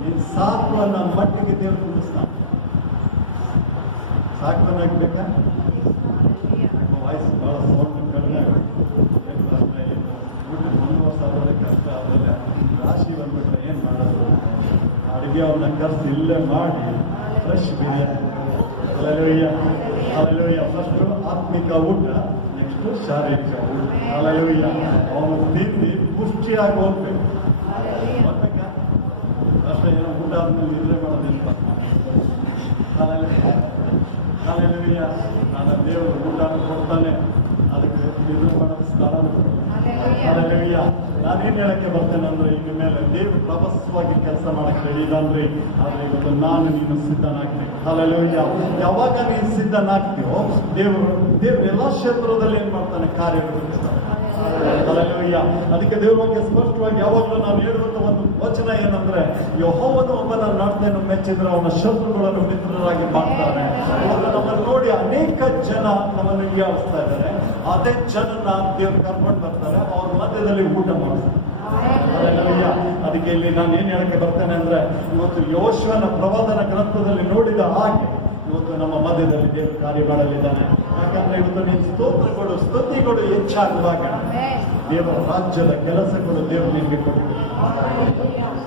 ನೀನು ಸಾಕು ಅನ್ನೋ ಮಟ್ಟಿಗೆ ದೇವ್ರು ತುಂಬಿಸ್ತಾನೆ. ಸಾಕನಾಗಬೇಕಾ? ವಾಯ್ಸ್ ಬಹಳ ಸೌಂಡ್ ಕಡಿಮೆ ಮುಂದುವರ್ಸೋದ್ರಲ್ಲಿ ಕಷ್ಟ. ಅದರಲ್ಲಿ ರಾಶಿ ಬಂದ್ಬಿಟ್ರೆ ಏನು ಮಾಡೋದು? ಅಡುಗೆ ಅವನ್ನ ಖರ್ಚು ಇಲ್ಲೇ ಮಾಡಿ ಫ್ರೆಶ್ ಬಿರಿಯಾನಿ. ಹಲ್ಲೆಲೂಯಾ. ಫಸ್ಟು ಆತ್ಮಿಕ ಊಟ, ನೆಕ್ಸ್ಟ್ ಶಾರೀರಿಕ ಊಟ. ಹಲ್ಲೆಲೂಯಾ. ಅವನು ತಿಂದು ಪುಷ್ಟಿಯಾಗಿ ಹೋಗ್ಬೇಕು. ಅಷ್ಟೇ ಏನೋ ಊಟ ಆದ್ಮೇಲೆ ನಿದ್ರೆ ಮಾಡೋದಿಲ್ಲ. ಹಲ್ಲೆಲೂಯಾ. ನನ್ನ ದೇವರು ಊಟ ಕೊಡ್ತಾನೆ, ಅದಕ್ಕೆ ನಿದ್ರೆ ಮಾಡೋದು ಸ್ಥಳ. ಹಲ್ಲೆಲೂಯಾ. ನಾನೇನು ಹೇಳಕ್ಕೆ ಬರ್ತೇನೆ ಅಂದ್ರೆ, ಇನ್ನು ಮೇಲೆ ದೇವರು ಪ್ರಭಸವಾಗಿ ಕೆಲಸ ಮಾಡಕ್ಕೆ ಹೇಳಿದಾನ್ರಿ. ಆದ್ರೆ ಇವತ್ತು ನೀನು ಸಿದ್ಧನಾಗ್ಬೇಕು. ಹಲ್ಲೆಲೂಯಾ. ಯಾವಾಗ ನೀನು ಸಿದ್ಧನಾಗ್ತೀಯೋ, ದೇವರು ಎಲ್ಲ ಕ್ಷೇತ್ರದಲ್ಲಿ ಏನ್ ಮಾಡ್ತಾನೆ, ಕಾರ್ಯನಿರ್ವಹಿಸ್ತಾನೆ. ಹಲ್ಲೆಲೂಯಾ. ಅದಕ್ಕೆ ದೇವ್ರ ಬಗ್ಗೆ ಸ್ಪಷ್ಟವಾಗಿ ಯಾವಾಗಲೂ ನಾವು ಹೇಳುವಂತ ಒಂದು ವಚನ ಏನಂದ್ರೆ, ಯೆಹೋವನು ಒಬ್ಬನ ನಡತೆಯನ್ನು ಮೆಚ್ಚಿದ್ರೆ ಅವನ ಶತ್ರುಗಳನ್ನು ಮಿತ್ರರಾಗಿ ಮಾಡ್ತಾನೆ. ಇವತ್ತು ನಮ್ಮನ್ನು ನೋಡಿ ಅನೇಕ ಜನ ನಮ್ಮನ್ನು ಹಿಂಗಾಡಿಸ್ತಾ ಇದ್ದಾರೆ. ಅದೇ ಜನನ ದೇವ್ರು ಕರ್ಕೊಂಡು ಬರ್ತಾರೆ, ಅವ್ರ ಮಧ್ಯದಲ್ಲಿ ಊಟ ಮಾಡ್ತಾರೆ. ಹಲ್ಲೆಲೂಯಾ. ಅದಕ್ಕೆ ಇಲ್ಲಿ ನಾನು ಏನ್ ಹೇಳಕ್ಕೆ ಬರ್ತೇನೆ ಅಂದ್ರೆ, ಇವತ್ತು ಯೋಶುವನ ಪ್ರವಾದನ ಗ್ರಂಥದಲ್ಲಿ ನೋಡಿದ ಹಾಗೆ ಇವತ್ತು ನಮ್ಮ ಮಧ್ಯದಲ್ಲಿ ದೇವರು ಕಾರ್ಯ ಮಾಡಲಿದ್ದಾನೆ. ಯಾಕಂದ್ರೆ ಇವತ್ತು ನೀನು ಸ್ತುತಿಗಳು ಹೆಚ್ಚಾಗುವಾಗ ದೇವರ ರಾಜ್ಯದ ಕೆಲಸಗಳು ದೇವರು ನಿಮಗೆ ಕೊಡ್ತಾರೆ.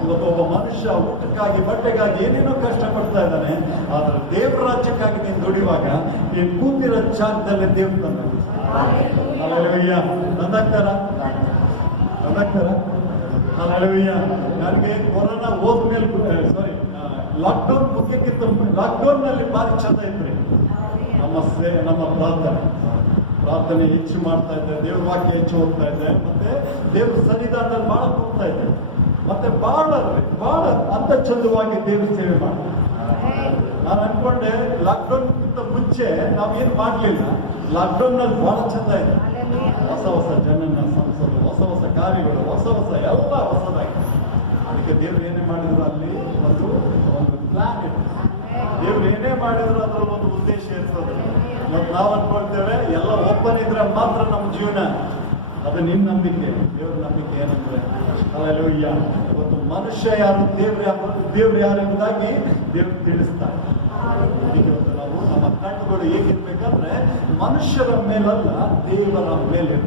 ಇವತ್ತು ಒಬ್ಬ ಮನುಷ್ಯ ಊಟಕ್ಕಾಗಿ ಬಟ್ಟೆಗಾಗಿ ಏನೇನೋ ಕಷ್ಟಪಡ್ತಾ ಇದ್ದಾನೆ, ಆದ್ರೆ ದೇವರ ರಾಜ್ಯಕ್ಕಾಗಿ ನೀನು ದುಡಿಯುವಾಗ ನೀನು ಕೂತಿರೋ ಜಾಗದಲ್ಲಿ ದೇವ್ರು ತಂದ. ಹಲ್ಲೆಲೂಯಾ. ನಂದಾಗ್ತಾರ? ಹಲ್ಲೆಲೂಯಾ. ನನಗೆ ಕೊರೋನಾ ಹೋದ್ಮೇಲೆ ಲಾಕ್ಡೌನ್ ಮುಖ್ಯಕ್ಕಿಂತ ಲಾಕ್ಡೌನ್ ನಲ್ಲಿ ಭಾರಿ ಚಂದ ಇದ್ರಿ. ನಮ್ಮ ಪ್ರಾರ್ಥನೆ ಹೆಚ್ಚು ಮಾಡ್ತಾ ಇದ್ದೆ, ದೇವ್ರ ವಾಕ್ಯ ಹೆಚ್ಚು ಓದ್ತಾ ಇದ್ದೆ, ಮತ್ತೆ ದೇವ್ರ ಸನ್ನಿಧಾನದಲ್ಲಿ ಬಹಳ ಹೋಗ್ತಾ ಇದ್ದೆ, ಮತ್ತೆ ಬಹಳ ಅಂತ ಚಂದವಾಗಿ ದೇವ್ರ ಸೇವೆ ಮಾಡ್ತಾರೆ. ನಾನು ಅನ್ಕೊಂಡೆ ಲಾಕ್ಡೌನ್ಗಿಂತ ಮುಂಚೆ ನಾವೇನು ಮಾಡ್ಲಿಲ್ಲ, ಲಾಕ್ಡೌನ್ ನಲ್ಲಿ ಬಹಳ ಚಂದ ಇದೆ. ಹೊಸ ಜನನ್ನ ಸಂಸೋದು, ಹೊಸ ಕಾರ್ಯಗಳು, ಹೊಸ ಎಲ್ಲ ಹೊಸದಾಗಿ. ಅದಕ್ಕೆ ದೇವ್ರು ಏನೇ ಮಾಡಿದ್ರು ಅಲ್ಲಿ ಒಂದು ಪ್ಲಾನ್ ಇದೆ. ದೇವ್ರು ಏನೇ ಮಾಡಿದ್ರು ಅದ್ರಲ್ಲಿ ಒಂದು ಉದ್ದೇಶ ಇರ್ತದೆ. ನಾವು ಅನ್ಕೊಳ್ತೇವೆ ಎಲ್ಲ ಓಪನ್ ಇದ್ರೆ ಮಾತ್ರ ನಮ್ಮ ಜೀವನ. ಅದು ನಿನ್ನ ನಂಬಿಕೆ. ದೇವ್ರ ನಂಬಿಕೆ ಏನಂದ್ರೆ, ಹಲ್ಲೆಲೂಯಾ, ಇವತ್ತು ಮನುಷ್ಯ ಯಾರು, ದೇವ್ರು ಯಾರು ಎಂಬುದಾಗಿ ದೇವ್ರು ತಿಳಿಸ್ತಾರೆ. ಅದಕ್ಕೆ ಇವತ್ತು ನಾವು ನಮ್ಮ ಕಣ್ಣುಗಳು ಹೇಗಿರ್ಬೇಕಂದ್ರೆ ಮನುಷ್ಯರ ಮೇಲಲ್ಲ, ದೇವರ ಮೇಲೆ.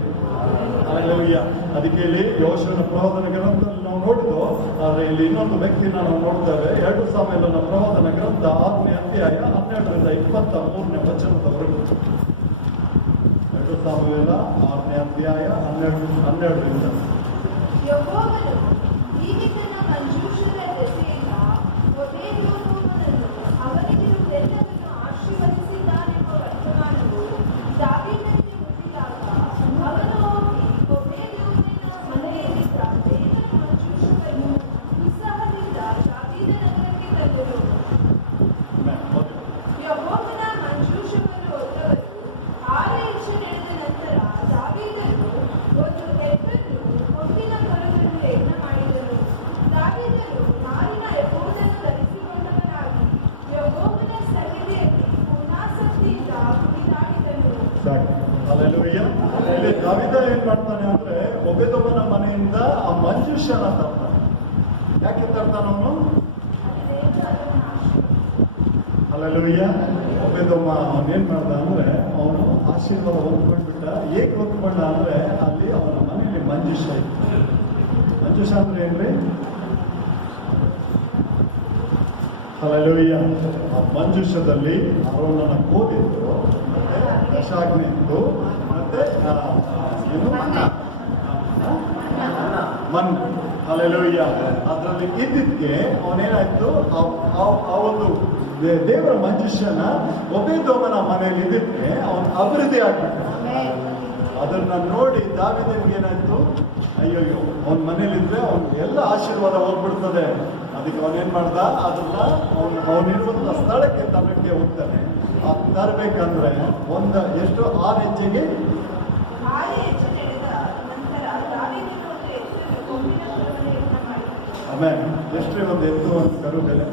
ಹಲ್ಲೆಲೂಯಾ. ಅದಕ್ಕೆ ಇಲ್ಲಿ ಯೋಶುವನ ಪ್ರವಾದನ ಗ್ರಂಥದಲ್ಲಿ ನಾವು ನೋಡಿದ್ವು. ಆದ್ರೆ ಇಲ್ಲಿ ಇನ್ನೊಂದು ವ್ಯಕ್ತಿನ ನಾವು ನೋಡ್ತೇವೆ. 2 ಸಾಮುವೇಲನ ಪ್ರವಾದನ ಗ್ರಂಥ 6ನೇ ಅಧ್ಯಾಯ 12ರಿಂದ 23ನೇ ವಚನದವರೆಗೂ. 2 ಸಾಮುವೇಲ 6ನೇ ಅಧ್ಯಾಯ 12ರಿಂದ. ಯೆಹೋವನು ಹೀಗೆ ತನ್ನ ಮಂಜೂಷದ ದೆಸೆಯಿಂದ ಒಬೇದ್ಯೆದೋಮನನ್ನು ಅವನಿಗಿರುವುದೆಲ್ಲವನ್ನೂ ಆಶೀರ್ವದಿಸಿದ್ದಾನೆಂಬ ವರ್ತಮಾನವು ದಾವೀದನಿಗೆ ಮುಟ್ಟಿದಾಗ ಅವನು ಹೋಗಿ ಒಬೇದ್ಯೆದೋಮನ ಏನ್ ಮಾಡ್ತಾನೆ ಅಂದ್ರೆ ಒಬೇದೊಬ್ಬನ ಮನೆಯಿಂದ ಆ ಮಂಜುಷನ ತರ್ತಾನೆ. ಯಾಕೆ ತರ್ತಾನ ಅವನು? ಹಲ್ಲೆಲೂಯ. ಒಬೇದೊಬ್ಬ ಅವನೇನ್ ಮಾಡ್ದ ಅಂದ್ರೆ ಅವನು ಆಶೀರ್ವಾದ ಹೊಂದ್ಕೊಂಡ್ಬಿಟ್ಟ. ಏಕೆ ಹೊಂದ್ಕೊಂಡ ಅಂದ್ರೆ ಅಲ್ಲಿ ಅವನ ಮನೆಯಲ್ಲಿ ಮಂಜುಷ ಇತ್ತು. ಮಂಜುಷ ಅಂದ್ರೆ ಏನ್ರಿ? ಹಲ್ಲೆಲೂಯ. ಆ ಮಂಜುಷದಲ್ಲಿ ಅರೋನನ ಕೋದಿತ್ತು, ಮತ್ತೆ ದಶಾಗ್ನಿ ಇತ್ತು, ಮತ್ತೆ ಏನು ಮಣ್ಣು. ಹಲ್ಲೆಲೂಯ. ಅದರಲ್ಲಿ ಇದ್ದಿದ್ದಕ್ಕೆ ಅವನೇನಾಯ್ತು, ಆ ಒಂದು ದೇವರ ಮಂಜುಷನ ಒಬೇದೋಮನ ಮನೆಯಲ್ಲಿ ಇದ್ದಿದ್ದಕ್ಕೆ ಅವನು ಅಭಿವೃದ್ಧಿ ಆಗ್ಬಿಟ್ಟ. ಅದನ್ನ ನೋಡಿ ದಾವೀದನಿಗೆ ಏನಾಯ್ತು, ಅಯ್ಯೋಯ್ಯೋ ಅವನ ಮನೇಲಿದ್ರೆ ಅವ್ನಿಗೆ ಎಲ್ಲ ಆಶೀರ್ವಾದ ಹೋಗ್ಬಿಡ್ತದೆ. ಅದಕ್ಕೆ ಅವನೇನ್ ಮಾಡ್ದ, ಅದನ್ನ ಅವನಿರುವಂತ ಸ್ಥಳಕ್ಕೆ ತರಕ್ಕೆ ಹೋಗ್ತಾನೆ. ತರಬೇಕಂದ್ರೆ ಎಷ್ಟು 6 ಹೆಜ್ಜೆಗೆ ಆಮೇಲೆ ಎಷ್ಟು ಒಂದು ಎತ್ತು ಒಂದು ಕರು ಬೆಲೆ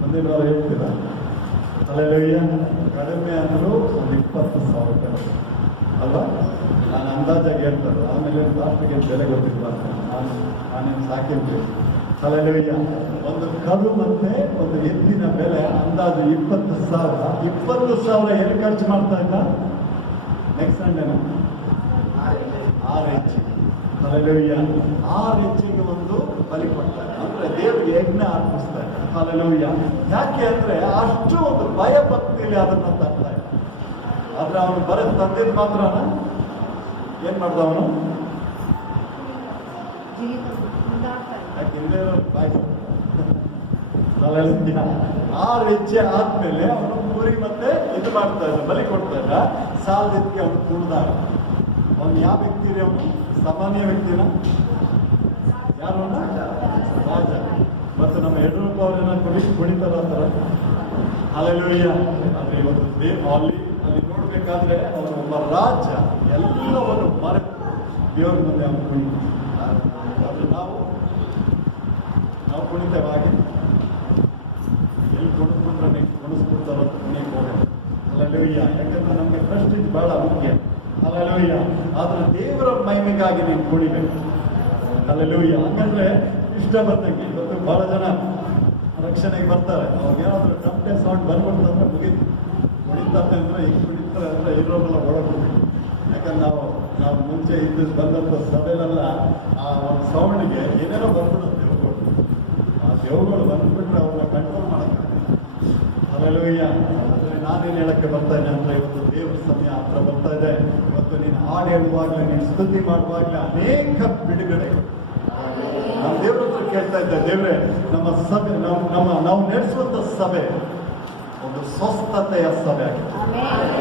ಮುಂದಿನ ವಾರ ಹೇಳ್ತೀರಾ? ಹಲ್ಲೆಲೂಯ. ಕಡಿಮೆ ಅಂದರೂ ಒಂದು 20,000 ಅಲ್ವಾ? ನಾನು ಅಂದಾಜಾಗಿ ಹೇಳ್ತಾರೆ, ಆಮೇಲೆ ಲಾಸ್ಟಿಗೆ ಬೆಲೆ ಗೊತ್ತಿಲ್ಲ, ನಾನೇನು ಸಾಕಿರ್ತೀವಿ. ಹಲ್ಲೆಲೂಯ. ಒಂದು ಕರು ಮತ್ತೆ ಒಂದು ಎತ್ತಿನ ಬೆಲೆ ಅಂದಾಜು 20,000. 20,000 ಎಲ್ಲಿ ಖರ್ಚು ಮಾಡ್ತಾ ಇದ್ದ? ನೆಕ್ಸ್ಟ್ ಸಂಡೇನ 6 ಹೆಜ್ಜೆ. ಹಲ್ಲೆಲೂಯ. 6 ಹೆಜ್ಜೆಗೆ ಒಂದು ಬಲಿ ಕೊಡ್ತಾರೆ, ಅಂದ್ರೆ ದೇವರಿಗೆ ಯಜ್ಞ ಅರ್ಪಿಸ್ತಾರೆ. ಹಲ್ಲೆಲೂಯ. ಯಾಕೆ ಅಂದ್ರೆ ಅಷ್ಟು ಒಂದು ಭಯ ಭಕ್ತಿಯಲ್ಲಿ ಅದನ್ನ ತರ್ತಾ ಇದ್ದ. ಆದ್ರೆ ಅವನು ಬರೋದು ತಂದಿದ್ ಮಾತ್ರನ ಏನ್ ಮಾಡ್ದ ಅವನು? ಯಾಕೆ ಹಿಂದೆ ಬಾಯ್ 6 ಹೆಜ್ಜೆ ಆದ್ಮೇಲೆ ಅವನು ಕುರಿ ಮತ್ತೆ ಇದು ಮಾಡ್ತಾ ಇದ್ದ, ಬಲಿ ಕೊಡ್ತಾ ಇದ್ದ. ಸಾಲದಕ್ಕೆ ಅವನು ಕುಡ್ದಾಗ ಅವನು ಯಾವ ವ್ಯಕ್ತಿ ರೀ? ಅವನು ಸಾಮಾನ್ಯ ವ್ಯಕ್ತಿನ? ಯಾರು? ರಾಜ. ಮತ್ತು ನಮ್ಮ ಯಡಿಯೂರಪ್ಪ ಅವರನ್ನ ಕುಣಿತಾರ ಅಂತಾರ. ಹಲ್ಲೆಲೂಯ. ಆದ್ರೆ ಇವತ್ತು ಅಲ್ಲಿ ನೋಡ್ಬೇಕಾದ್ರೆ ಅವನು ಒಬ್ಬ ರಾಜ ಎಲ್ಲವನ್ನು ಮರೆತು ದೇವರ ಮುಂದೆ ಅವನು ಕುಣಿತಾನೆ. ಆದ್ರೆ ನಾವು ಕುಣಿತೇವೆ ಹಾಗೆ? ಎಲ್ಲಿ ಕುಣಿಸ್ಕೊಂಡ್ರೆ ನೆಕ್ಸ್ಟ್ ಕುಣಿಸ್ಕೊಡ್ತಾರ ಕುಣಿಯಕ್ಕೆ ಹೋಗೋದು. ಹಲ್ಲೆಲೂಯ. ಯಾಕಂದ್ರೆ ನಮ್ಗೆ ಪ್ರೆಸ್ಟೀಜ್ ಬಹಳ ಮುಖ್ಯ. ಹಲ್ಲೆಲೂಯ. ಆದ್ರೆ ದೇವರ ಮಹಿಮೆಗಾಗಿ ನೀನು ಕುಣಿಬೇಕು. ಹಲ್ಲೆಲೂಯ. ಹಂಗಂದ್ರೆ ಇಷ್ಟ ಬಂದಂಗೆ ಇವತ್ತು ಬಹಳ ಜನ ರಕ್ಷಣೆಗೆ ಬರ್ತಾರೆ, ಅವ್ರಿಗೇನಾದ್ರೂ ಟಂಟೆ ಸೌಂಡ್ ಬಂದ್ಬಿಡ್ತಂದ್ರೆ ಮುಗೀತು. ಕುಣಿತಾರೆ ಅಂದ್ರೆ ಈಗ ಕುಣಿತಾರೆ ಅಂದ್ರೆ ಇರೋರೆಲ್ಲ ಒಳಗೋಗ್ಬೇಕು. ಯಾಕಂದ್ರೆ ನಾವು ಮುಂಚೆ ಬಂದಂಥ ಸಭೆಲೆಲ್ಲ ಆ ಒಂದು ಸೌಂಡ್ಗೆ ಏನೇನೋ ಬಂದ್ಬಿಡುತ್ತೆ ದೇವ್ರುಗಳು. ಆ ದೇವ್ರುಗಳು ಬಂದ್ಬಿಟ್ರೆ ಅವ್ರನ್ನ ಕಂಟ್ರೋಲ್ ಮಾಡೋಕ್ಕಾಗಲ್ಲ. ಹಲ್ಲೆಲೂಯ. ಅಂದ್ರೆ ನಾನೇನು ಹೇಳಕ್ಕೆ ಬರ್ತಾ ಇದ್ದೆ ಅಂದ್ರೆ ಇವತ್ತು ದೇವ್ರ ಸಮಯ ಹತ್ರ ಬರ್ತಾ ಇದೆ. ಇವತ್ತು ನೀನು ಹಾಡು ಹೇಳುವಾಗಲೇ, ನೀನು ಸ್ತುತಿ ಮಾಡುವಾಗಲೇ ಅನೇಕ ಬಿಡುಗಡೆಗಳು ನಮ್ಮ ದೇವ್ರ ಹತ್ರ ಕೇಳ್ತಾ ಇದ್ದೆ. ದೇವ್ರೆ, ನಮ್ಮ ಸಭೆ ನಾವು ನಡೆಸುವಂತ ಸಭೆ ಒಂದು ಸ್ವಸ್ಥತೆಯ ಸಭೆ ಆಗಿದೆ.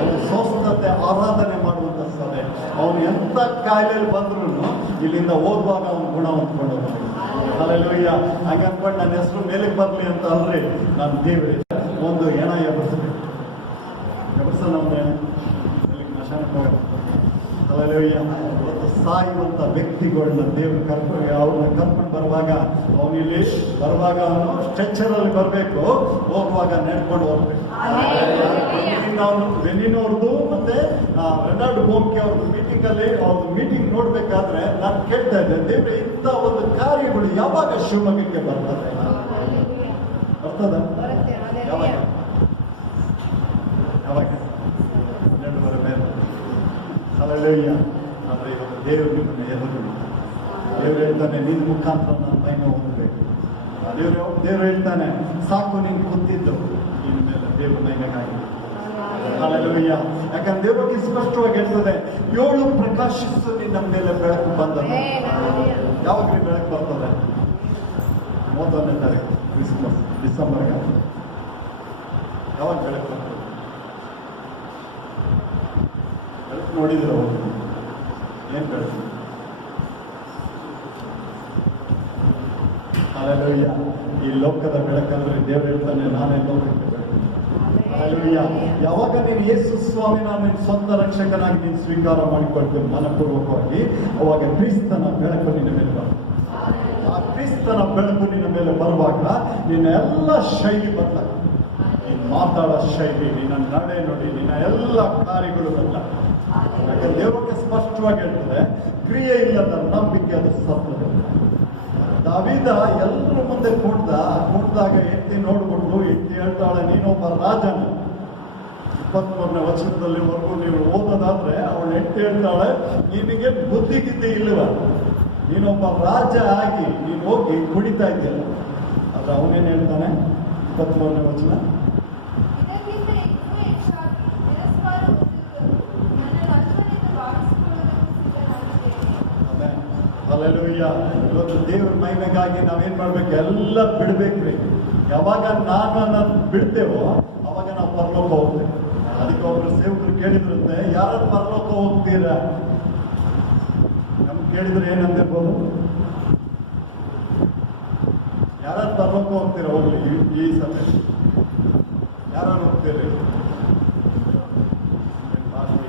ಒಂದು ಸ್ವಸ್ಥತೆ ಆರಾಧನೆ ಮಾಡುವಂತ ಸಭೆ. ಅವನು ಎಂತ ಕಾಯಿಲೆಯಲ್ಲಿ ಬಂದ್ರು ಇಲ್ಲಿಂದ ಹೋಗುವಾಗ ಅವನು ಗುಣ ಹೊಂದ್ಕೊಂಡು ಹೋಗ್ತಾನೆ. ಹಲ್ಲೆಲೂಯ. ಹಾಗೆ ಅನ್ಕೊಂಡು ನನ್ನ ಹೆಸರು ಮೇಲಕ್ಕೆ ಬರ್ಲಿ ಅಂತ ಅಲ್ರಿ, ನಾನು ದೇವ್ರೆ ಒಂದು ಹೆಣ ಎಬರ್ಸಬೇಕು. ನಮ್ಗೆ ಮಶಾನಕ್ಕೆ ಹೋಗೋದು. ಹಲ್ಲೆಲೂಯ. ಇವತ್ತು ಸಾಯುವಂತ ವ್ಯಕ್ತಿಗಳನ್ನ ದೇವ್ರ ಅವ್ರನ್ನ ಕರ್ಕೊಂಡು ಬರುವಾಗ ಅವನಿಲ್ಲಿ ಬರುವಾಗ ಅವನು ಸ್ಟ್ರೆಚರಲ್ಲಿ ಬರಬೇಕು, ಹೋಗುವಾಗ ನಡ್ಕೊಂಡು ಹೋಗ್ಬೇಕು. ಅವನು ವೆನಿನವ್ರದ್ದು ಮತ್ತೆ ರೆನಾಲ್ಡ್ ಗೋಮ್ಕೆ ಅವ್ರದ್ದು ಮೀಟಿಂಗ್ ನೋಡ್ಬೇಕಾದ್ರೆ ನಾನು ಕೇಳ್ತಾ ಇದ್ದೆ, ದೇವ್ರೆ ಇಂಥ ಒಂದು ಕಾರ್ಯಗಳು ಯಾವಾಗ ಶಿವಮೊಗ್ಗಕ್ಕೆ ಬರ್ತದೆ? ಬರ್ತದ? ಯಾವಾಗ 12 ಮೇಲೆ. ಹಲ್ಲೆಲೂಯ. ಅಂದ್ರೆ ಇವತ್ತು ದೇವರು ನಿಮ್ಮನ್ನ ಎದುರು ದೇವ್ರು ಹೇಳ್ತಾನೆ, ನಿನ್ನ ಮುಖಾಂತರ ನಾನು ಮಹಿಮೆ ಹೊಂದಬೇಕು. ದೇವ್ರು ಹೇಳ್ತಾನೆ, ಸಾಕು ನಿಂಗೆ ಗೊತ್ತಿದ್ದು ನಿನ್ನ ಮೇಲೆ ದೇವ್ರ ಮಹಿಮೆಗಾಗಿದೆ. ಹಲ್ಲೆಲೂಯ. ಯಾಕಂದ್ರೆ ದೇವರಿಗೆ ಸ್ಪಷ್ಟವಾಗಿ ಹೇಳ್ತದೆ, 7 ಪ್ರಕಾಶಿಸು ನಿನ್ನ ಮೇಲೆ ಬೆಳಕು ಬಂದದ್ದು. ಯಾವಾಗ ಬೆಳಕು ಬರ್ತದೆ? 31ನೇ ತಾರೀಕು ಕ್ರಿಸ್ಮಸ್, ಡಿಸೆಂಬರ್ಗೆ. ಯಾವಾಗ ಬೆಳಕು ಬರ್ತದೆ? ಬೆಳಕು ನೋಡಿದ್ರು ಏನ್ ಬೆಳಕು? ಹಲ್ಲೆಲೂಯ. ಈ ಲೋಕದ ಬೆಳಕಂದ್ರೆ ದೇವರು ಹೇಳ್ತಾನೆ, ನಾನೇ ಲೋಕಕ್ಕೆ ಬೆಳಕು. ಹಲ್ಲೆಲೂಯ. ಯಾವಾಗ ನೀನು ಯೇಸು ಸ್ವಾಮಿ ನಾನು ಸ್ವಂತ ರಕ್ಷಕನಾಗಿ ನೀನು ಸ್ವೀಕಾರ ಮಾಡಿಕೊಳ್ತೇನೆ ಮನಪೂರ್ವಕವಾಗಿ, ಅವಾಗ ಕ್ರಿಸ್ತನ ಬೆಳಕು ನಿನ್ನ ಮೇಲೆ ಬರ್ತದೆ. ಆ ಕ್ರಿಸ್ತನ ಬೆಳಕು ನಿನ್ನ ಮೇಲೆ ಬರುವಾಗ ನಿನ್ನ ಎಲ್ಲ ಶೈಲಿ ಬದಲಾಗ್ತದೆ. ಮಾತಾಡೋ ಶೈಲಿ, ನಿನ್ನ ನಡೆ ನುಡಿ, ನಿನ್ನ ಎಲ್ಲ ಕಾರ್ಯಗಳು ಎಲ್ಲ. ಯಾಕಂದ್ರೆ ದೇವರಿಗೆ ಸ್ಪಷ್ಟವಾಗಿ ಹೇಳ್ತದೆ, ಕ್ರಿಯೆ ಇಲ್ಲದ ನಂಬಿಕೆ ಅದು ಸತ್ತದು. ದಾವೀದ ಎಲ್ಲರ ಮುಂದೆ ಕೂಡ್ದಾಗ ಹೆಂಡತಿ ನೋಡ್ಬಿಟ್ಟು ಹೆಂಡತಿ ಹೇಳ್ತಾಳೆ, ನೀನೊಬ್ಬ ರಾಜನ. 23ನೇ ವಚನದಲ್ಲಿವರೆಗೂ ನೀವು ಓದೋದಾದ್ರೆ ಅವಳು ಹೆಂಡತಿ ಹೇಳ್ತಾಳೆ, ನಿನಗೆ ಬುದ್ಧಿ ಗಿದ್ದಿ ಇಲ್ಲವ, ನೀನೊಬ್ಬ ರಾಜ ಆಗಿ ನೀನು ಹೋಗಿ ಕುಡಿತಾ ಇದೆಯಲ್ಲ. ಆದ್ರೆ ಅವನೇನು ಹೇಳ್ತಾನೆ 23ನೇ ವಚನ, ಇದಕ್ಕಿಂತ ಇನ್ನೂ ಹೆಚ್ಚಾಗಿ ತಿರಸ್ಕಾರ ಹೊಂದಿರುವರು ನನ್ನನ್ನು ಅಶ್ವದಿಂದ ಬಾಧಿಸಿಕೊಳ್ಳಲು ಸಿದ್ಧನಾಗಿದ್ದೇನೆ. ಹಲ್ಲೆಲೂಯಾ. ಇವತ್ತು ದೇವ್ರ ಮಹಿಮೆಗಾಗಿ ನಾವೇನ್ ಮಾಡ್ಬೇಕು? ಎಲ್ಲ ಬಿಡ್ಬೇಕ್ರಿ. ಯಾವಾಗ ನಾನು ಅನ್ನೋದು ಬಿಡ್ತೇವೋ ಅವಾಗ ನಾವು ಪರಲೋಕ ಹೋಗ್ತೇವೆ. ಅದಕ್ಕೆ ಒಬ್ರು ಸೇವಕರು ಕೇಳಿದ್ರಂತೆ, ಯಾರು ಪರಲೋಕ ಹೋಗ್ತೀರಾ? ನಮ್ಗೆ ಕೇಳಿದ್ರೆ ಏನಂತಿರ್ಬೋದು? ಯಾರು ಪರಲೋಕ ಹೋಗ್ತೀರಾ? ಹೋಗ್ಲಿ ಈ ಸಮಯ ಯಾರು ಹೋಗ್ತೀರಿ?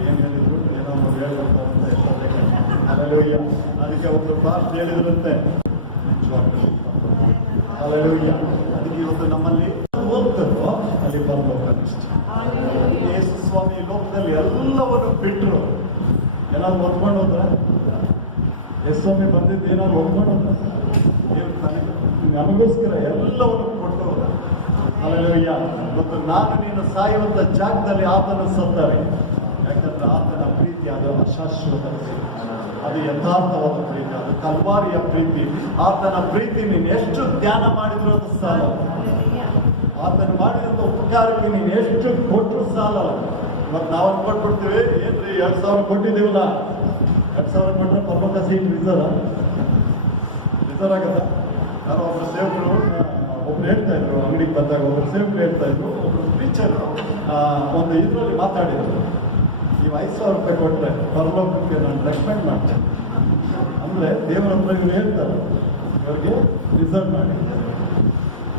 ಏನ್ ಹೇಳಿದ್ರು ಏನೋ ಹೇಳ್ಬೇಕು ಅಂತ ಎಷ್ಟೊಂದು. ಹಲ್ಲೆಲೂಯಾ. ಅದಕ್ಕೆ ಒಬ್ರು ಪಾಸ್ಟ್ ಹೇಳಿದ್ರಂತೆ, ಹಲ್ಲೆಲೂಯಾ. ಅದಕ್ಕೆ ಇವತ್ತು ನಮ್ಮಲ್ಲಿ ಹೋಗ್ತಾರೋ ಅಲ್ಲಿ ಪರಲೋಕ ನಿಷ್ಠ. ಯೇಸು ಸ್ವಾಮಿ ಲೋಕದಲ್ಲಿ ಎಲ್ಲವನ್ನು ಬಿಟ್ಟರು. ಏನಾದ್ರು ಹೊತ್ಕೊಂಡು ಹೋದ್ರ? ಯೇಸು ಸ್ವಾಮಿ ಬಂದಿದ್ದು ಏನಾದ್ರು ಹೊತ್ಕೊಂಡು ಹೋದ್ರ? ನಮಗೋಸ್ಕರ ಎಲ್ಲವನ್ನು ಕೊಟ್ಟು ಹೋದ. ಹಲ್ಲೆಲೂಯಾ. ಇವತ್ತು ನಾನು ನೀನು ಸಾಯುವಂತ ಜಾಗದಲ್ಲಿ ಆತನ ಸತ್ತಾರೆ. ಯಾಕಂದ್ರೆ ಆತನ ಪ್ರೀತಿ ಅದು ಅಶಾಶ್ವತ ಪ್ರೀತಿ, ಅದು ಯಥಾರ್ಥವಾದ ಪ್ರೀತಿ, ಅದು ಕಲ್ವಾರಿಯ ಪ್ರೀತಿ. ಆತನ ಪ್ರೀತಿ ನೀನು ಎಷ್ಟು ಧ್ಯಾನ ಮಾಡಿದ್ರು ಅದು ಸಾಲ. ಆತನ ಮಾಡಿದಂಥ ಉಪಕಾರಕ್ಕೆ ನೀನು ಎಷ್ಟು ಕೊಟ್ಟರು ಸಾಲ. ಇವತ್ತು ನಾವು ಕೊಟ್ಬಿಡ್ತೀವಿ, ಏನ್ರಿ 2,000 ಕೊಟ್ಟಿದ್ದೀವಲ್ಲ, 2,000 ಕೊಟ್ಟರೆ ಪರಲೋಕ ಸೀಟ್ ರಿಸರ್ವ್ ಆಗದ. ಯಾರೋ ಒಬ್ರು ಸೇವಕರು ಒಬ್ರು ಹೇಳ್ತಾ ಇದ್ರು, ಅಂಗಡಿಗೆ ಬಂದಾಗ ಒಬ್ರು ಸೇವಕರು ಹೇಳ್ತಾ ಇದ್ರು, ಒಬ್ರು ಟೀಚರ್ ಒಂದು ಇದರಲ್ಲಿ ಮಾತಾಡಿದ್ರು, ನೀವು 5,000 ರೂಪಾಯಿ ಕೊಟ್ಟರೆ ಪರಲೋಕಕ್ಕೆ ನಾನು ರೆಕಮೆಂಡ್ ಮಾಡ್ತೇನೆ. ಅಂದರೆ ದೇವರ ಹತ್ರ ಇವ್ರು ಹೇಳ್ತಾರೆ, ಇವ್ರಿಗೆ ರಿಸರ್ವ್ ಮಾಡಿ.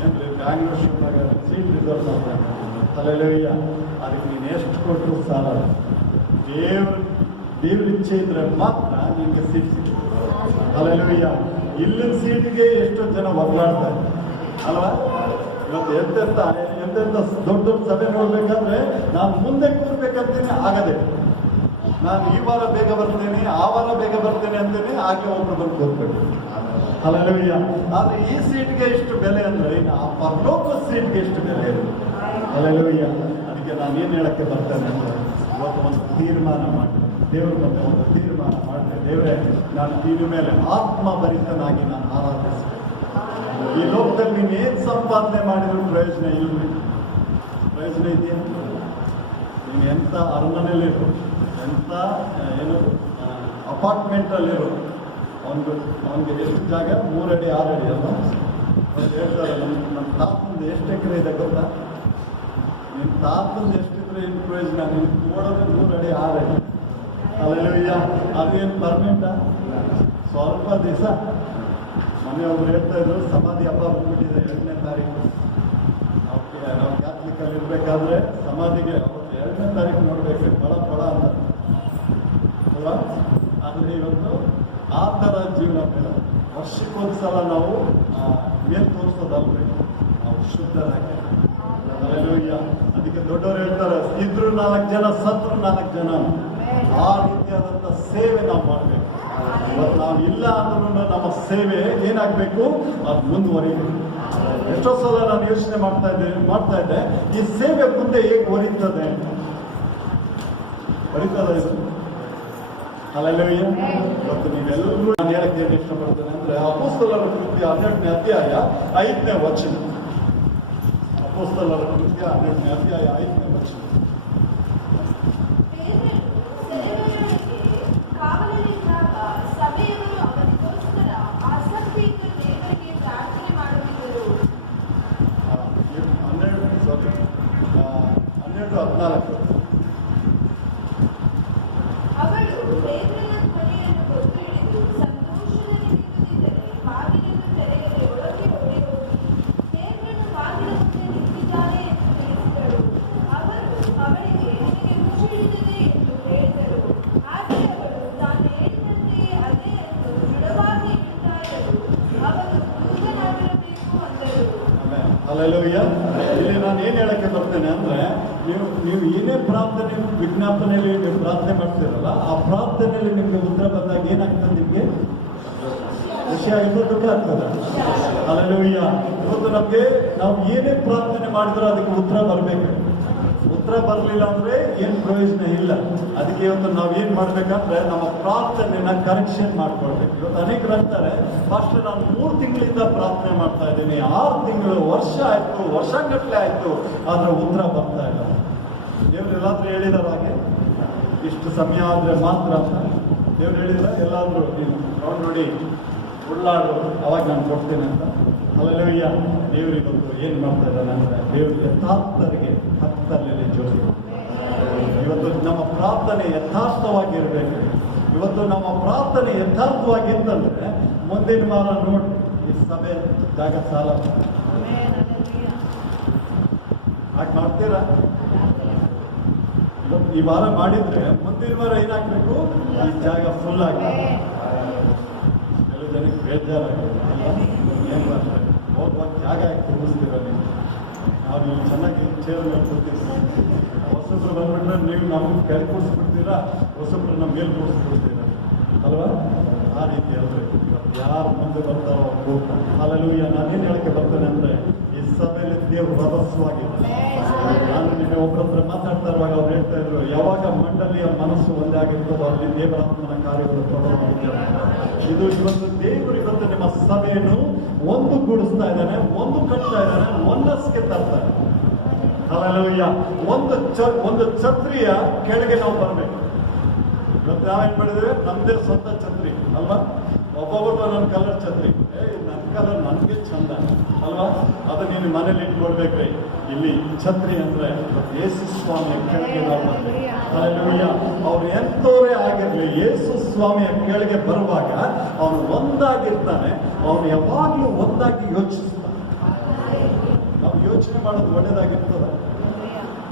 ಏನ್ರಿ ಬ್ಯಾಂಗ್ಳೂರ್ ಶಿವನಾಗ ಸೀಟ್ ರಿಸರ್ವ್ ಮಾಡ್ತಾರೆ. ಹಲ್ಲೆಲೂಯಾ. ಅದಕ್ಕೆ ನೀನು ಎಷ್ಟು ಕೊಟ್ಟರು ಸಾಲ. ದೇವ್ರ ಇಚ್ಛೆ ಇದ್ರೆ ಮಾತ್ರ ನಿಮಗೆ ಸೀಟ್ ಸಿಗ್ತದೆ. ಹಲ್ಲೆಲೂಯಾ. ಇಲ್ಲಿನ ಸೀಟಿಗೆ ಎಷ್ಟೋ ಜನ ಒದ್ದಾಡ್ತಾರೆ ಅಲ್ವಾ? ಇವತ್ತು ಎಂತೆಂಥ ದೊಡ್ಡ ಸಭೆ ನೋಡ್ಬೇಕಾದ್ರೆ ನಾನು ಮುಂದೆ ಕೂರ್ಬೇಕಂತೇನೆ ಆಗದೆ. ನಾನು ಈ ವಾರ ಬೇಗ ಬರ್ತೇನೆ, ಆ ವಾರ ಬೇಗ ಬರ್ತೇನೆ ಅಂತೇನೆ ಆಕೆ ಒಬ್ರು ಬಂದು ಕೂರ್ಬೇಕು. ಹಲ್ಲೆಲೂಯಾ. ಆದ್ರೆ ಈ ಸೀಟ್ಗೆ ಎಷ್ಟು ಬೆಲೆ ಅಂದ್ರೆ ಇನ್ನು ಆ ಪರಲೋಕ ಸೀಟ್ಗೆ ಎಷ್ಟು ಬೆಲೆ ಇದೆ. ಹಲ್ಲೆಲೂಯಾ. ಅದಕ್ಕೆ ನಾನು ಏನು ಹೇಳಕ್ಕೆ ಬರ್ತೇನೆ ಅಂದ್ರೆ, ಇವತ್ತು ಒಂದು ತೀರ್ಮಾನ ಮಾಡಿ, ದೇವ್ರ ಮುಂದೆ ಒಂದು ತೀರ್ಮಾನ ಮಾಡಿದೆ, ದೇವರೇ ನಾನು ಇನ್ನು ಮೇಲೆ ಆತ್ಮಭರಿತನಾಗಿ ನಾನು ಆರಾಧಿಸ್ತೇನೆ. ಈ ಲೋಕದಲ್ಲಿ ನೀನು ಏನು ಸಂಪಾದನೆ ಮಾಡಿದ್ರು ಪ್ರಯೋಜನ ಇಲ್ಲ. ಪ್ರಯೋಜನ ಇದೆಯಾ? ನೀನು ಎಂಥ ಅರಮನೆಯಲ್ಲಿರು, ಎಂಥ ಏನು ಅಪಾರ್ಟ್ಮೆಂಟಲ್ಲಿರು, ಅವನಿಗೆ ಎಷ್ಟು ಜಾಗ? 3 ಅಡಿ 6 ಅಡಿ ಅಲ್ವಾ? ಹೇಳ್ತಾರೆ, ನಮ್ಮ ತಾತಂದು ಎಷ್ಟು ಎಕರೆ ಇದೆ ಗೊತ್ತಾ? ನಿಮ್ಮ ತಾತಂದು ಎಷ್ಟಿದ್ರೆ ಏನು ಪ್ರಯೋಜನ? ನೀನು ನೋಡೋದು 3 ಅಡಿ 6 ಅಡಿ. ಹಲ್ಲೆಲೂಯಾ. ಅದೇನು ಪರ್ಮನೆಂಟಾ? ಸ್ವಲ್ಪ ದಿವಸ. ಮೊನ್ನೆ ಒಬ್ರು ಹೇಳ್ತಾ ಇದ್ರು, ಸಮಾಧಿ ಹಬ್ಬ ಬಂದ್ಬಿಟ್ಟಿದೆ 2ನೇ ತಾರೀಕು. ನಾವು ಕ್ಯಾಥಲಿಕಲ್ಲಿ ಇರಬೇಕಾದ್ರೆ ಸಮಾಧಿಗೆ 2ನೇ ತಾರೀಕು ನೋಡ್ಬೇಕು, ಫಳ ಅಂತ ಅಲ್ವಾ? ಆದರೆ ಇವತ್ತು ಆ ಥರ ಜೀವನ ಬೇಡ. ವರ್ಷಕ್ಕೊಂದ್ಸಲ ನಾವು ಮೇಲ್ ತೋರಿಸೋದಲ್ರಿ, ನಾವು ಶುದ್ಧರಾಗಿ. ಹಲ್ಲೆಲೂಯಾ. ಅದಕ್ಕೆ ದೊಡ್ಡವರು ಹೇಳ್ತಾರೆ, ಇದ್ರು 4 ಜನ, ಸತ್ರು 4 ಜನ. ಆ ರೀತಿಯಾದಂಥ ಸೇವೆ ನಾವು ಮಾಡಬೇಕು. ಇವತ್ತು ನಾವು ಇಲ್ಲ ಅಂದ್ರೂ ನಮ್ಮ ಸೇವೆ ಏನಾಗಬೇಕು? ಅದು ಮುಂದುವರಿಬೇಕು. ಎಷ್ಟೋ ಸಲ ನಾನು ಯೋಚನೆ ಮಾಡ್ತಾ ಇದ್ದೆ, ಈ ಸೇವೆ ಮುಂದೆ ಹೇಗೆ ಹೊರೀತದೆ? ಹೊರೀತದ ಇದು? ಹಲ್ಲೆಲೂಯಾ. ಇವತ್ತು ನೀವೆಲ್ಲರೂ ನಾನು ಹೇಳಕ್ಕೆ ಏನು ಇಷ್ಟಪಡ್ತೇನೆ ಅಂದ್ರೆ, ಅಪೊಸ್ತಲರ ಕೃತ್ಯ 12ನೇ ಅಧ್ಯಾಯ 5ನೇ ವಚನ. ಅಪೊಸ್ತಲರ ಕೃತ್ಯ 12ನೇ ಅಧ್ಯಾಯ 5ನೇ ವಚನ. ಕಾವಲಲ್ಲಿದ್ದಾಗ ಸಭೆಯವರು ಅವರಿಗೋಸ್ಕರ ಆಸಕ್ತಿಯಿಂದ ದೇವರಿಗೆ ಪ್ರಾರ್ಥನೆ ಮಾಡುತ್ತಿದ್ದರು. 12:14. ಅವಳು ಪೇತ್ರನ ಧ್ವನಿಯನ್ನು ಗೊತ್ತು ಹಿಡಿದು ಸಂತೋಷದಲ್ಲಿ ನಿಂತಿದ್ದರೆ ಬಾಗಿಲನ್ನು ತೆರೆಯದೆ ಒಳಗೆ ಓಡಿ ಹೋಗಿ ಪೇತ್ರನು ಬಾಗಿಲ ಮುಂದೆ ನಿಂತಿದ್ದಾನೆ ಎಂದು ತಿಳಿಸಿದಳು. ಅವರು ಅವಳಿಗೆ, ನಿನಗೆ ಹುಚ್ಚು ಹಿಡಿದಿದೆ ಎಂದು ಹೇಳಿದರು. ಆದರೆ ಅವಳು ತಾನು ಹೇಳಿದಂತೆಯೇ ಅದೇ ಎಂದು ದೃಢವಾಗಿ ಹೇಳ್ತಾ ಇದ್ದಳು. ಅವನು ಕ್ರೂರನಾಗಿರಬೇಕು ಅಂದಳು. ಹಲ್ಲೆಲೂಯಾ. ಇಲ್ಲಿ ನಾನು ಏನು ಹೇಳಕ್ಕೆ ಬರ್ತೇನೆ ಅಂದ್ರೆ, ನೀವು ಏನೇ ಪ್ರಾರ್ಥನೆ ವಿಜ್ಞಾಪನೆಯಲ್ಲಿ ನೀವು ಪ್ರಾರ್ಥನೆ ಮಾಡ್ತೀರಲ್ಲ, ಆ ಪ್ರಾರ್ಥನೆಯಲ್ಲಿ ನಿಮ್ಗೆ ಉತ್ತರ ಬಂದಾಗ ಏನಾಗ್ತದೆ? ನಿಮ್ಗೆ ಖುಷಿ ಆಗಿದ್ದು, ದುಃಖ ಆಗ್ತದೆ. ಹಲ್ಲೆಲೂಯಾ. ಇವತ್ತು ನಮ್ಗೆ ನಾವು ಏನೇ ಪ್ರಾರ್ಥನೆ ಮಾಡಿದ್ರೂ ಅದಕ್ಕೆ ಉತ್ತರ ಬರಬೇಕು. ಉತ್ತರ ಬರಲಿಲ್ಲ ಅಂದ್ರೆ ಏನ್ ಪ್ರಯೋಜನ ಇಲ್ಲ. ಅದಕ್ಕೆ ಇವತ್ತು ನಾವು ಏನ್ ಮಾಡ್ಬೇಕಂದ್ರೆ ನಮ್ಮ ಪ್ರಾರ್ಥನೆನ ಕರೆಕ್ಷನ್ ಮಾಡ್ಕೊಳ್ಬೇಕು. ಇವತ್ತು ಅನೇಕರು ಅಂತಾರೆ, ಫಸ್ಟ್ ನಾನು 3 ತಿಂಗಳಿಂದ ಪ್ರಾರ್ಥನೆ ಮಾಡ್ತಾ ಇದ್ದೀನಿ, 6 ತಿಂಗಳು, ವರ್ಷ ಆಯ್ತು, ವರ್ಷಗಟ್ಟಲೆ ಆಯ್ತು, ಆದ್ರೆ ಉತ್ತರ ಬರ್ತಾ ಇಲ್ಲ. ದೇವ್ರು ಎಲ್ಲಾದ್ರೂ ಹೇಳಿದಾರ ಹಾಗೆ ಇಷ್ಟು ಸಮಯ ಆದ್ರೆ ಮಾತ್ರ ಅಂತ ದೇವ್ರು ಹೇಳಿದ್ರ? ಎಲ್ಲಾದ್ರೂ ನೀನು ನೋಡಿ ಉಳ್ಳಾಡು ಅವಾಗ ನಾನು ಕೊಡ್ತೇನೆ ಅಂತ. ಹಲ್ಲೆಲೂಯಾ. ದೇವ್ರು ಇವತ್ತು ಏನ್ ಮಾಡ್ತಾ ಇದ್ದಾನೆ ಅಂದ್ರೆ, ದೇವ್ರು ಯಥಾರ್ಥರಿಗೆ ಹತ್ತರಲ್ಲಿ ಜೋಡಿ. ಇವತ್ತು ನಮ್ಮ ಪ್ರಾರ್ಥನೆ ಯಥಾರ್ಥವಾಗಿರ್ಬೇಕು. ಇವತ್ತು ನಮ್ಮ ಪ್ರಾರ್ಥನೆ ಯಥಾರ್ಥವಾಗಿತ್ತಂದ್ರೆ ಮುಂದಿನ ವಾರ ನೋಡಿ ಈ ಸಭೆ ಜಾಗ ಸಾಲ ಹಾಗೆ ಮಾಡ್ತೀರಾ? ಈ ವಾರ ಮಾಡಿದ್ರೆ ಮುಂದಿನ ವಾರ ಏನಾಗ್ಬೇಕು? ಈ ಜಾಗ ಫುಲ್ ಆಗಿ. ಕೆಲವು ಜನಕ್ಕೆ ಬೇಜಾರಾಗಿದೆ, ಏನ್ ಮಾಡ್ತಾರೆ, ಹೋಗುವಾಗ ಜಾಗ ಹಾಕಿ ತುಂಬಿಸ್ತೀರ ನೀವು. ನಾವು ಇಲ್ಲಿ ಚೆನ್ನಾಗಿ ಚೇರ್ ಮೇಲೆ ಕೂರ್ತೀವಿ. ಹೊಸಬ್ರು ಬಂದ್ಬಿಟ್ರೆ ನೀವು ನಮ್ಗೆ ಕೆಳಗೆ ಕೂಡಿಸ್ಬಿಡ್ತೀರಾ, ಹೊಸಬ್ರು ನಮ್ಮ ಮೇಲೆ ಕೂಡಿಸ್ಬಿಡ್ತೀರಾ ಅಲ್ವಾ? ಆ ರೀತಿ ಅಲ್ರಿ. ಯಾರು ಮುಂದೆ ಬರ್ತಾರೋ ಹೋಗ್ತ. ಹಲ್ಲೆಲೂಯಾ. ನಾನೇನು ಹೇಳಕ್ಕೆ ಬರ್ತೇನೆ ಅಂದ್ರೆ, ಈ ಸಭೆಯಲ್ಲಿ ದೇವ್ರು ರಭಸವಾಗಿದೆ. ನಾನು ನಿನ್ನೆ ಒಬ್ಬರ ಹತ್ರ ಮಾತಾಡ್ತಾ ಇರುವಾಗ ಅವ್ರು ಹೇಳ್ತಾ ಇದ್ರು, ಯಾವಾಗ ಮಂಡಳಿಯ ಮನಸ್ಸು ಒಂದೇ ಆಗಿರ್ತದೋ ಅಲ್ಲಿ ದೇವರಾತ್ಮನ ಕಾರ್ಯಗಳು ಪ್ರಾರಂಭ. ಇದು ಇವತ್ತು ದೇವರು ಇವತ್ತು ನಿಮ್ಮ ಸಭೆಯನ್ನು ಒಂದು ಗೂಡಿಸ್ತಾ ಇದ್ದಾನೆ, ಒಂದು ಕಟ್ತಾ ಇದ್ದಾನೆ, ಒಂದಸ್ಗೆ ತರ್ತಾ ಇದ್ದಾನೆ. ಹಲ್ಲೆಲೂಯಾ. ಒಂದು ಛತ್ರಿಯ ಕೆಳಗೆ ನಾವು ಬರಬೇಕು. ಇವತ್ತು ನಾವೇನ್ ಮಾಡಿದ್ರೆ ನಮ್ದೇ ಸ್ವಂತ ಛತ್ರಿ ಅಲ್ವಾ? ಒಬ್ಬೊಬ್ಬರು ನನ್ನ ಕಲರ್ ಛತ್ರಿ, ನನ್ನ ಕಲರ್ ನನ್ಗೆ ಚಂದ ಅಲ್ವಾ? ಅದು ನೀನು ಮನೇಲಿ ಇಟ್ಕೊಳ್ಬೇಕ್ರಿ. ಇಲ್ಲಿ ಛತ್ರಿ ಅಂದ್ರೆ ಯೇಸು ಸ್ವಾಮಿಯ ಕೆಳಗೆ ನಾವು ಬರ್ಬೇಕು. ಹಲ್ಲೆಲೂಯಾ. ಅವ್ರು ಎಂತವರೇ ಆಗಿರ್ಲಿ, ಯೇಸು ಸ್ವಾಮಿಯ ಕೆಳಗೆ ಬರುವಾಗ ಅವನು ಒಂದಾಗಿರ್ತಾನೆ. ಅವನು ಯಾವಾಗ್ಲೂ ಒಂದಾಗಿ ಯೋಚಿಸ್ತಾನೆ. ನಾವು ಯೋಚನೆ ಮಾಡೋದು ಒಳ್ಳೇದಾಗಿರ್ತದ.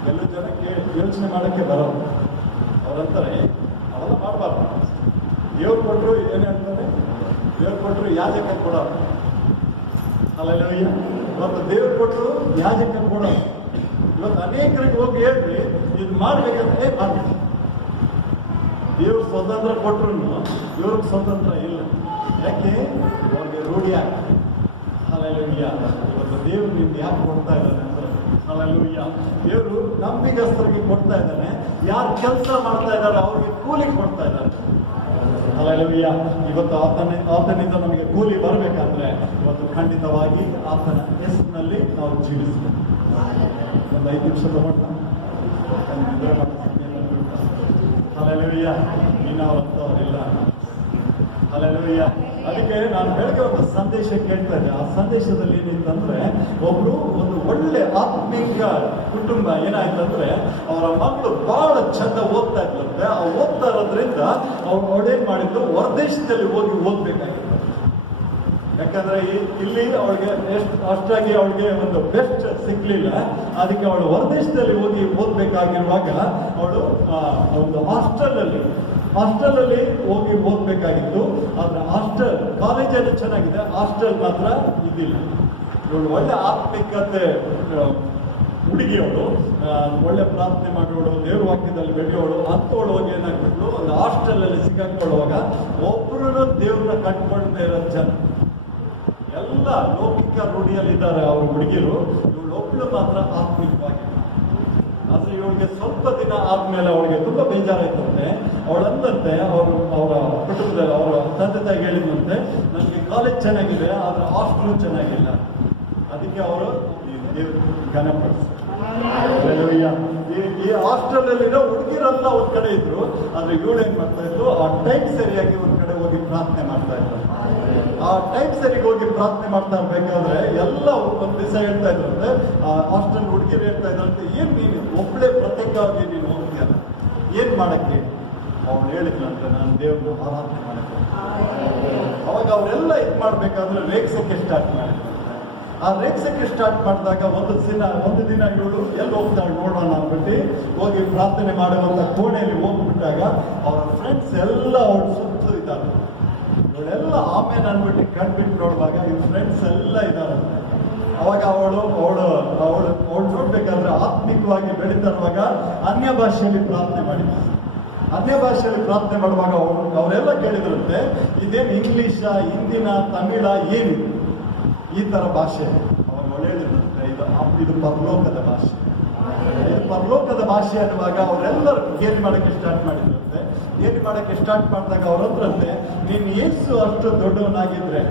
ಕೆಲವು ಜನಕ್ಕೆ ಯೋಚನೆ ಮಾಡಕ್ಕೆ ಬರೋದು. ಅವ್ರಂತಾರೆ ಅವೆಲ್ಲ ಮಾಡಬಾರ್ದು. ದೇವ್ರು ಕೊಟ್ಟರು ಏನೇ ಅಂತಾರೆ, ದೇವ್ರು ಕೊಟ್ಟರು ಯಾಜಕ ಕೊಡೋರು. ಹಲ್ಲೆಲೂಯಾ. ಇವತ್ತು ದೇವ್ರು ಕೊಟ್ಟರು ಯಾಜಕ ಕೊಡೋರು. ಇವತ್ತು ಅನೇಕರಿಗೆ ಹೋಗಿ ಹೇಳ್ರಿ ಇದು ಮಾಡ್ಬೇಕಂದ್ರೆ ಮಾಡ್ಬೇಕು. ದೇವ್ರು ಸ್ವತಂತ್ರ ಕೊಟ್ಟರು ಇವ್ರಿಗೆ ಸ್ವತಂತ್ರ ಇಲ್ಲ. ಯಾಕೆ? ಅವ್ರಿಗೆ ರೂಢಿ ಆಗ್ತದೆ. ಹಲ್ಲೆಲೂಯಾ. ಇವತ್ತು ದೇವ್ರು ನಿಮ್ಗೆ ಯಾಕೆ ಕೊಡ್ತಾ ಇದ್ದಾನೆ ಅಂದ್ರೆ, ಹಲ್ಲೆಲೂಯಾ, ದೇವರು ನಂಬಿಗಸ್ತರಿಗೆ ಕೊಡ್ತಾ ಇದ್ದಾನೆ. ಯಾರು ಕೆಲಸ ಮಾಡ್ತಾ ಇದ್ದಾರೆ ಅವ್ರಿಗೆ ಕೂಲಿ ಕೊಡ್ತಾ ಇದ್ದಾರೆ. ಹಲ್ಲೆಲೂಯಾ. ಇವತ್ತು ಆತನಿಂದ ನಮಗೆ ಕೂಲಿ ಬರಬೇಕಂದ್ರೆ ಇವತ್ತು ಖಂಡಿತವಾಗಿ ಆತನ ಹೆಸರಿನಲ್ಲಿ ನಾವು ಜೀವಿಸಬೇಕು. ಒಂದು 5 ನಿಮಿಷ ತಗೊಂಡ ನಿದ್ರೆ ಹಲ್ಲೆಲೂಯಾ. ನೀನವರಂತವರಿಲ್ಲ. ಹಲ್ಲೆಲೂಯಾ. ಅದಕ್ಕೆ ನಾನು ಬೆಳಗ್ಗೆ ಒಂದು ಸಂದೇಶ ಕೇಳ್ತಾ ಇದ್ದೆ. ಆ ಸಂದೇಶದಲ್ಲಿ ಏನಿತ್ತಂದ್ರೆ, ಒಂದು ಒಳ್ಳೆ ಆತ್ಮಿಕ ಕುಟುಂಬ ಏನಾಯ್ತಂದ್ರೆ, ಅವರ ಮಕ್ಕಳು ಬಹಳ ಚಂದ ಓದ್ತಾ ಇದ್ಲಂತೆ. ಆ ಓದ್ತಾ ಇರೋದ್ರಿಂದ ಅವಳೇನ್ ಮಾಡಿದ್ದು, ಹೊರದೇಶದಲ್ಲಿ ಹೋಗಿ ಓದ್ಬೇಕಾಗಿತ್ತು. ಯಾಕಂದ್ರೆ ಇಲ್ಲಿ ಅವಳಿಗೆ ಅಷ್ಟಾಗಿ ಅವಳಿಗೆ ಒಂದು ಬೆಸ್ಟ್ ಸಿಗ್ಲಿಲ್ಲ. ಅದಕ್ಕೆ ಅವಳು ಹೊರದೇಶದಲ್ಲಿ ಹೋಗಿ ಓದ್ಬೇಕಾಗಿರುವಾಗ ಅವಳು ಒಂದು ಹಾಸ್ಟೆಲಲ್ಲಿ ಹೋಗಿ ಓದ್ಬೇಕಾಗಿತ್ತು. ಆದ್ರೆ ಹಾಸ್ಟೆಲ್ ಕಾಲೇಜಲ್ಲಿ ಚೆನ್ನಾಗಿದೆ, ಹಾಸ್ಟೆಲ್ ಮಾತ್ರ ಇದ್ದಿಲ್ಲ. ಇವಳು ಒಳ್ಳೆ ಆತ್ಮಿಕತೆ ಹುಡುಗಿಯವಳು, ಒಳ್ಳೆ ಪ್ರಾರ್ಥನೆ ಮಾಡೋಳು, ದೇವ್ರ ವಾಕ್ಯದಲ್ಲಿ ಬೆಳೆಯೋಳು. ಅಂಥವಳು ಹೋಗಿ ಏನಾಗ್ಬಿಟ್ಲು, ಒಂದು ಹಾಸ್ಟೆಲಲ್ಲಿ ಸಿಕ್ಕಾಕೊಳ್ಳುವಾಗ ಒಬ್ಬರು ದೇವ್ರನ್ನ ಕಟ್ಕೊಳ್ತಾ ಇರೋ ಜನ ಎಲ್ಲ ಲೌಕಿಕ ರೂಢಿಯಲ್ಲಿದ್ದಾರೆ ಅವ್ರ ಹುಡುಗಿರು. ಇವಳು ಒಬ್ಬಳು ಮಾತ್ರ ಆತ್ಮಿಕವಾಗಿ. ಆದ್ರೆ ಇವಳಿಗೆ ಸ್ವಲ್ಪ ದಿನ ಆದ್ಮೇಲೆ ಅವಳಿಗೆ ತುಂಬಾ ಬೇಜಾರಾಯ್ತಂತೆ. ಅವಳಂದಂತೆ ಅವರ ಕುಟುಂಬದಲ್ಲಿ ಅವರ ತಂದೆ ತಾಯಿ ಹೇಳಿದಂತೆ, ನನಗೆ ಕಾಲೇಜ್ ಚೆನ್ನಾಗಿದೆ ಆದ್ರೆ ಹಾಸ್ಟೆಲ್ ಚೆನ್ನಾಗಿಲ್ಲ. ಅದಕ್ಕೆ ಅವರು ಘನಪಡಿಸ್ತಾರೆ. ಈ ಹಾಸ್ಟೆಲ್ ಅಲ್ಲಿರೋ ಹುಡುಗಿರೆಲ್ಲ ಒಂದ್ ಕಡೆ ಇದ್ರು. ಆದ್ರೆ ಇವಳು ಏನ್ ಮಾಡ್ತಾ ಇದ್ರು, ಆ ಟೈಮ್ ಸರಿಯಾಗಿ ಒಂದ್ ಕಡೆ ಹೋಗಿ ಪ್ರಾರ್ಥನೆ ಮಾಡ್ತಾ ಇದ್ರು. ಆ ಟೈಮ್ ಸರಿಗೆ ಹೋಗಿ ಪ್ರಾರ್ಥನೆ ಮಾಡ್ತಾ ಇರ್ಬೇಕಾದ್ರೆ ಎಲ್ಲ ಒಂದ್ ದಿವಸ ಹೇಳ್ತಾ ಇದ್ರಂತೆ, ಆ ಹಾಸ್ಟೆಲ್ ಹುಡುಗಿರು ಹೇಳ್ತಾ ಇದ್ರಂತೆ, ಏನ್ ನೀನು ಒಬ್ಬಳೇ ಪ್ರತ್ಯೇಕವಾಗಿ ನೀನು ಹೋಗ್ತೀಯಲ್ಲ, ಏನ್ ಮಾಡಕ್ಕೆ? ಅವ್ನು ಹೇಳಿದ್ರಂತೆ, ನಾನು ದೇವ್ರನ್ನ ಆರಾಧನೆ ಮಾಡಕ್ಕೆ. ಅವಾಗ ಅವರೆಲ್ಲ ಇದು ಮಾಡ್ಬೇಕಾದ್ರೆ ರೇಗ್ಸಕ್ಕೆ ಸ್ಟಾರ್ಟ್ ಮಾಡಿದ್ರು. ಆ ರೇಗ್ಸಕ್ಕೆ ಸ್ಟಾರ್ಟ್ ಮಾಡಿದಾಗ ಒಂದು ದಿನ ಇವಳು ಎಲ್ಲಿ ಹೋಗ್ತಾಳೆ ನೋಡೋಣ ಅಂದ್ಬಿಟ್ಟು ಹೋಗಿ ಪ್ರಾರ್ಥನೆ ಮಾಡುವಂತ ಕೋಣೆಯಲ್ಲಿ ಹೋಗ್ಬಿಟ್ಟಾಗ ಅವರ ಫ್ರೆಂಡ್ಸ್ ಎಲ್ಲ ಅವಳು ಸುತ್ತ ಇದ್ದಾರೆ. ಇವಳೆಲ್ಲ ಆಮೇಲೆ ಅಂದ್ಬಿಟ್ಟು ಕಣ್ಬಿಟ್ಟು ನೋಡುವಾಗ ಇವ್ರ ಫ್ರೆಂಡ್ಸ್ ಎಲ್ಲ ಇದ್ದಾರಂತೆ. ಅವಾಗ ಅವಳು ನೋಡ್ಬೇಕಾದ್ರೆ ಆತ್ಮಿಕವಾಗಿ ಬೆಳೀತಾ ಇರುವಾಗ ಅನ್ಯ ಭಾಷೆಯಲ್ಲಿ ಪ್ರಾರ್ಥನೆ ಮಾಡಿ. ಅನ್ಯ ಭಾಷೆಯಲ್ಲಿ ಪ್ರಾರ್ಥನೆ ಮಾಡುವಾಗ ಅವರೆಲ್ಲ ಕೇಳಿದ್ರಂತೆ, ಇದೇನು ಇಂಗ್ಲಿಷ, ಹಿಂದಿನ, ತಮಿಳ, ಏನಿದೆ ಈ ತರ ಭಾಷೆ? ಅವಾಗ ಅವಳು ಹೇಳಿದ್ರಂತೆ, ಇದು ಪರಲೋಕದ ಭಾಷೆ. ಇದು ಪರಲೋಕದ ಭಾಷೆ ಅನ್ನುವಾಗ ಅವರೆಲ್ಲರೂ ಗೇಲಿ ಮಾಡಕ್ಕೆ ಸ್ಟಾರ್ಟ್ ಮಾಡಿದ್ರಂತೆ. ಗೇಲಿ ಮಾಡಕ್ಕೆ ಸ್ಟಾರ್ಟ್ ಮಾಡಿದಾಗ ಅವರಂದ್ರಂತೆ, ನೀನು ಯೇಸು ಅಷ್ಟು ದೊಡ್ಡವನಾಗಿದ್ರೆ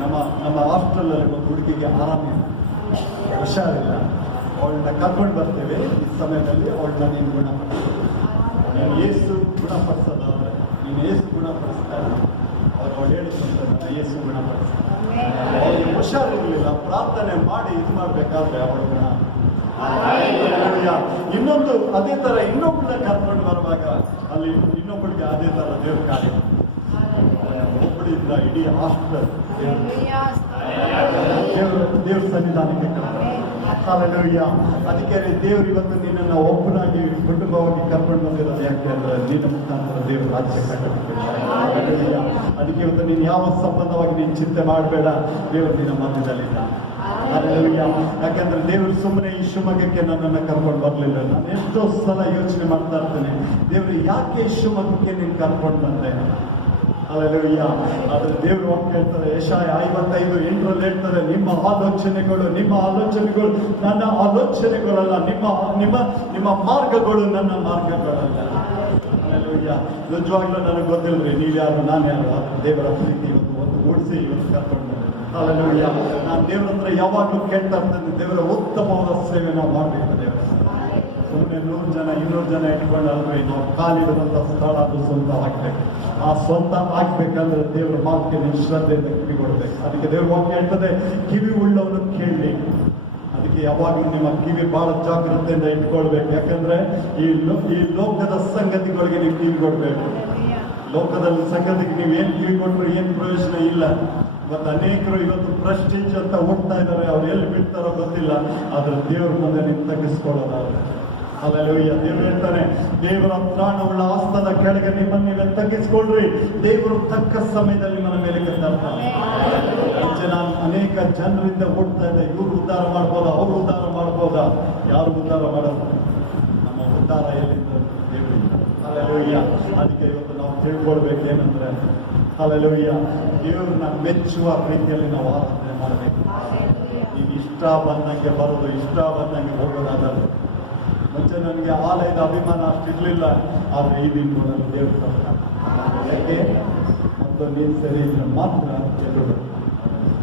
ನಮ್ಮ ಹಾಸ್ಟೆಲಲ್ಲಿ ಒಂದು ಹುಡುಗಿಗೆ ಆರಾಮಿಲ್ಲ, ಹುಷಾರಿಲ್ಲ, ಅವಳನ್ನ ಕರ್ಕೊಂಡು ಬರ್ತೇವೆ, ಈ ಸಮಯದಲ್ಲಿ ಅವಳನ್ನ ನೀನು ಗುಣಪಡಿಸ್ತೀವಿ. ನೀನು ಯೇಸು ಗುಣಪಡಿಸೋದಾದ್ರೆ ನೀನು ಯೇಸು ಗುಣಪಡಿಸ್ತಾರೆ. ಅವಾಗ ಅವಳು ಹೇಳಿದಂತೆ, ನನ್ನ ಯೇಸು ಗುಣಪಡಿಸ್ತಾರೆ. ಅವಳಿಗೆ ಹುಷಾರಿರಲಿಲ್ಲ, ಪ್ರಾರ್ಥನೆ ಮಾಡಿ ಇದು ಮಾಡಬೇಕಾದ್ರೆ ಅವಳು ಗುಣ. ಇನ್ನೊಂದು ಅದೇ ತರ ಇನ್ನೊಬ್ಬಳನ್ನ ಕರ್ಕೊಂಡು ಬರುವಾಗ ಅಲ್ಲಿ ಇನ್ನೊಬ್ಬಳಿಗೆ ಅದೇ ತರ ದೇವ್ರ ಕಾರ್ಯ. ಒಬ್ಬಳಿಂದ ಇಡೀ ಹಾಸ್ಟೆಲ್ ದೇವ್ರ ಸನ್ನಿಧಾನಕ್ಕೆ ಹಾಲೆಲೂಯಾ. ಅದಕ್ಕೆ ದೇವ್ರು ಇವತ್ತು ನಿನ್ನನ್ನು ಒಬ್ಬನಾಗಿ ಕುಟುಂಬವಾಗಿ ಕರ್ಕೊಂಡು ಬಂದಿರೋದು ಯಾಕೆ ಅಂದ್ರೆ ನಿನ್ನ ಮುಖಾಂತರ ದೇವ್ರ ರಾಜ್ಯ ಕಟ್ಟಬೇಕು. ಅದಕ್ಕೆ ಇವತ್ತು ನೀನು ಯಾವ ಸಂಬಂಧವಾಗಿ ನೀನು ಚಿಂತೆ ಮಾಡಬೇಡ, ದೇವರು ನಿನ್ನ ಮಧ್ಯದಲ್ಲಿಲ್ಲ. ಹಾಲೆಲೂಯಾ. ಯಾಕೆಂದ್ರೆ ದೇವರು ಸುಮ್ಮನೆ ಈ ಶಿವಮೊಗ್ಗಕ್ಕೆ ನನ್ನನ್ನು ಕರ್ಕೊಂಡು ಬರಲಿಲ್ಲ. ನಾನು ಎಷ್ಟೋ ಸಲ ಯೋಚನೆ ಮಾಡ್ತಾ ಇರ್ತೇನೆ, ದೇವರು ಯಾಕೆ ಈ ಶಿವಮೊಗ್ಗಕ್ಕೆ ನೀನು ಕರ್ಕೊಂಡು ಬಂದೆ? ಹಾಲೆಲೂಯಾ. ಆದ್ರೆ ದೇವರು ವಾಕ್ಯ ಹೇಳ್ತಾರೆ, ಯೆಶಾಯ 55:8 ಹೇಳ್ತಾರೆ, ನಿಮ್ಮ ಆಲೋಚನೆಗಳು ನನ್ನ ಆಲೋಚನೆಗಳಲ್ಲ, ನಿಮ್ಮ ಮಾರ್ಗಗಳು ನನ್ನ ಮಾರ್ಗಗಳಲ್ಲ. ಹಾಲೆಲೂಯಾ. ನಿಜವಾಗ್ಲೂ ನನಗೆ ಗೊತ್ತಿಲ್ರಿ ನೀವು ಯಾರು ನಾನು ಯಾರು. ದೇವರ ಪ್ರೀತಿ ಇವತ್ತು ಓಡಿಸಿ ಇವತ್ತು ಕರ್ಕೊಂಡು. ಹಾಲೆಲೂಯಾ. ನಾನು ದೇವರ ಹತ್ರ ಯಾವಾಗಲೂ ಕೇಳ್ತಾ ಇರ್ತೇನೆ, ದೇವರ ಉತ್ತಮವಾದ ಸೇವೆ ನಾವು ಮಾಡಬೇಕು. ದೇವರ ಸುಮ್ಮನೆ 100 ಜನ 200 ಜನ ಇಟ್ಕೊಂಡಲ್ರಿ, ನಾವು ಕಾಲಿಡುವಂಥ ಸ್ಥಳ ಅದು ಸ್ವಂತ ಆಗ್ಬೇಕು. ಆ ಸ್ವಂತ ಆಗ್ಬೇಕಂದ್ರೆ ದೇವರ ಮಾತಿಗೆ ನೀವು ಶ್ರದ್ಧೆಯಿಂದ ಕಿವಿ ಕೊಡ್ಬೇಕು. ಅದಕ್ಕೆ ದೇವ್ರ ವಾಕ್ಯ ಹೇಳ್ತದೆ, ಕಿವಿ ಉಳ್ಳವನು ಕೇಳಿ. ಅದಕ್ಕೆ ಯಾವಾಗಲೂ ನಿಮ್ಮ ಕಿವಿ ಬಹಳ ಜಾಗ್ರತೆಯಿಂದ ಇಟ್ಕೊಳ್ಬೇಕು. ಯಾಕಂದ್ರೆ ಈ ಲೋಕದ ಸಂಗತಿಗಳಿಗೆ ನೀವು ಕಿವಿ ಕೊಡ್ಬೇಕು. ಲೋಕದಲ್ಲಿ ಸಂಗತಿಗೆ ನೀವು ಏನ್ ಕಿವಿ ಕೊಟ್ಟರು ಏನು ಪ್ರಯೋಜನ ಇಲ್ಲ. ಇವತ್ತು ಅನೇಕರು ಇವತ್ತು ಪ್ರೆಸ್ಟೀಜ್ ಅಂತ ಹೋಗ್ತಾ ಇದ್ದಾರೆ, ಅವ್ರು ಎಲ್ಲಿ ಬಿಡ್ತಾರೋ ಗೊತ್ತಿಲ್ಲ. ಆದ್ರೆ ದೇವ್ರ ಮುಂದೆ ನೀವು ತಗ್ಗಿಸ್ಕೊಳ್ಳೋದಾದ್ರೆ ಹಾಲೆಲೂಯಾ. ದೇವರು ಹೇಳ್ತಾನೆ, ದೇವರ ಪ್ರಾಣವುಳ್ಳ ಹಸ್ತದ ಕೆಳಗೆ ನಿಮ್ಮನ್ನು ನೀವೇ ತಗ್ಗಿಸ್ಕೊಳ್ರಿ, ದೇವರು ತಕ್ಕ ಸಮಯದಲ್ಲಿ ನಿಮ್ಮನ ಮೇಲೆ ಕೆತ್ತಾಡ್ತಾನೆ. ಮುಂಚೆ ನಾನು ಅನೇಕ ಜನರಿಂದ ಓಡ್ತಾ ಇದ್ದೆ, ಇವ್ರು ಉದ್ಧಾರ ಮಾಡ್ಬೋದಾ, ಅವ್ರು ಉದ್ಧಾರ ಮಾಡ್ಬೋದಾ? ಯಾರು ಉದ್ಧಾರ ಮಾಡೋದು? ನಮ್ಮ ಉದ್ಧಾರ ಎಲ್ಲಿಂದ? ದೇವರಿಂದ. ಹಾಲೆಲೂಯಾ. ಅದಕ್ಕೆ ಇವತ್ತು ನಾವು ತಿಳ್ಕೊಳ್ಬೇಕೇನಂದ್ರೆ, ಹಾಲೆಲೂಯಾ, ದೇವ್ರನ್ನ ಮೆಚ್ಚುವ ರೀತಿಯಲ್ಲಿ ನಾವು ಆರಾಧನೆ ಮಾಡಬೇಕು. ಈಗ ಇಷ್ಟ ಬಂದಂಗೆ ಬರೋದು, ಇಷ್ಟ ಬಂದಂಗೆ ಹೋಗೋದಾದ್ರೆ. ಮುಂಚೆ ನನಗೆ ಆಲಯದ ಅಭಿಮಾನ ಅಷ್ಟಿರ್ಲಿಲ್ಲ, ಆದ್ರೆ ಈ ದಿನಗಳಲ್ಲಿ ದೇವ್ರ ತರ್ತಾನೆ. ಯಾಕೆ? ಮತ್ತು ನೀನು ಸರಿ ಇಲ್ಲ ಮಾತ್ರ ಎಲ್ಲರೂ,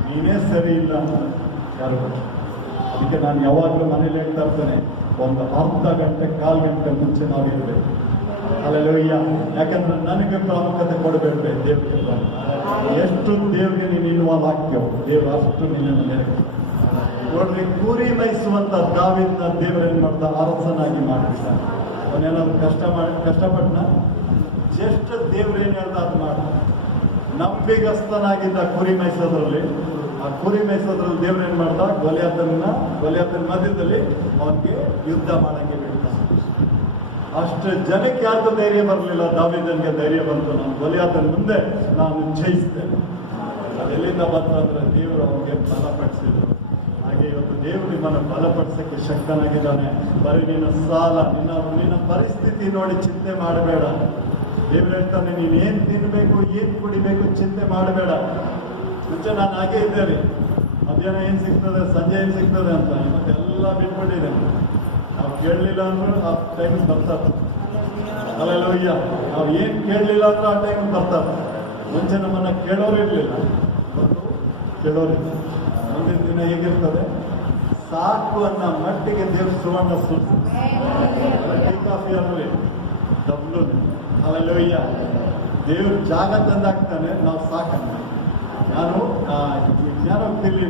ನೀನೇ ಸರಿ ಇಲ್ಲ ಅಂದ್ರೆ ಯಾರು. ಅದಕ್ಕೆ ನಾನು ಯಾವಾಗಲೂ ಮನೇಲಿ ಹೇಳ್ತಾ ಇರ್ತೇನೆ, ಒಂದು ಅರ್ಧ ಗಂಟೆ 1/4 ಗಂಟೆ ಮುಂಚೆ ನಾವಿರ್ಬೇಕು. ಹಾಲೆಲೂಯಾ. ಯಾಕಂದ್ರೆ ನನಗೆ ಪ್ರಾಮುಖ್ಯತೆ ಕೊಡಬೇಕು ದೇವ್ರಿಗೆ. ಎಷ್ಟು ದೇವ್ರಿಗೆ ನೀನು ಇನ್ವಾಲ್ವ್ ಆಗ್ತೀವೋ ದೇವ್ರು ಅಷ್ಟು ನಿನ್ನನ್ನು ಮೇಲೆ ನೋಡ್ರಿ. ಕೂರಿ ಮೈಸುವಂತ ದಾವೀದನ ದೇವರೇನ್ ಮಾಡ್ದ? ಅರಸನಾಗಿ ಮಾಡಿದ. ಅವನೇನಾದ್ರು ಕಷ್ಟಪಟ್ಟನ? ಜಸ್ಟ್ ದೇವ್ರೇನ್ ಹೇಳ್ದ ಅದು ಮಾಡ. ನಂಬಿಗಸ್ತನಾಗಿದ್ದ ಕುರಿ ಮೈಸೋದ್ರಲ್ಲಿ. ಆ ಕುರಿ ಮೈಸೋದ್ರಲ್ಲಿ ದೇವ್ರೇನ್ ಮಾಡ್ದ? ಗೊಲಿಯಾತನ ಮಧ್ಯದಲ್ಲಿ ಅವನಿಗೆ ಯುದ್ಧ ಮಾಡಂಗೆ ಬಿಡ್ತ. ಅಷ್ಟು ಜನಕ್ಕೆ ಯಾರಿಗೂ ಧೈರ್ಯ ಬರಲಿಲ್ಲ, ದಾವೀದನಿಗೆ ಧೈರ್ಯ ಬಂತು, ನಾನು ಗೊಲಿಯಾತನ ಮುಂದೆ ನಾನು ಜಯಿಸ್ತೇನೆ. ಅದೆಲ್ಲಿಂದ ಬಂತಂದ್ರೆ ದೇವರು ಅವನಿಗೆ ಬಲಪಡಿಸಿದ್ರು. ಹಾಗೆ ಇವತ್ತು ದೇವರು ನಿಮ್ಮನ್ನು ಬಲಪಡಿಸಕ್ಕೆ ಶಕ್ತನಾಗಿದ್ದಾನೆ. ಬರೀ ನಿನ್ನ ಸಾಲ, ನಿನ್ನ ಪರಿಸ್ಥಿತಿ ನೋಡಿ ಚಿಂತೆ ಮಾಡಬೇಡ. ದೇವ್ರು ಹೇಳ್ತಾನೆ, ನೀನು ಏನ್ ತಿನ್ಬೇಕು, ಏನ್ ಕುಡಿಬೇಕು ಚಿಂತೆ ಮಾಡಬೇಡ. ಮುಂಚೆ ನಾನು ಹಾಗೆ ಇದ್ದೇನೆ, ಮಧ್ಯಾಹ್ನ ಏನ್ ಸಿಗ್ತದೆ, ಸಂಜೆ ಏನ್ ಸಿಗ್ತದೆ ಅಂತ. ಇವತ್ತೆಲ್ಲ ಬಿಟ್ಕೊಂಡಿದ್ದೇನೆ. ನಾವು ಕೇಳಲಿಲ್ಲ ಅಂದ್ರೂ ಆ ಟೈಮ್ ಬರ್ತಾರೆ. ಹಾಲೆಲೂಯಾ. ನಾವು ಏನ್ ಕೇಳಲಿಲ್ಲ ಅಂದ್ರೆ ಆ ಟೈಮ್ ಬರ್ತಾರೆ. ಮುಂಚೆ ನಮ್ಮನ್ನ ಕೇಳೋರು ಇರ್ಲಿಲ್ಲ, ಕೇಳೋರಿಲ್ಲ. ಮುಂದಿನ ದಿನ ಹೇಗಿರ್ತದೆ? ಸಾಕು ಅನ್ನೋ ಮಟ್ಟಿಗೆ ದೇವ್ರ ಸುವರ್ಣ ಸುಟ್ಟು ಟೀ ಕಾಫಿ ಅಂದ್ರೆ ಡಬ್ಲು. ಹಾಲೆಲೂಯಾ. ದೇವ್ರು ಜಾಗ ತಂದಾಗ್ತಾನೆ, ನಾವು ಸಾಕನ್ನ. ನಾನು ಜ್ಞಾನೋಕ್ತಿಯಲ್ಲಿ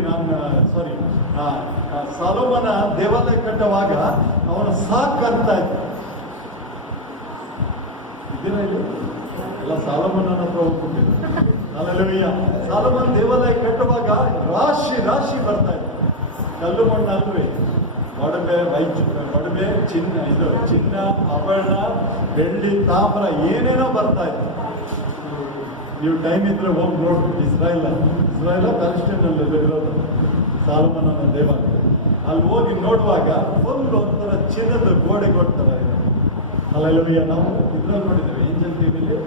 ಸೊಲೊಮೋನ ದೇವಾಲಯ ಕಟ್ಟುವಾಗ ಅವನು ಸಾಕಂತ ಇದ್ದೀರಾ ಇಲ್ಲಿ ಎಲ್ಲ ಸೊಲೊಮೋನನ ಹತ್ರ ಹೋಗ್ಬಿಟ್ಟಿದ್ರು. ಹಾಲೆಲೂಯಾ. ಸೊಲೊಮೋನ ದೇವಾಲಯ ಕಟ್ಟುವಾಗ ರಾಶಿ ರಾಶಿ ಬರ್ತಾ ಇತ್ತು. ಕಲ್ಲು ಮಣ್ಣು ಅಲ್ವೇ, ಒಡವೆ ಚಿನ್ನ ಆಭರಣ, ಬೆಳ್ಳಿ, ತಾಮ್ರ ಏನೇನೋ ಬರ್ತಾ ಇತ್ತು. ನೀವು ಟೈಮ್ ಇದ್ರೆ ಹೋಗಿ ನೋಡಿ. ಇಸ್ರಾಯೇಲ ಪ್ಯಾಲೆಸ್ಟೈನಲ್ಲಿ ಇರೋದು ಸಾಲೋಮನನ ದೇವಾಲಯ. ಅಲ್ಲಿ ಹೋಗಿ ನೋಡುವಾಗ ಫುಲ್ ಒಂಥರ ಚಿನ್ನದ ಗೋಡೆ ಕೊಡ್ತಾರ. ಹಲ್ಲೆಲೂಯಾ. ನಾವು ಇದ್ರಲ್ಲಿ ನೋಡಿದ್ದೇವೆ, ಏಂಜಲ್ ಟಿವಿಲಿ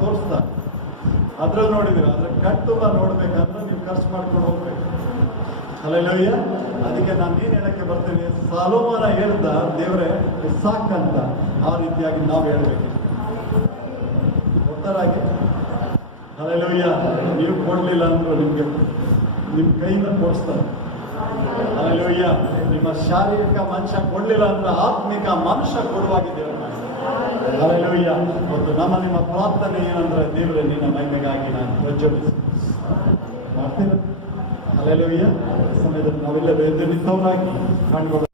ತೋರಿಸ್ತಾರೆ, ಅದ್ರಲ್ಲಿ ನೋಡಿದ್ದೀವಿ. ಅದ್ರ ಕಟ್ಟುವ ನೋಡ್ಬೇಕಂದ್ರೆ ನೀವು ಖರ್ಚು ಮಾಡ್ಕೊಂಡು ಹೋಗ್ಬೇಕು. ಹಲ್ಲೆಲೂಯಾ. ಅದಕ್ಕೆ ನಾನು ಏನ್ ಹೇಳಕ್ಕೆ ಬರ್ತೀನಿ, ಸಾಲೋಮನ ಹೇಳ್ದ ದೇವರೇ ಸಾಕಂತ, ಆ ರೀತಿಯಾಗಿ ನಾವು ಹೇಳ್ಬೇಕು. ಗೊತ್ತಾರಾಗಿ ಹಲ್ಲೆಲೂಯಾ. ನೀವು ಕೊಡ್ಲಿಲ್ಲ ಅಂದ್ರು ನಿಮ್ ಕೈಯಿಂದ ಕೊಡಿಸ್ತಾರೆ. ಹಲ್ಲೆಲೂಯಾ. ನಿಮ್ಮ ಶಾರೀರಿಕ ಮನುಷ್ಯ ಕೊಡ್ಲಿಲ್ಲ ಅಂದ್ರೆ ಆತ್ಮಿಕ ಮನುಷ್ಯ ಕೊಡುವಾಗಿ ದೇವರು ಹಲ್ಲೆಲೂಯಾ. ಮತ್ತು ನಿಮ್ಮ ಪ್ರಾರ್ಥನೆ ಏನಂದ್ರೆ, ದೇವರೇ ನಿನ್ನ ಮಹಿಮೆಗಾಗಿ ನಾನು ಪ್ರಜ್ವಲಿಸಿ ಮಾಡ್ತೀರ. ಹಲ್ಲೆಲೂಯಾ. ಈ ಸಮಯದಲ್ಲಿ ನಾವೆಲ್ಲ ಎದ್ದು ನಿಂತವರಾಗಿ ಕಾಣ್ಕೊಳ್ಳೋಣ.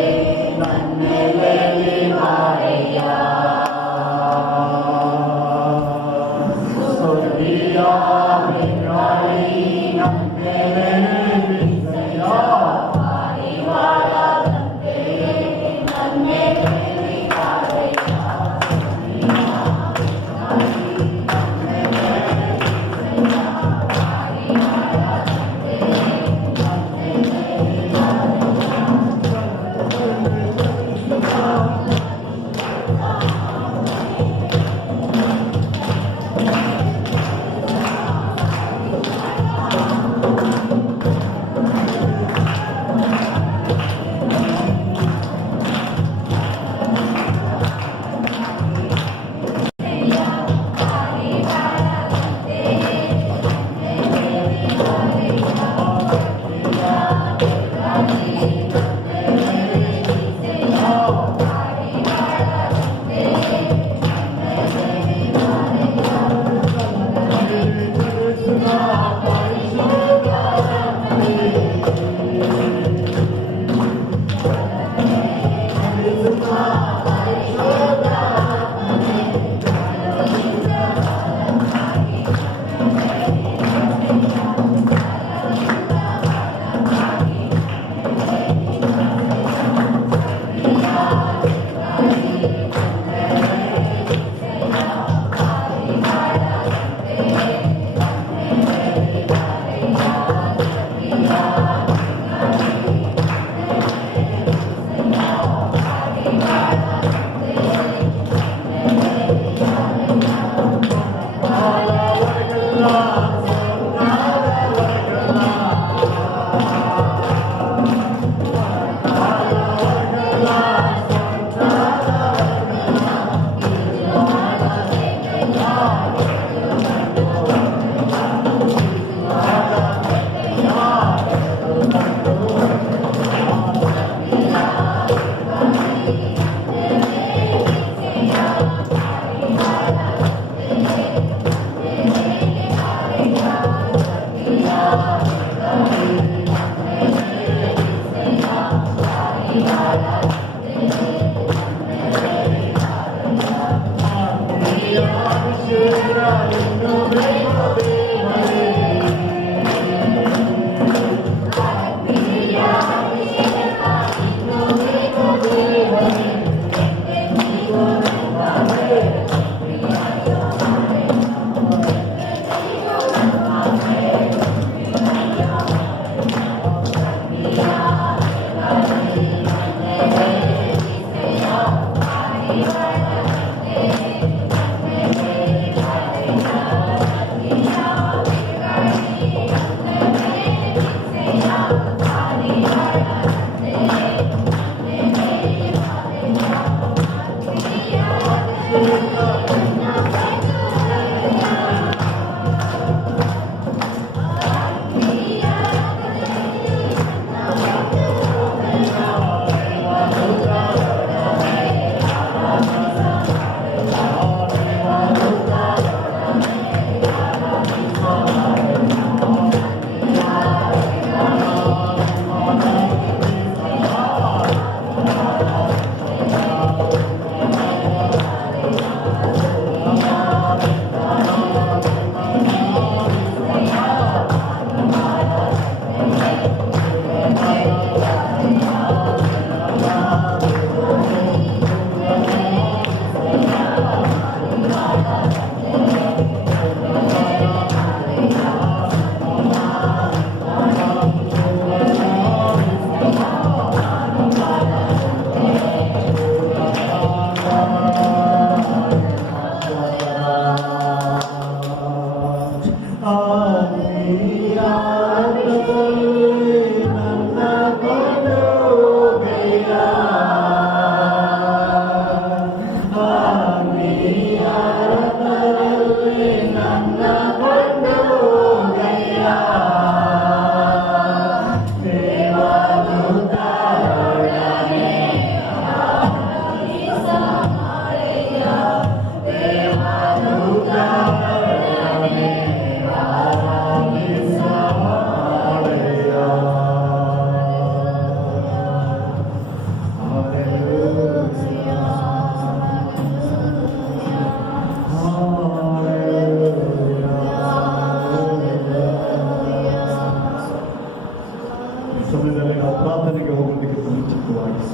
ಸಮಯದಲ್ಲಿ ನಾವು ಪ್ರಾರ್ಥನೆಗೆ ಹೋಗೋದಕ್ಕಿಂತ ಮುಂಚಿತವಾಗಿ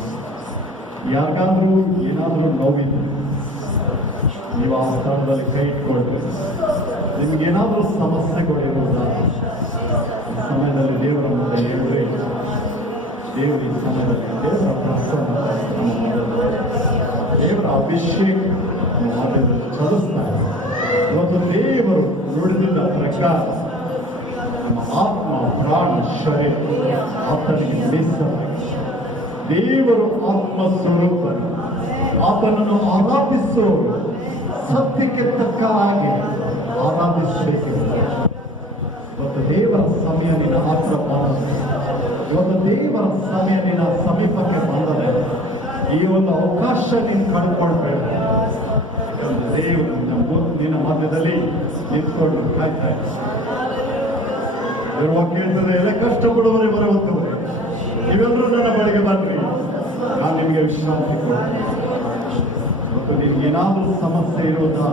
ಯಾಕಾದ್ರೂ ಏನಾದರೂ ನೋವಿದೆ ನೀವು ಆ ಸ್ಥಳದಲ್ಲಿ ಕೈ ಇಟ್ಕೊಳ್ಬೇಕು. ನಿಮ್ಗೇನಾದರೂ ಸಮಸ್ಯೆಗಳಿರುವುದಾ ಈ ಸಮಯದಲ್ಲಿ ದೇವರ ಮುಂದೆ ಹೇಳಿದ್ರೆ ದೇವರು ಈ ಸಮಯದಲ್ಲಿ ದೇವರ ಪ್ರಸನ್ನ ದೇವರ ಅಭಿಷೇಕ ಮಾಧ್ಯಮದಲ್ಲಿ ಚಲಿಸ್ತಾರೆ. ಇವತ್ತು ದೇವರು ನುಡಿದಿದ್ದ ಪ್ರಕಾರ ನಮ್ಮ ಆತ್ಮ ಪ್ರಾಣ ಶರೀರ ಆತನಿಗೆ ಮೀಸಲಾಗಿ ದೇವರು ಆತ್ಮ ಸ್ವರೂಪ ಆತನನ್ನು ಆರಾಧಿಸುವವರು ಸತ್ಯಕ್ಕೆ ತಕ್ಕ ಹಾಗೆ ಆರಾಧಿಸಬೇಕಿದೆ. ಇವತ್ತು ದೇವರ ಸಮಯ ನಿನ್ನ ಹತ್ರ ಬಂದರೆ, ಇವತ್ತು ದೇವರ ಸಮಯ ನಿನ್ನ ಸಮೀಪಕ್ಕೆ ಬಂದರೆ ಈ ಒಂದು ಅವಕಾಶ ನೀನು ಕಳ್ಕೊಳ್ಬೇಕು. ದೇವರು ನಿನ್ನ ಮಧ್ಯದಲ್ಲಿ ನಿಂತ್ಕೊಂಡು ಕಾಯ್ತಾ ಇರುವ ಕೇಳ್ತದೆ. ಎಲ್ಲ ಕಷ್ಟಪಡುವವರೇ ಬರುವಂತವರೇ ನೀವೆಲ್ಲರೂ ನನ್ನ ಬಳಿಗೆ ಬನ್ನಿ, ನಾನು ನಿಮಗೆ ವಿಶ್ರಾಂತಿ ಕೊಡ್ತೀನಿ. ಮತ್ತು ನಿಮ್ಗೆ ಏನಾದರೂ ಸಮಸ್ಯೆ ಇರುವುದಾ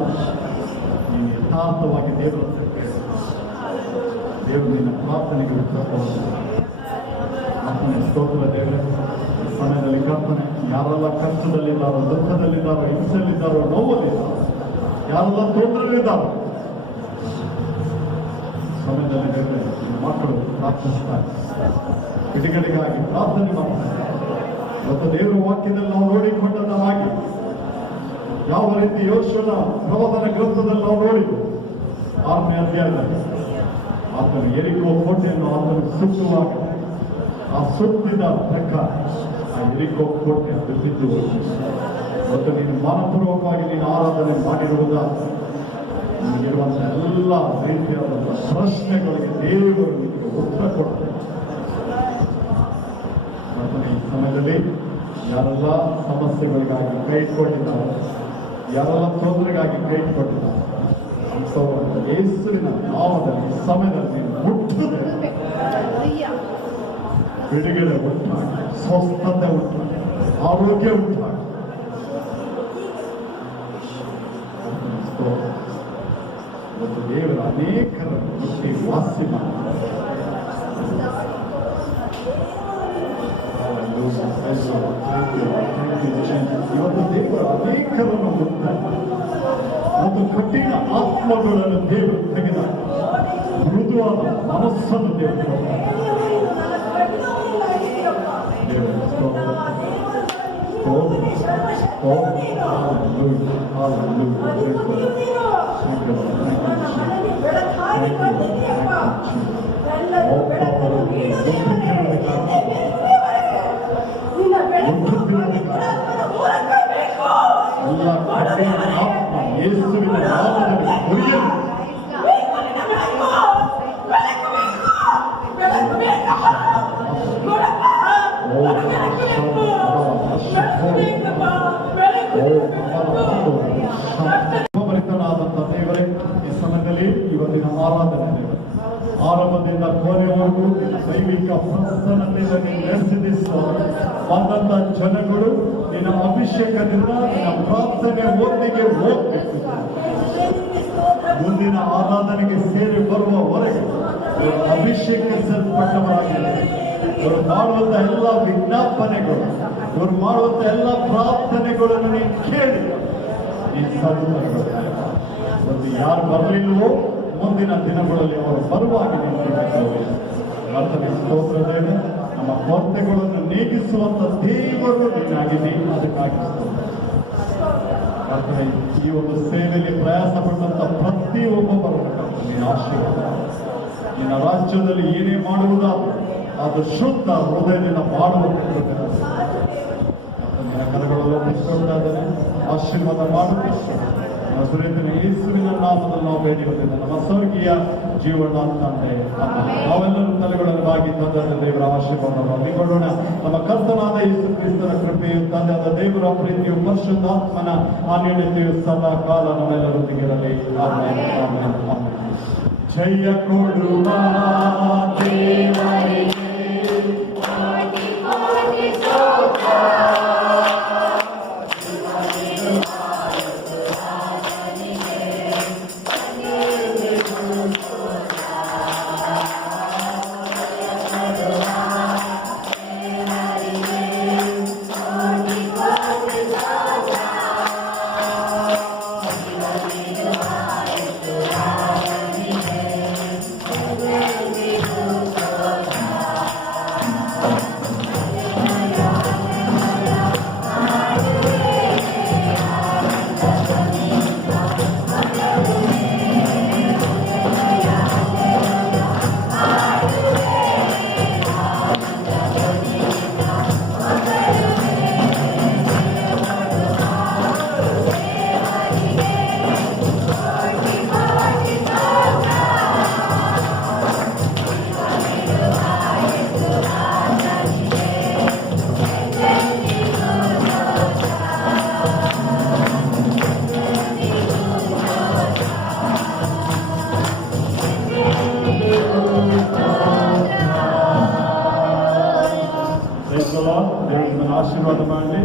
ನೀನು ಯಥಾರ್ಥವಾಗಿ ದೇವರ ಹತ್ರ ಕೇಳು. ದೇವರು ನಿನ್ನ ಪ್ರಾರ್ಥನೆಗೆ ಉತ್ತರ ಆತನ ಸ್ತೋತ್ರ. ದೇವರೇ ಈ ಸಮಯದಲ್ಲಿ ಕರ್ತನೆ ಯಾರೆಲ್ಲ ಕಷ್ಟದಲ್ಲಿದ್ದಾರೋ, ದುಃಖದಲ್ಲಿದ್ದಾರೋ, ಹಿಂಸೆಯಲ್ಲಿದ್ದಾರೋ, ನೋವಲ್ಲಿದ್ದಾರೋ, ಯಾರೆಲ್ಲ ತೊಂದರೆಯಲ್ಲಿದ್ದಾರೋ ಸಮಯದಲ್ಲಿ ದೇವರೇ ನಿಮ್ಮ ಮಕ್ಕಳು ಪ್ರಾರ್ಥಿಸ್ತಾರೆ, ಬಿಡುಗಡೆಗಾಗಿ ಪ್ರಾರ್ಥನೆ ಮಾಡ್ತಾರೆ. ಮತ್ತು ದೇವರ ವಾಕ್ಯದಲ್ಲಿ ನಾವು ನೋಡಿಕೊಂಡಂತ ಹಾಗೆ ಯಾವ ರೀತಿ ಯೋಶುವನ ಪ್ರವಾದನ ಗ್ರಂಥದಲ್ಲಿ ನಾವು ನೋಡಿದ್ವು 6ನೇ ಅಧ್ಯಾಯದಲ್ಲಿ ಆತನ ಎರಿಕೋ ಕೋಟೆಯನ್ನು ಆತನು ಸುತ್ತುವಾಗ ಆ ಸುತ್ತಿದ ಪ್ರಕಾರ ಆ ಎರಿಕೋ ಕೋಟೆ ಅದು ಬಿದ್ದು ಮತ್ತು ನೀನು ಮನಪೂರ್ವಕವಾಗಿ ನೀನು ಆರಾಧನೆ ಮಾಡಿರುವುದ ನಿನಗಿರುವಂತಹ ಎಲ್ಲ ರೀತಿಯಾದಂತಹ ಪ್ರಶ್ನೆಗಳಿಗೆ ದೇವರು ನಿಮಗೆ ಉತ್ತರ ಕೊಡ್ತಾರೆ. ಮತ್ತು ಈ ಸಮಯದಲ್ಲಿ ಯಾರೆಲ್ಲ ಸಮಸ್ಯೆಗಳಿಗಾಗಿ ಕೈ ಇಟ್ಕೊಂಡಿದ್ದಾರೆ, ಯಾರೆಲ್ಲ ತೊಂದರೆಗಾಗಿ ಕೈ ಇಟ್ಕೊಂಡಿದ್ದಾರೆ ಅಂಥವರು ಯೇಸುವಿನ ನಾಮದಲ್ಲಿ ಸಮಯದಲ್ಲಿ ನೀನು ಮುಟ್ಟಿದ್ರೆ ಬಿಡುಗಡೆ ಉಂಟಾಗಿ, ಸ್ವಸ್ಥತೆ ಉಂಟಾಗಿ, ಆರೋಗ್ಯ ಉಂಟಾಗಿ. ಮತ್ತು ದೇವರ ಅನೇಕರನ್ನು ಮುಟ್ಟಿ ವಾಸಿ ಮಾಡಿ ಇವತ್ತು ದೇವರ ಅನೇಕರನ್ನು ಮುಟ್ತಾರೆ. ಮತ್ತು ಕಠಿಣ ಆತ್ಮಗಳನ್ನು ದೇವರು ತೆಗೆದ ಮೃದುವಾದ ಮನಸ್ಸನ್ನು ದೇವರು ಎಲ್ಲ ಕಠಿಣ ಆತ್ಮ ಯೇಸುವಿನ ನಾಮದಲ್ಲಿ ಮುರಿಯಲು ಭರಿತನಾದಂಥ ದೇವರೇ ಈ ಸಮಯದಲ್ಲಿ ಇವತ್ತಿನ ಆರಾಧನೆ ಆರಂಭದಿಂದ ಕೊನೆಯವರೆಗೂ ನಿನ್ನ ದೈವಿಕ ಪ್ರಸನ್ನತೆಯಿಂದ ನೀನು ನಡೆಸಿದ ಬಂದಂತ ಜನಗಳು ನಿನ್ನ ಅಭಿಷೇಕದಿಂದ ನಿನ್ನ ಪ್ರಾರ್ಥನೆ ಒತ್ತಿಗೆ ಹೋಗ್ಬೇಕು. ಮುಂದಿನ ಆರಾಧನೆಗೆ ಸೇರಿ ಬರುವವರೆಗೆ ಅಭಿಷೇಕಿಸಲ್ಪಟ್ಟವರಾಗಿದೆ. ಇವರು ಮಾಡುವಂತ ಎಲ್ಲ ವಿಜ್ಞಾಪನೆಗಳು, ಇವರು ಮಾಡುವಂತ ಎಲ್ಲ ಪ್ರಾರ್ಥನೆಗಳನ್ನು ನೀನು ಕೇಳಿ ಈ ಸಂತಗಳು ಒಂದು ಯಾರು ಬರಲಿಲ್ಲವೋ ಮುಂದಿನ ದಿನಗಳಲ್ಲಿ ಅವರು ಬರುವಾಗಿ ಪ್ರಾರ್ಥನೆ ಸ್ತೋತ್ರದೇನೆ. ನಮ್ಮ ಕೊರತೆಗಳನ್ನು ನೀಗಿಸುವಂತ ದೇವರು ನೀನಾಗಿದೆ, ಅದಕ್ಕಾಗಿ ಪ್ರಾರ್ಥನೆ. ಈ ಒಂದು ಸೇವೆಯಲ್ಲಿ ಪ್ರಯಾಸ ಪಟ್ಟಂತ ಪ್ರತಿಯೊಬ್ಬೊಬ್ಬರು ನೀನು ಆಶೀರ್ವಾದ. ನಿನ್ನ ರಾಜ್ಯದಲ್ಲಿ ಏನೇ ಮಾಡುವುದಾದರೂ ಅದು ಶುದ್ಧ ಹೃದಯದಿಂದ ಮಾಡುವಂತ ನಿನ್ನ ಕರಗಳನ್ನು ಬಿಚ್ಚಿಕೊಳ್ತಾ ಇದ್ದೇನೆ. ಆಶೀರ್ವಾದ ಮಾಡುತ್ತೆ ನಜರೇತಿನ ಯೇಸುವಿನ ನಾಮದಲ್ಲಿ ನಾವು ಬೇಡಿಕೊಳ್ಳುತ್ತೇವೆ ನಮ್ಮ ಸ್ವರ್ಗೀಯ ಜೀವನ ತಂದೆ. ನಾವೆಲ್ಲರೂ ತಲೆಗಳನ್ನು ಬಾಗಿ ತಂದೆ ದೇವರ ಆಶೀರ್ವಾದವನ್ನು ಹೊಂದಿಕೊಳ್ಳೋಣ. ನಮ್ಮ ಕರ್ತನಾದ ಯೇಸು ಕ್ರಿಸ್ತನ ಕೃಪೆಯು ತಂದೆಯಾದ ದೇವರ ಪ್ರೀತಿಯು ಪರಿಶುದ್ಧಾತ್ಮನ ಅನ್ಯೋನ್ಯತೆಯು ಸದಾ ಕಾಲ ನಮ್ಮೆಲ್ಲರೊಂದಿಗೆ ಇರಲಿ. Amen, amen, amen. ಜಯ ಕೊಡುವ ದೇವರಿಗೆ ಆಶೀರ್ವಾದ ಮಾಡಲಿ.